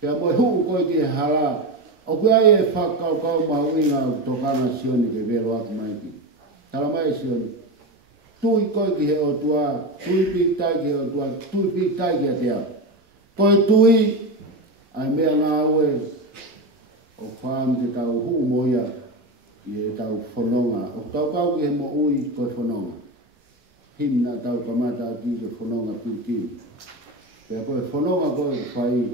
pia moe huu koe ki he hala, o koe ai e whakaukau mahuinga o tokana sioni ke vero aku maiki. Tala mai sioni, tui koe ki he o tua, tui pik tai ki he o tua, tui pik tai ki he te au. Koe tui, ai mea ngā ue, o whaam te tau huu moia, i e tau whanonga, o tau kau ki he mo ui koe whanonga. Himna tau kamata ati ke whanonga pikiu. Pea koe whanonga koe whai,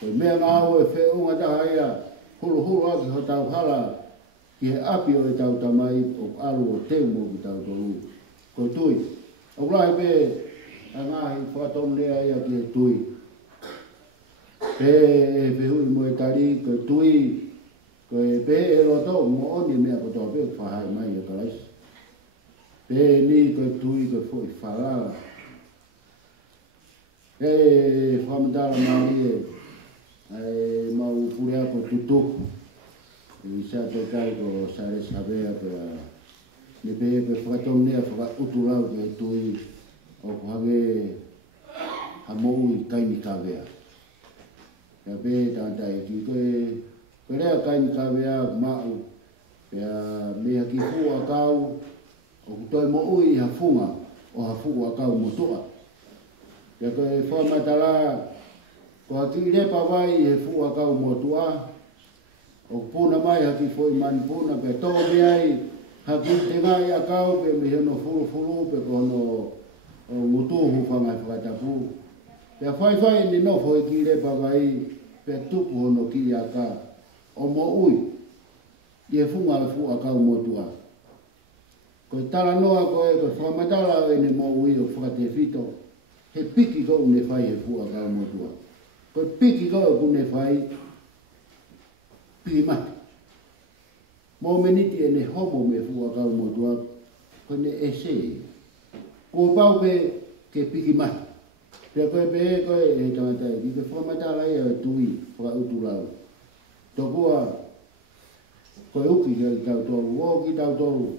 koe mea ngā ue whiunga taha ia, hulu aki ho tau hala, ki he api o e tau tamai, o alu o teu mo ki tau tolu. Koe tui. O rai pe, a ngahi whaton lea ia ki he tui. Pe hui mo e tari, koe tui, koe pe e roto, mo oni mea ko tau pe whahai mai e kalaisi. Pe ni koe tui koe fwoi whalala. E whamatara maari e mau purea ko tutuku. I sa te kai ko sare sabea koe ni pe koe whakatonea whakauturau koe tui o kuhage hamou i kaini kawea. Pea pe tātai ki koe rea kaini kawea mau. Pea mea ki fua kau. O kutoi mo ui hafunga o hafunga kau mo toa. Pea koe whamatala, ko haki lepa vai he fua kau mo toa. O puna mai haki foi mani puna, pea tō meai haki te ngai a kau, pea me heno furu, pea kono mutuhu whangai whakatapu. Pea whai ni nofo e ki lepa vai, pea tupu hono ki a ka. O mo ui, i he funga he fua kau mo toa. Koe tala noa koe whamatala e ne mo ui o whakate fito. He piki kou ne whai he fua kau motua. Koe piki kou ku ne whai piki mati. Mo meniti e ne homo me fua kau motua. Koe ne ese. Koe pau pe ke piki mati. Pea koe pe koe e tangatai. Ki koe whamatala e a tui whakauturau. Tokua koe uki ki tau toru. O ki tau toru.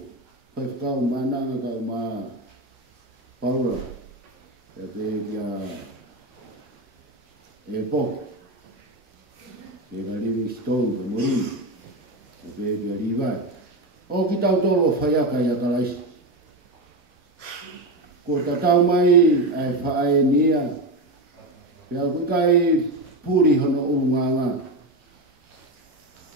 Koe whakau mananga kau maa paura. E te kia e pok. E ka Living Stone, ka Morini. E te kia Rivai. O ki tau toro whaiaka i a kalaisi. Ko ta tau mai ai whae nia. Pea kui kai puri hono urunganga.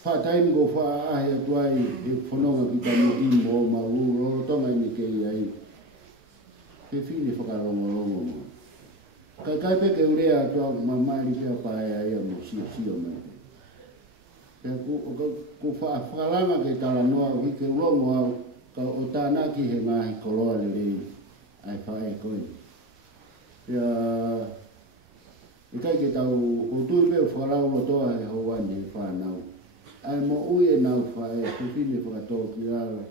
Whataimi ko wha ahi atuai e whanonga ki tamo imo o mauru, rorotonga i me kei ai. He whine whakarongo mo. Kai peke urea atua mamairi pia pae ai mo sio mai. Pea ku whakalanga ke tala noa wike urongo au, ka o tāna ki he ngahi koloa le rei ai whae koe. Pea i kai ke tau o tui peo whakaraulo toa he hauani he whanau. Ai mo ui e nau whae, whine whakatoa ki ara.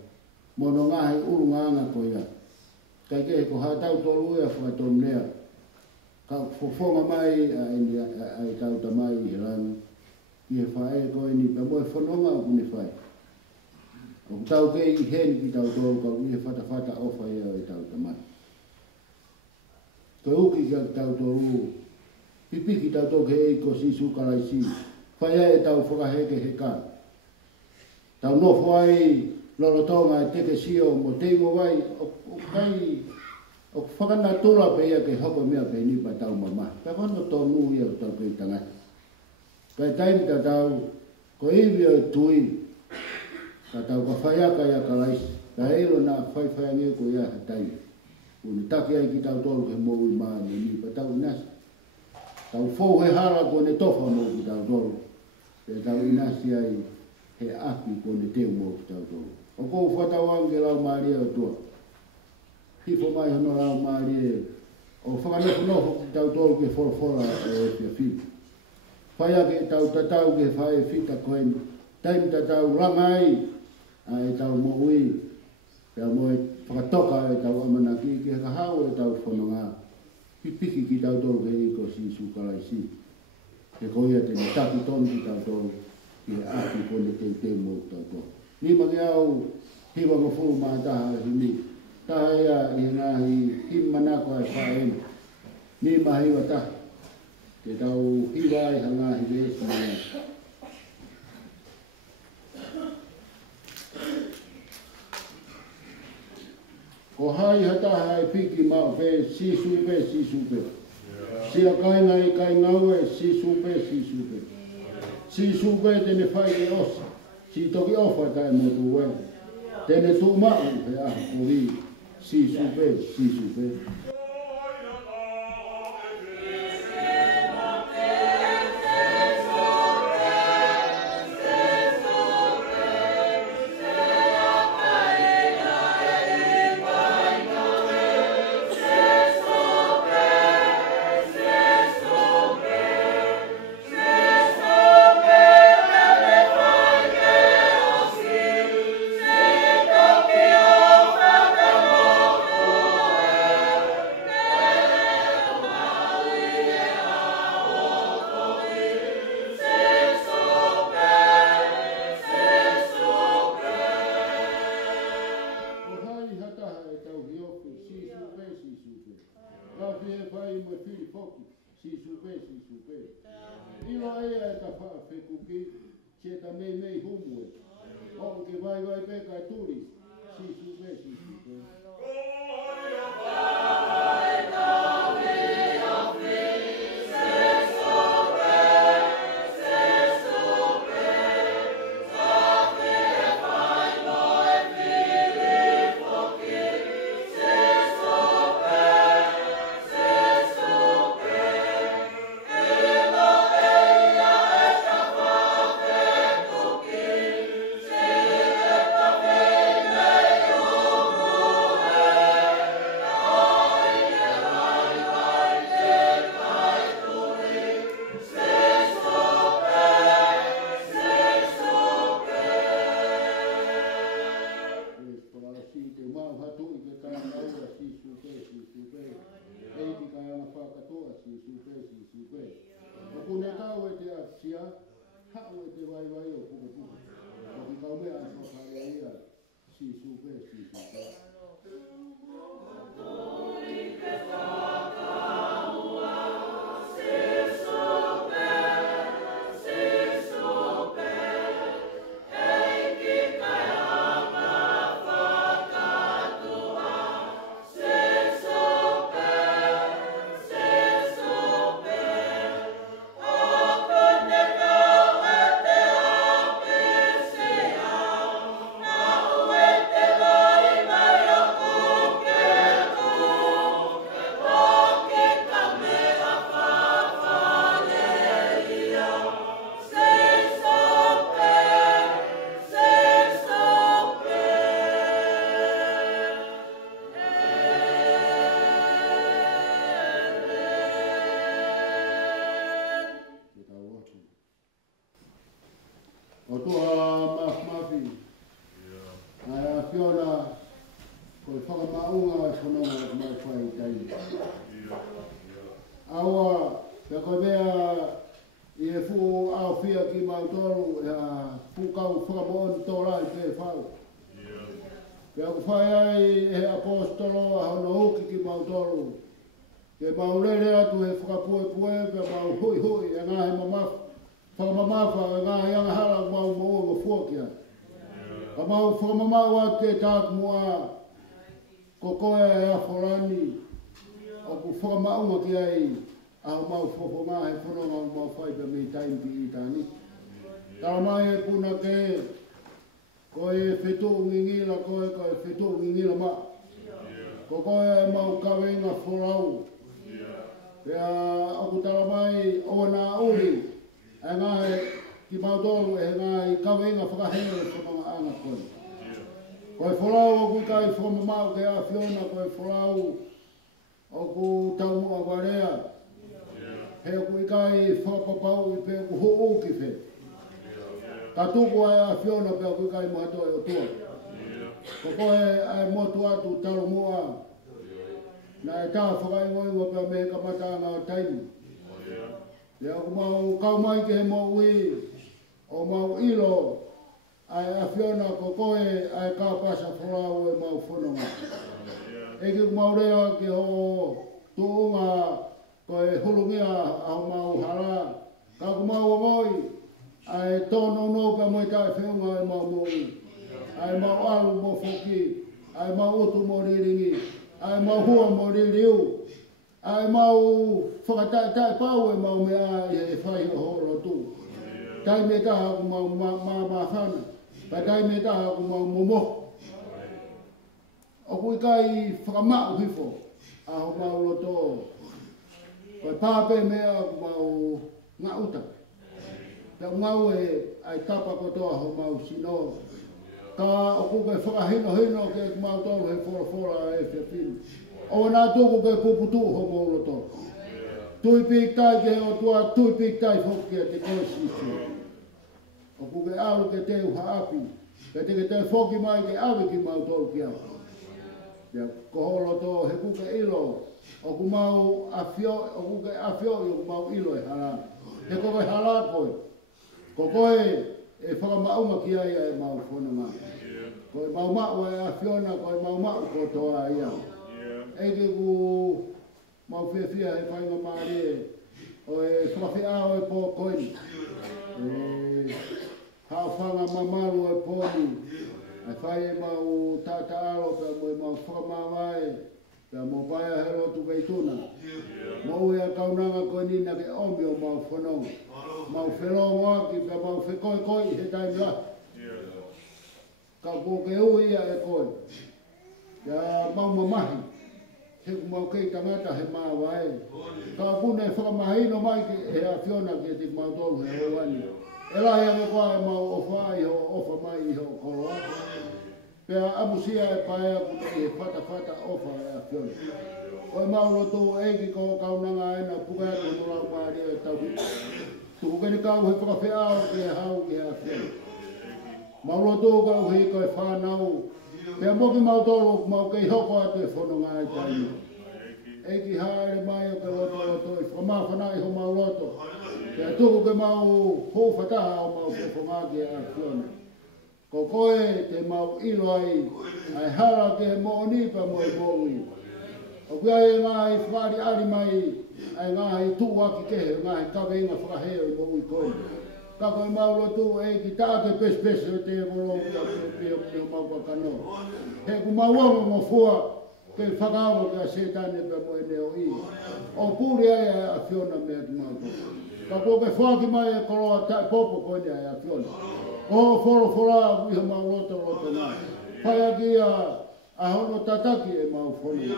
Mono ngahi uru nganga ko ia. Kai ke ko hatau tolu ia whakatonea. Ka fofonga mai ai tau tamai i ranu. I he whae koe ni pa moe whanonga o kune whae. O tau ke i hen ki tau tolu ka ui he whata ofa ia i tau tamai. Koe uki ka tau tolu. Pipi ki tau tolu ke e ko sisu kalaisi. Whaia e tau whakaheke he ka. Tau nofo ai lolotonga e teke sio mo teimo vai o kai o whakanatura pe ia ke hoko mea pe nipa tau mama. Pea kono tonu ia o tau kei tangai. Kai taimi ta tau ko iwi o tui ka tau ka whaiaka ia ka laisi. Ka eiro na whaiwhaiange ko ia he taimi. Uni take ai ki tau tolu ke mou i maa ni nipa tau inasi. Tau fou he hara ko ne tofa mou ki tau tolu. Pe tau inasi ai he api ko ne teo mou ki tau tolu. O kou whatawang ke lau maari o tua. Hifo mai hono lau maari e. O whakanofo ki tau tolu ke whorofora e pia whita. Whaia ke tau tatau ke whae whita koen. Taim tatau rangai e tau mo ui. Pea mo e whakatoka e tau amanaki ke kahau e tau whanonga. Pipiki ki tau tolu ke iko si sukalai si. Ke koia te taki tonu ki tau tolu. Ki he aki kone te mo tau tolu. Ni mangi au hiwa ngofuru maa taha hini. Taha ea i ngahi himanako e whaena. Ni mahiwa taha. Te tau hiwa e hanga hi reisi maa. Ko hai hataha e piki maa pe sisu pe. Sia kainga i kaingau e sisu pe. Sisu pe tene whai e osa. Si toki ofa tae mo tu we. Tene tu ma'u he aho kori. Sisu pe. Koe wholau o ku kai whamamau ke a whiona, koe wholau o ku taumua warea. He o ku i kai whapapau i pe ku ho'o ki whe. Ka tuku ai a whiona pe o ku i kai mahatoa o tua. Ko koe ai motu atu talo mua. Na e tā whakaingoingo pe me ka matanga o taimi. Lea ku mau kaumai ke he mau ui. O mau ilo. Ai a whiona ko koe ai ka pasa wholau e mau whanonga. Eke ku mau rea ki ho tuunga koe hulungia a mau hara. Ka ku mau ngoi. Ai tono no pe moi tai whiunga e mau mui. Ai mau alu mo foki. Ai mau utu mo riringi. Ai mau hua mo ririu. Ai mau whakatai pau e mau mea e Fai'aho lotu. Tai me taha ku mau mawhana. Pa tai me taha ku mau momo. O kui kai whakamau hifo. A ho mau loto. Pa pāpe mea ku mau ngauta. Te ngau e ai tapa kotoa ho mau sino. Ka o ku ke whakahino ke mau tolu he fora e whiapini. O nā tuku ke kuputu ho mau loto. Tui pik tai ke o tua tui pik tai whoki a te koe. O ku ke alu ke teu haapi. Ke te whoki mai ke awe ki mau tolu ki au. Ia koho loto he ku ke ilo. O ku mau afio, o ku ke afio i o ku mau ilo e hara. He koe hara koe. Ko koe e whakamaunga ki ai e mau whananga. Koe mau mau e afiona, koe mau mau kotoa ia. Eke ku mau whiawhia he whainga maare. O e Fai'aho e pō koini. Hawhanga mamaru e pōni. Ai whai e mau tata alo pe mo e mau fakamavae. Pe mo Paea-He-Lotu Veituna. Mo ea kaunanga koini na ke omi o mau whanonga. Mau whenongo aki pe mau whekoi he taimla. Ka po ke ui ia e koe. Ia mau mamahi. He ku mau kei tangata he mawae. Ka pune whakamahino mai ke he a whiona ke te mau tolu he hoani. E lahi ame koa e mau ofa i ho ofa mai i ho koroa. Pea amusia e paea ku te whata ofa e a whiona. O e mau lotu eki ko kaunanga ena pukai ko nolau maari e tau. Tuku keni kau he whakawhiao ke hau ke a whiona. Mau lotu kau hei koe whanau. Pea moki mau tolu mau kei hoko atu e whanonga e taimi. Eki haere mai o ke loto i whakamawhanai ho mau loto. Pea tuku ke mau hōwhataha o mau whongaki e a whiona. Ko koe te mau ilo ai. Ai hara ke he moonipa mo e moui. O kia e ngāhi whari ari mai. Ai ngāhi tūwaki kehe. Ngāhi kawe inga whakaheo i moui koe. Ka koe mau lotu e ki tāke pes o te moro pio mau kakano. He ku mau wango mo fua ke whakaamo ke a setane pe mo e neo i. O pūri ai a whiona mea ki mau koe. Ka koe ke whaki mai e koroa tai popo koe ai a whiona. Ko whora iho mau loto nā. Whai aki a hono tataki e mau whono.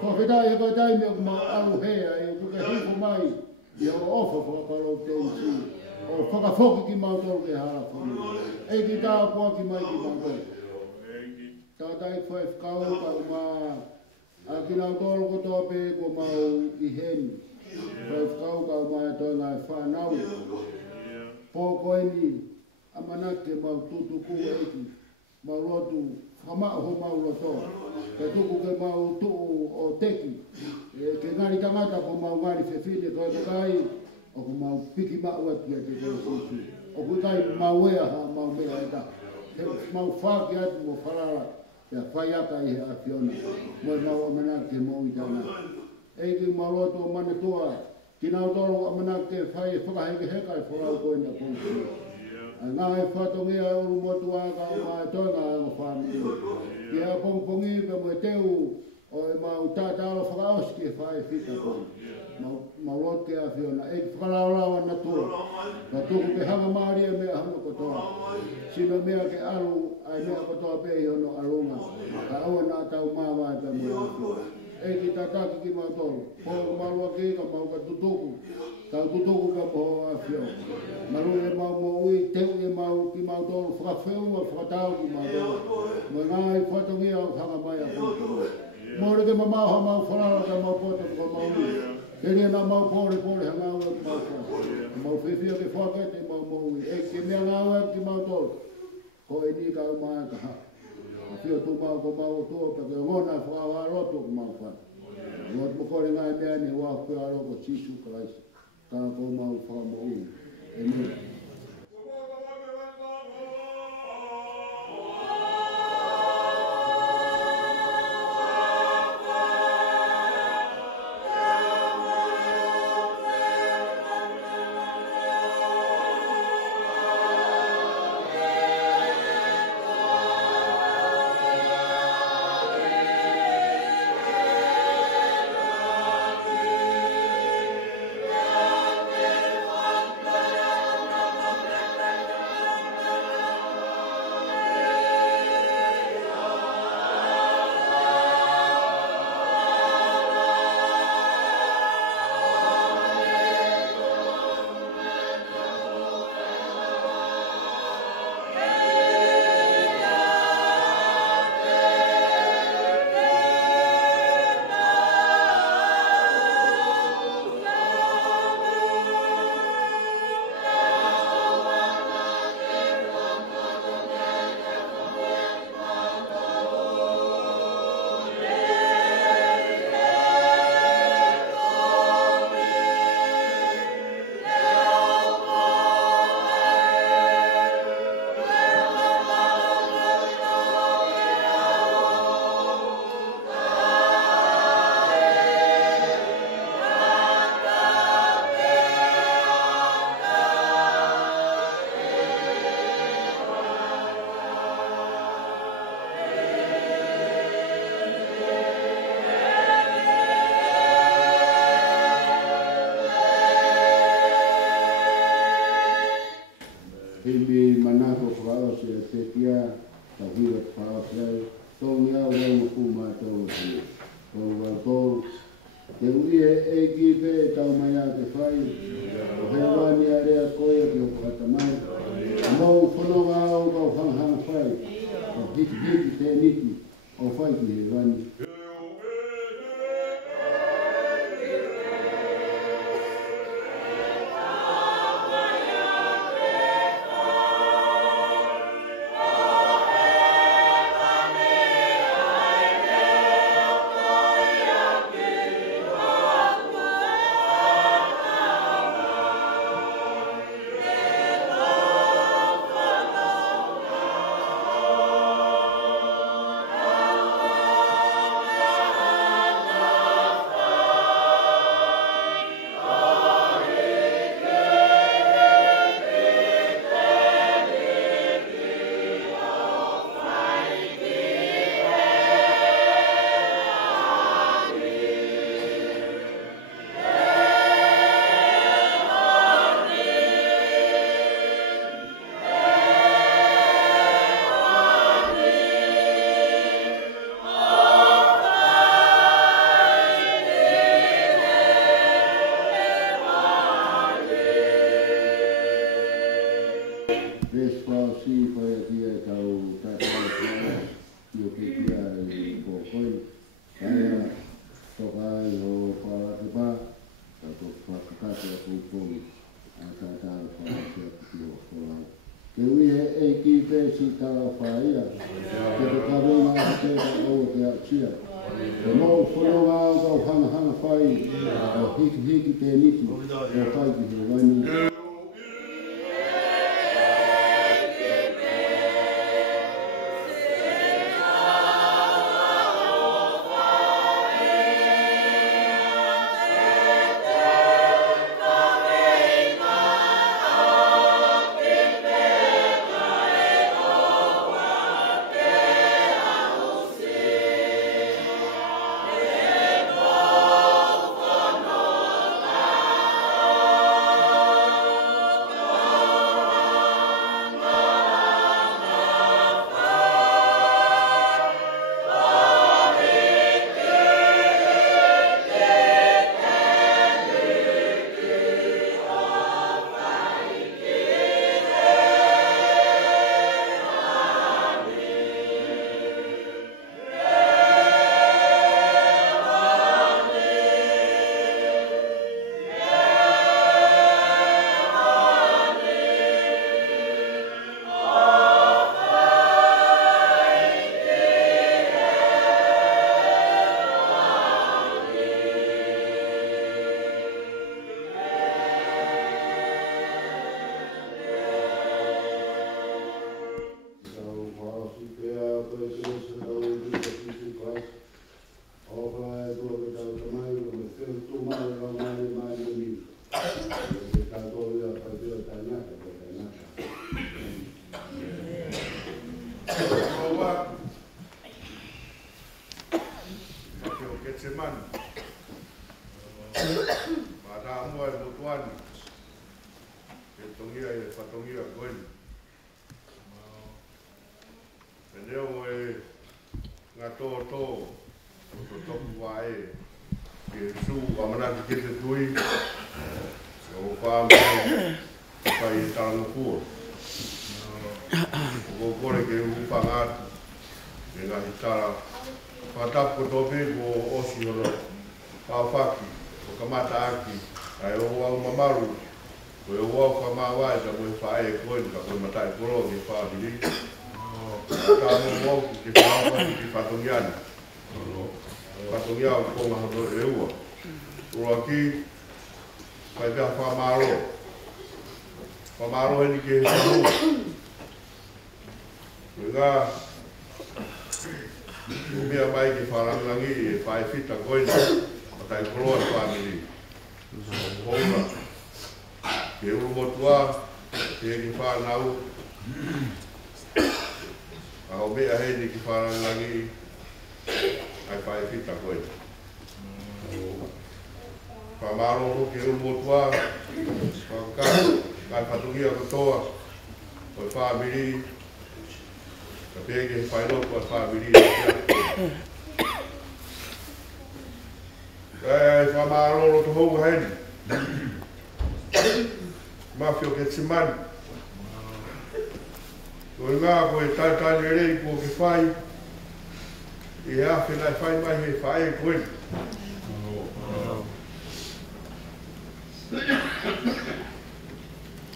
Ko whetai he koe taimi o ku mau alu hea e o kuke hifo mai i ho ofa whakaparo te isi. O whakafoki ki mau tolu ke hara whono. E ki tā pua ki mai ki mau tolu. Tātai whai whakau ka uma a ki nau tolu kotoa pe ko mau i heni. Whai whakau ka uma e toi ngai whanau. Pō koeni a manake mau tutu kua eki. Mau lotu whamau ho mau loto. Ke tuku ke mau tuu o teki. Ke ngari tangata ko mau ngari whewhine koe te kai. O ku mau piki mau atu e te koe sisi. O ku kai mau ea ha mau mea e ta. He mau whaki atu mo wharara. Pea whai aka i he a whiona. Mo e mau amanake mo i tana. Eki mau loto o mana tua. Ki nau tolu amanake whai e whakaheke heka e whorau koe na kousi. Ngā e whatongia e uru motu aka o mai toinga e mo whāmi. Ki a pongpongi pe mo e teu o e mau tātalo whakaoski e whae whita koe. Mau lote a whiona. E ki whakalaurawa na tua. Ka tuku ke hanga maari e mea hono kotoa. Sino mea ke aru ai mea kotoa pe i hono arunga. Ka aua nā tau māwai pe mo e whiona. E ki tataki ki mau tolu. Pōku maua ki ka mau ka tutuku. Ka tutuku ka poho a fio. Maru e mau mo ui, teu e mau ki mau tōru whakawheu a whakatau ki mau tōru. Mo ngā i whatongi au fakamavae a kūturu. Mōre ke mamau ha mau whanara ka mau pota ka mau ui. Kere na mau pōre hanga ua ki mau whaka. Mau whiwhia ke whakete mau mo ui. E ke mea ngā ua ki mau tōru. Ko e ni ka umai ka ha. A fio tū mau ko mau tō pa ke ngona whakawa roto ki mau whaka. Ngot mo kore ngai mea ni wā kua aro ko Jisu Christ. Ka ko mau whakamo ui. Amen. Hili manako whao se te tia, ta hira whao sei, tō ngā wau ku mai tō hi. Tō wau tō, te ui e ki pe tau mai a te whai, o he wani a rea koia ki o kata mai. Mau whanonga au kau hanghang whai, o hiki te niki, o whai ki he wani. Ketisemani. E tongia e whatongia koeni. E neo e ngā tō tō o toku wā e. Ke su amanaki ke te tui. O whāmai whai e tāna kua. O kore ke upa ngātu. E ngā hitara. Whatapu tō pēku o osi ora. Whawhaki. O kamata aki. Ai o wau mamaru. Ko e wau fakamavae ta moe whae e koe. Ka koe matai koro ke whāhiri. Ka mo wau ke whawhaki ki whatongiani. Whatongia o konga hono e ua. Ura ki. Kai pia whamaro. Whamaro heni ke whanua. Koe ngā. Umia mai ki wharangangi e whae whita koina. Matai koro e whamiri. Honga. Ke uru motua, ke ki whanau. Aho mea heni ki wharangangi. Ai whae whita koina. Whamaro ke uru motua. Whakaka. Kai whatungia katoa. Koi whamiri. Ka pēke Fai'aho a whamiri. Kai whamaroro to hou heni. Mafio Ketisemani. Ko ngā koe taitani rei ko ke whai. I hawhi nai whai mai he whae e koe.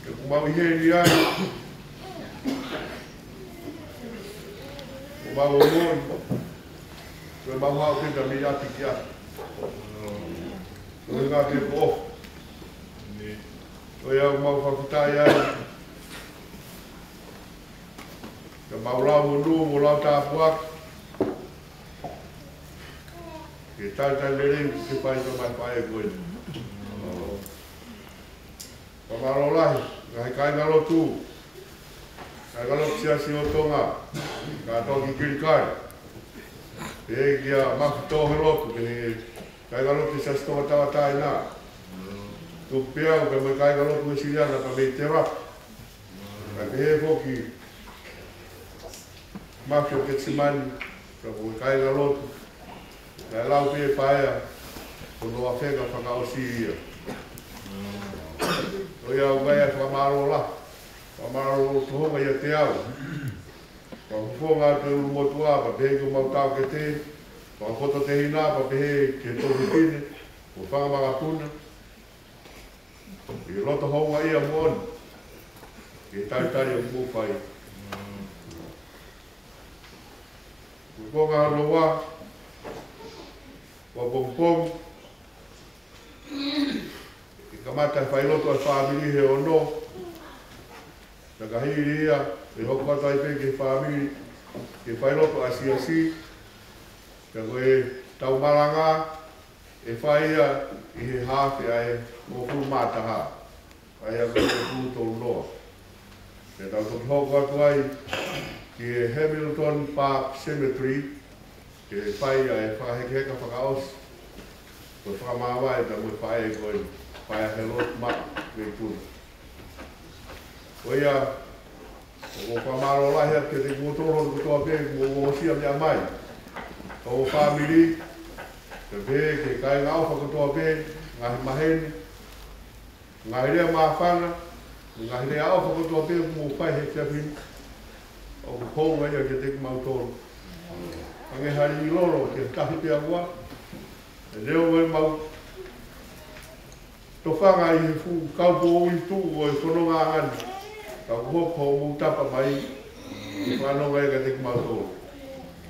Ke kumau i heri ai. Mau moi, koe mau hao pita mi ati ki ati. Koe ngā te ko ofu. Koe au mau whakutai ai. Ka mau rau munu, mo rau tāpu aki. Ke tātai lerei ke pai ka mai pai e koe. Whamaro lahi, ngahi kai ngalo tū. Kai ngalo Siasi o tonga. Ka toki kirikai. E kia maku tōhe loku, kini kai ngaloki Siasi tonga tawa tai nā. Tu peau, ka mai kai ngaloki Uesiliana, ka mei te rapu. Ka te he foki maku Ketisemani, ka mai kai ngaloki. Ka lau pie Paea, kono Vahenga whakaosi ia. O ia ugai e whamaro la. Whamaro tohonga ia te au. Pa whonga te uru motua, pa pehe ko mau tau ke te. Pa whoto te hina, pa pehe ke tohu pine. O whangamanga puna. I roto honga ia mooni. Ke taitari o mwhai. Whonga roa. Wa pompom. I kamata Fai'aho a whamiri he ono. Naka hiri ia. E hoko kata i peke whamiri, ke Fai'aho a Siasi, ka koe tau maranga, e whaia i he hawhi ai o kuru mātaha, ai a koe kuru tolu noa. Ke tau toki hoko atu ai ki Hamilton Park Cemetery, ke whaia e whakahekeheka whakaosi, koe fakamavae ta moe whaia e koe Paea-He-Lotu Veituna. Koea, o whamaro lahi ke te kutoro ko toa pēku o osia mea mai. O whamiri, ke pē, ke kai ngā ofa ko toa pē, ngahi maheni, ngahi rea mawhanga, ngahi rea ofa ko toa pēku mo whai he tiapini, o ko kounga ia ke te kumautoro. Ange hari i loro ke tahi pia kua, e reo e mau tofanga i he fu kaupo o i tū o i whanonga angani. Ka hoko o mutapa mai i whanonga e ka te kumautoro.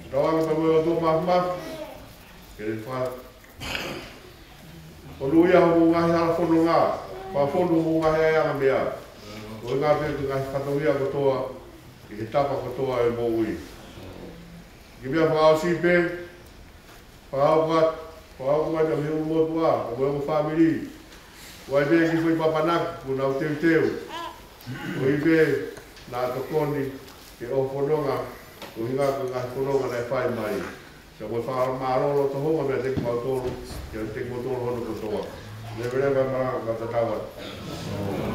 Tawanga pa moe o tō mafu ke re wha o nui aho mo ngahi hala whanonga pa whonu mo ngahi aianga mea o ngā pēku ngahi whatongia kotoa i he tapa kotoa e mō ui ki mea whakao si pē whakao kat ka me uru motua o moe o whamiri wai pē ki whai papanaku ko nau teu teu o i pē nā tokoni ke o whanonga o hinga ko ngahi whanonga nei whai mai ka moe whakarama arolo to honga mea te kumautoro ke te kumautoro hono kotoa Lewe ma te kawa.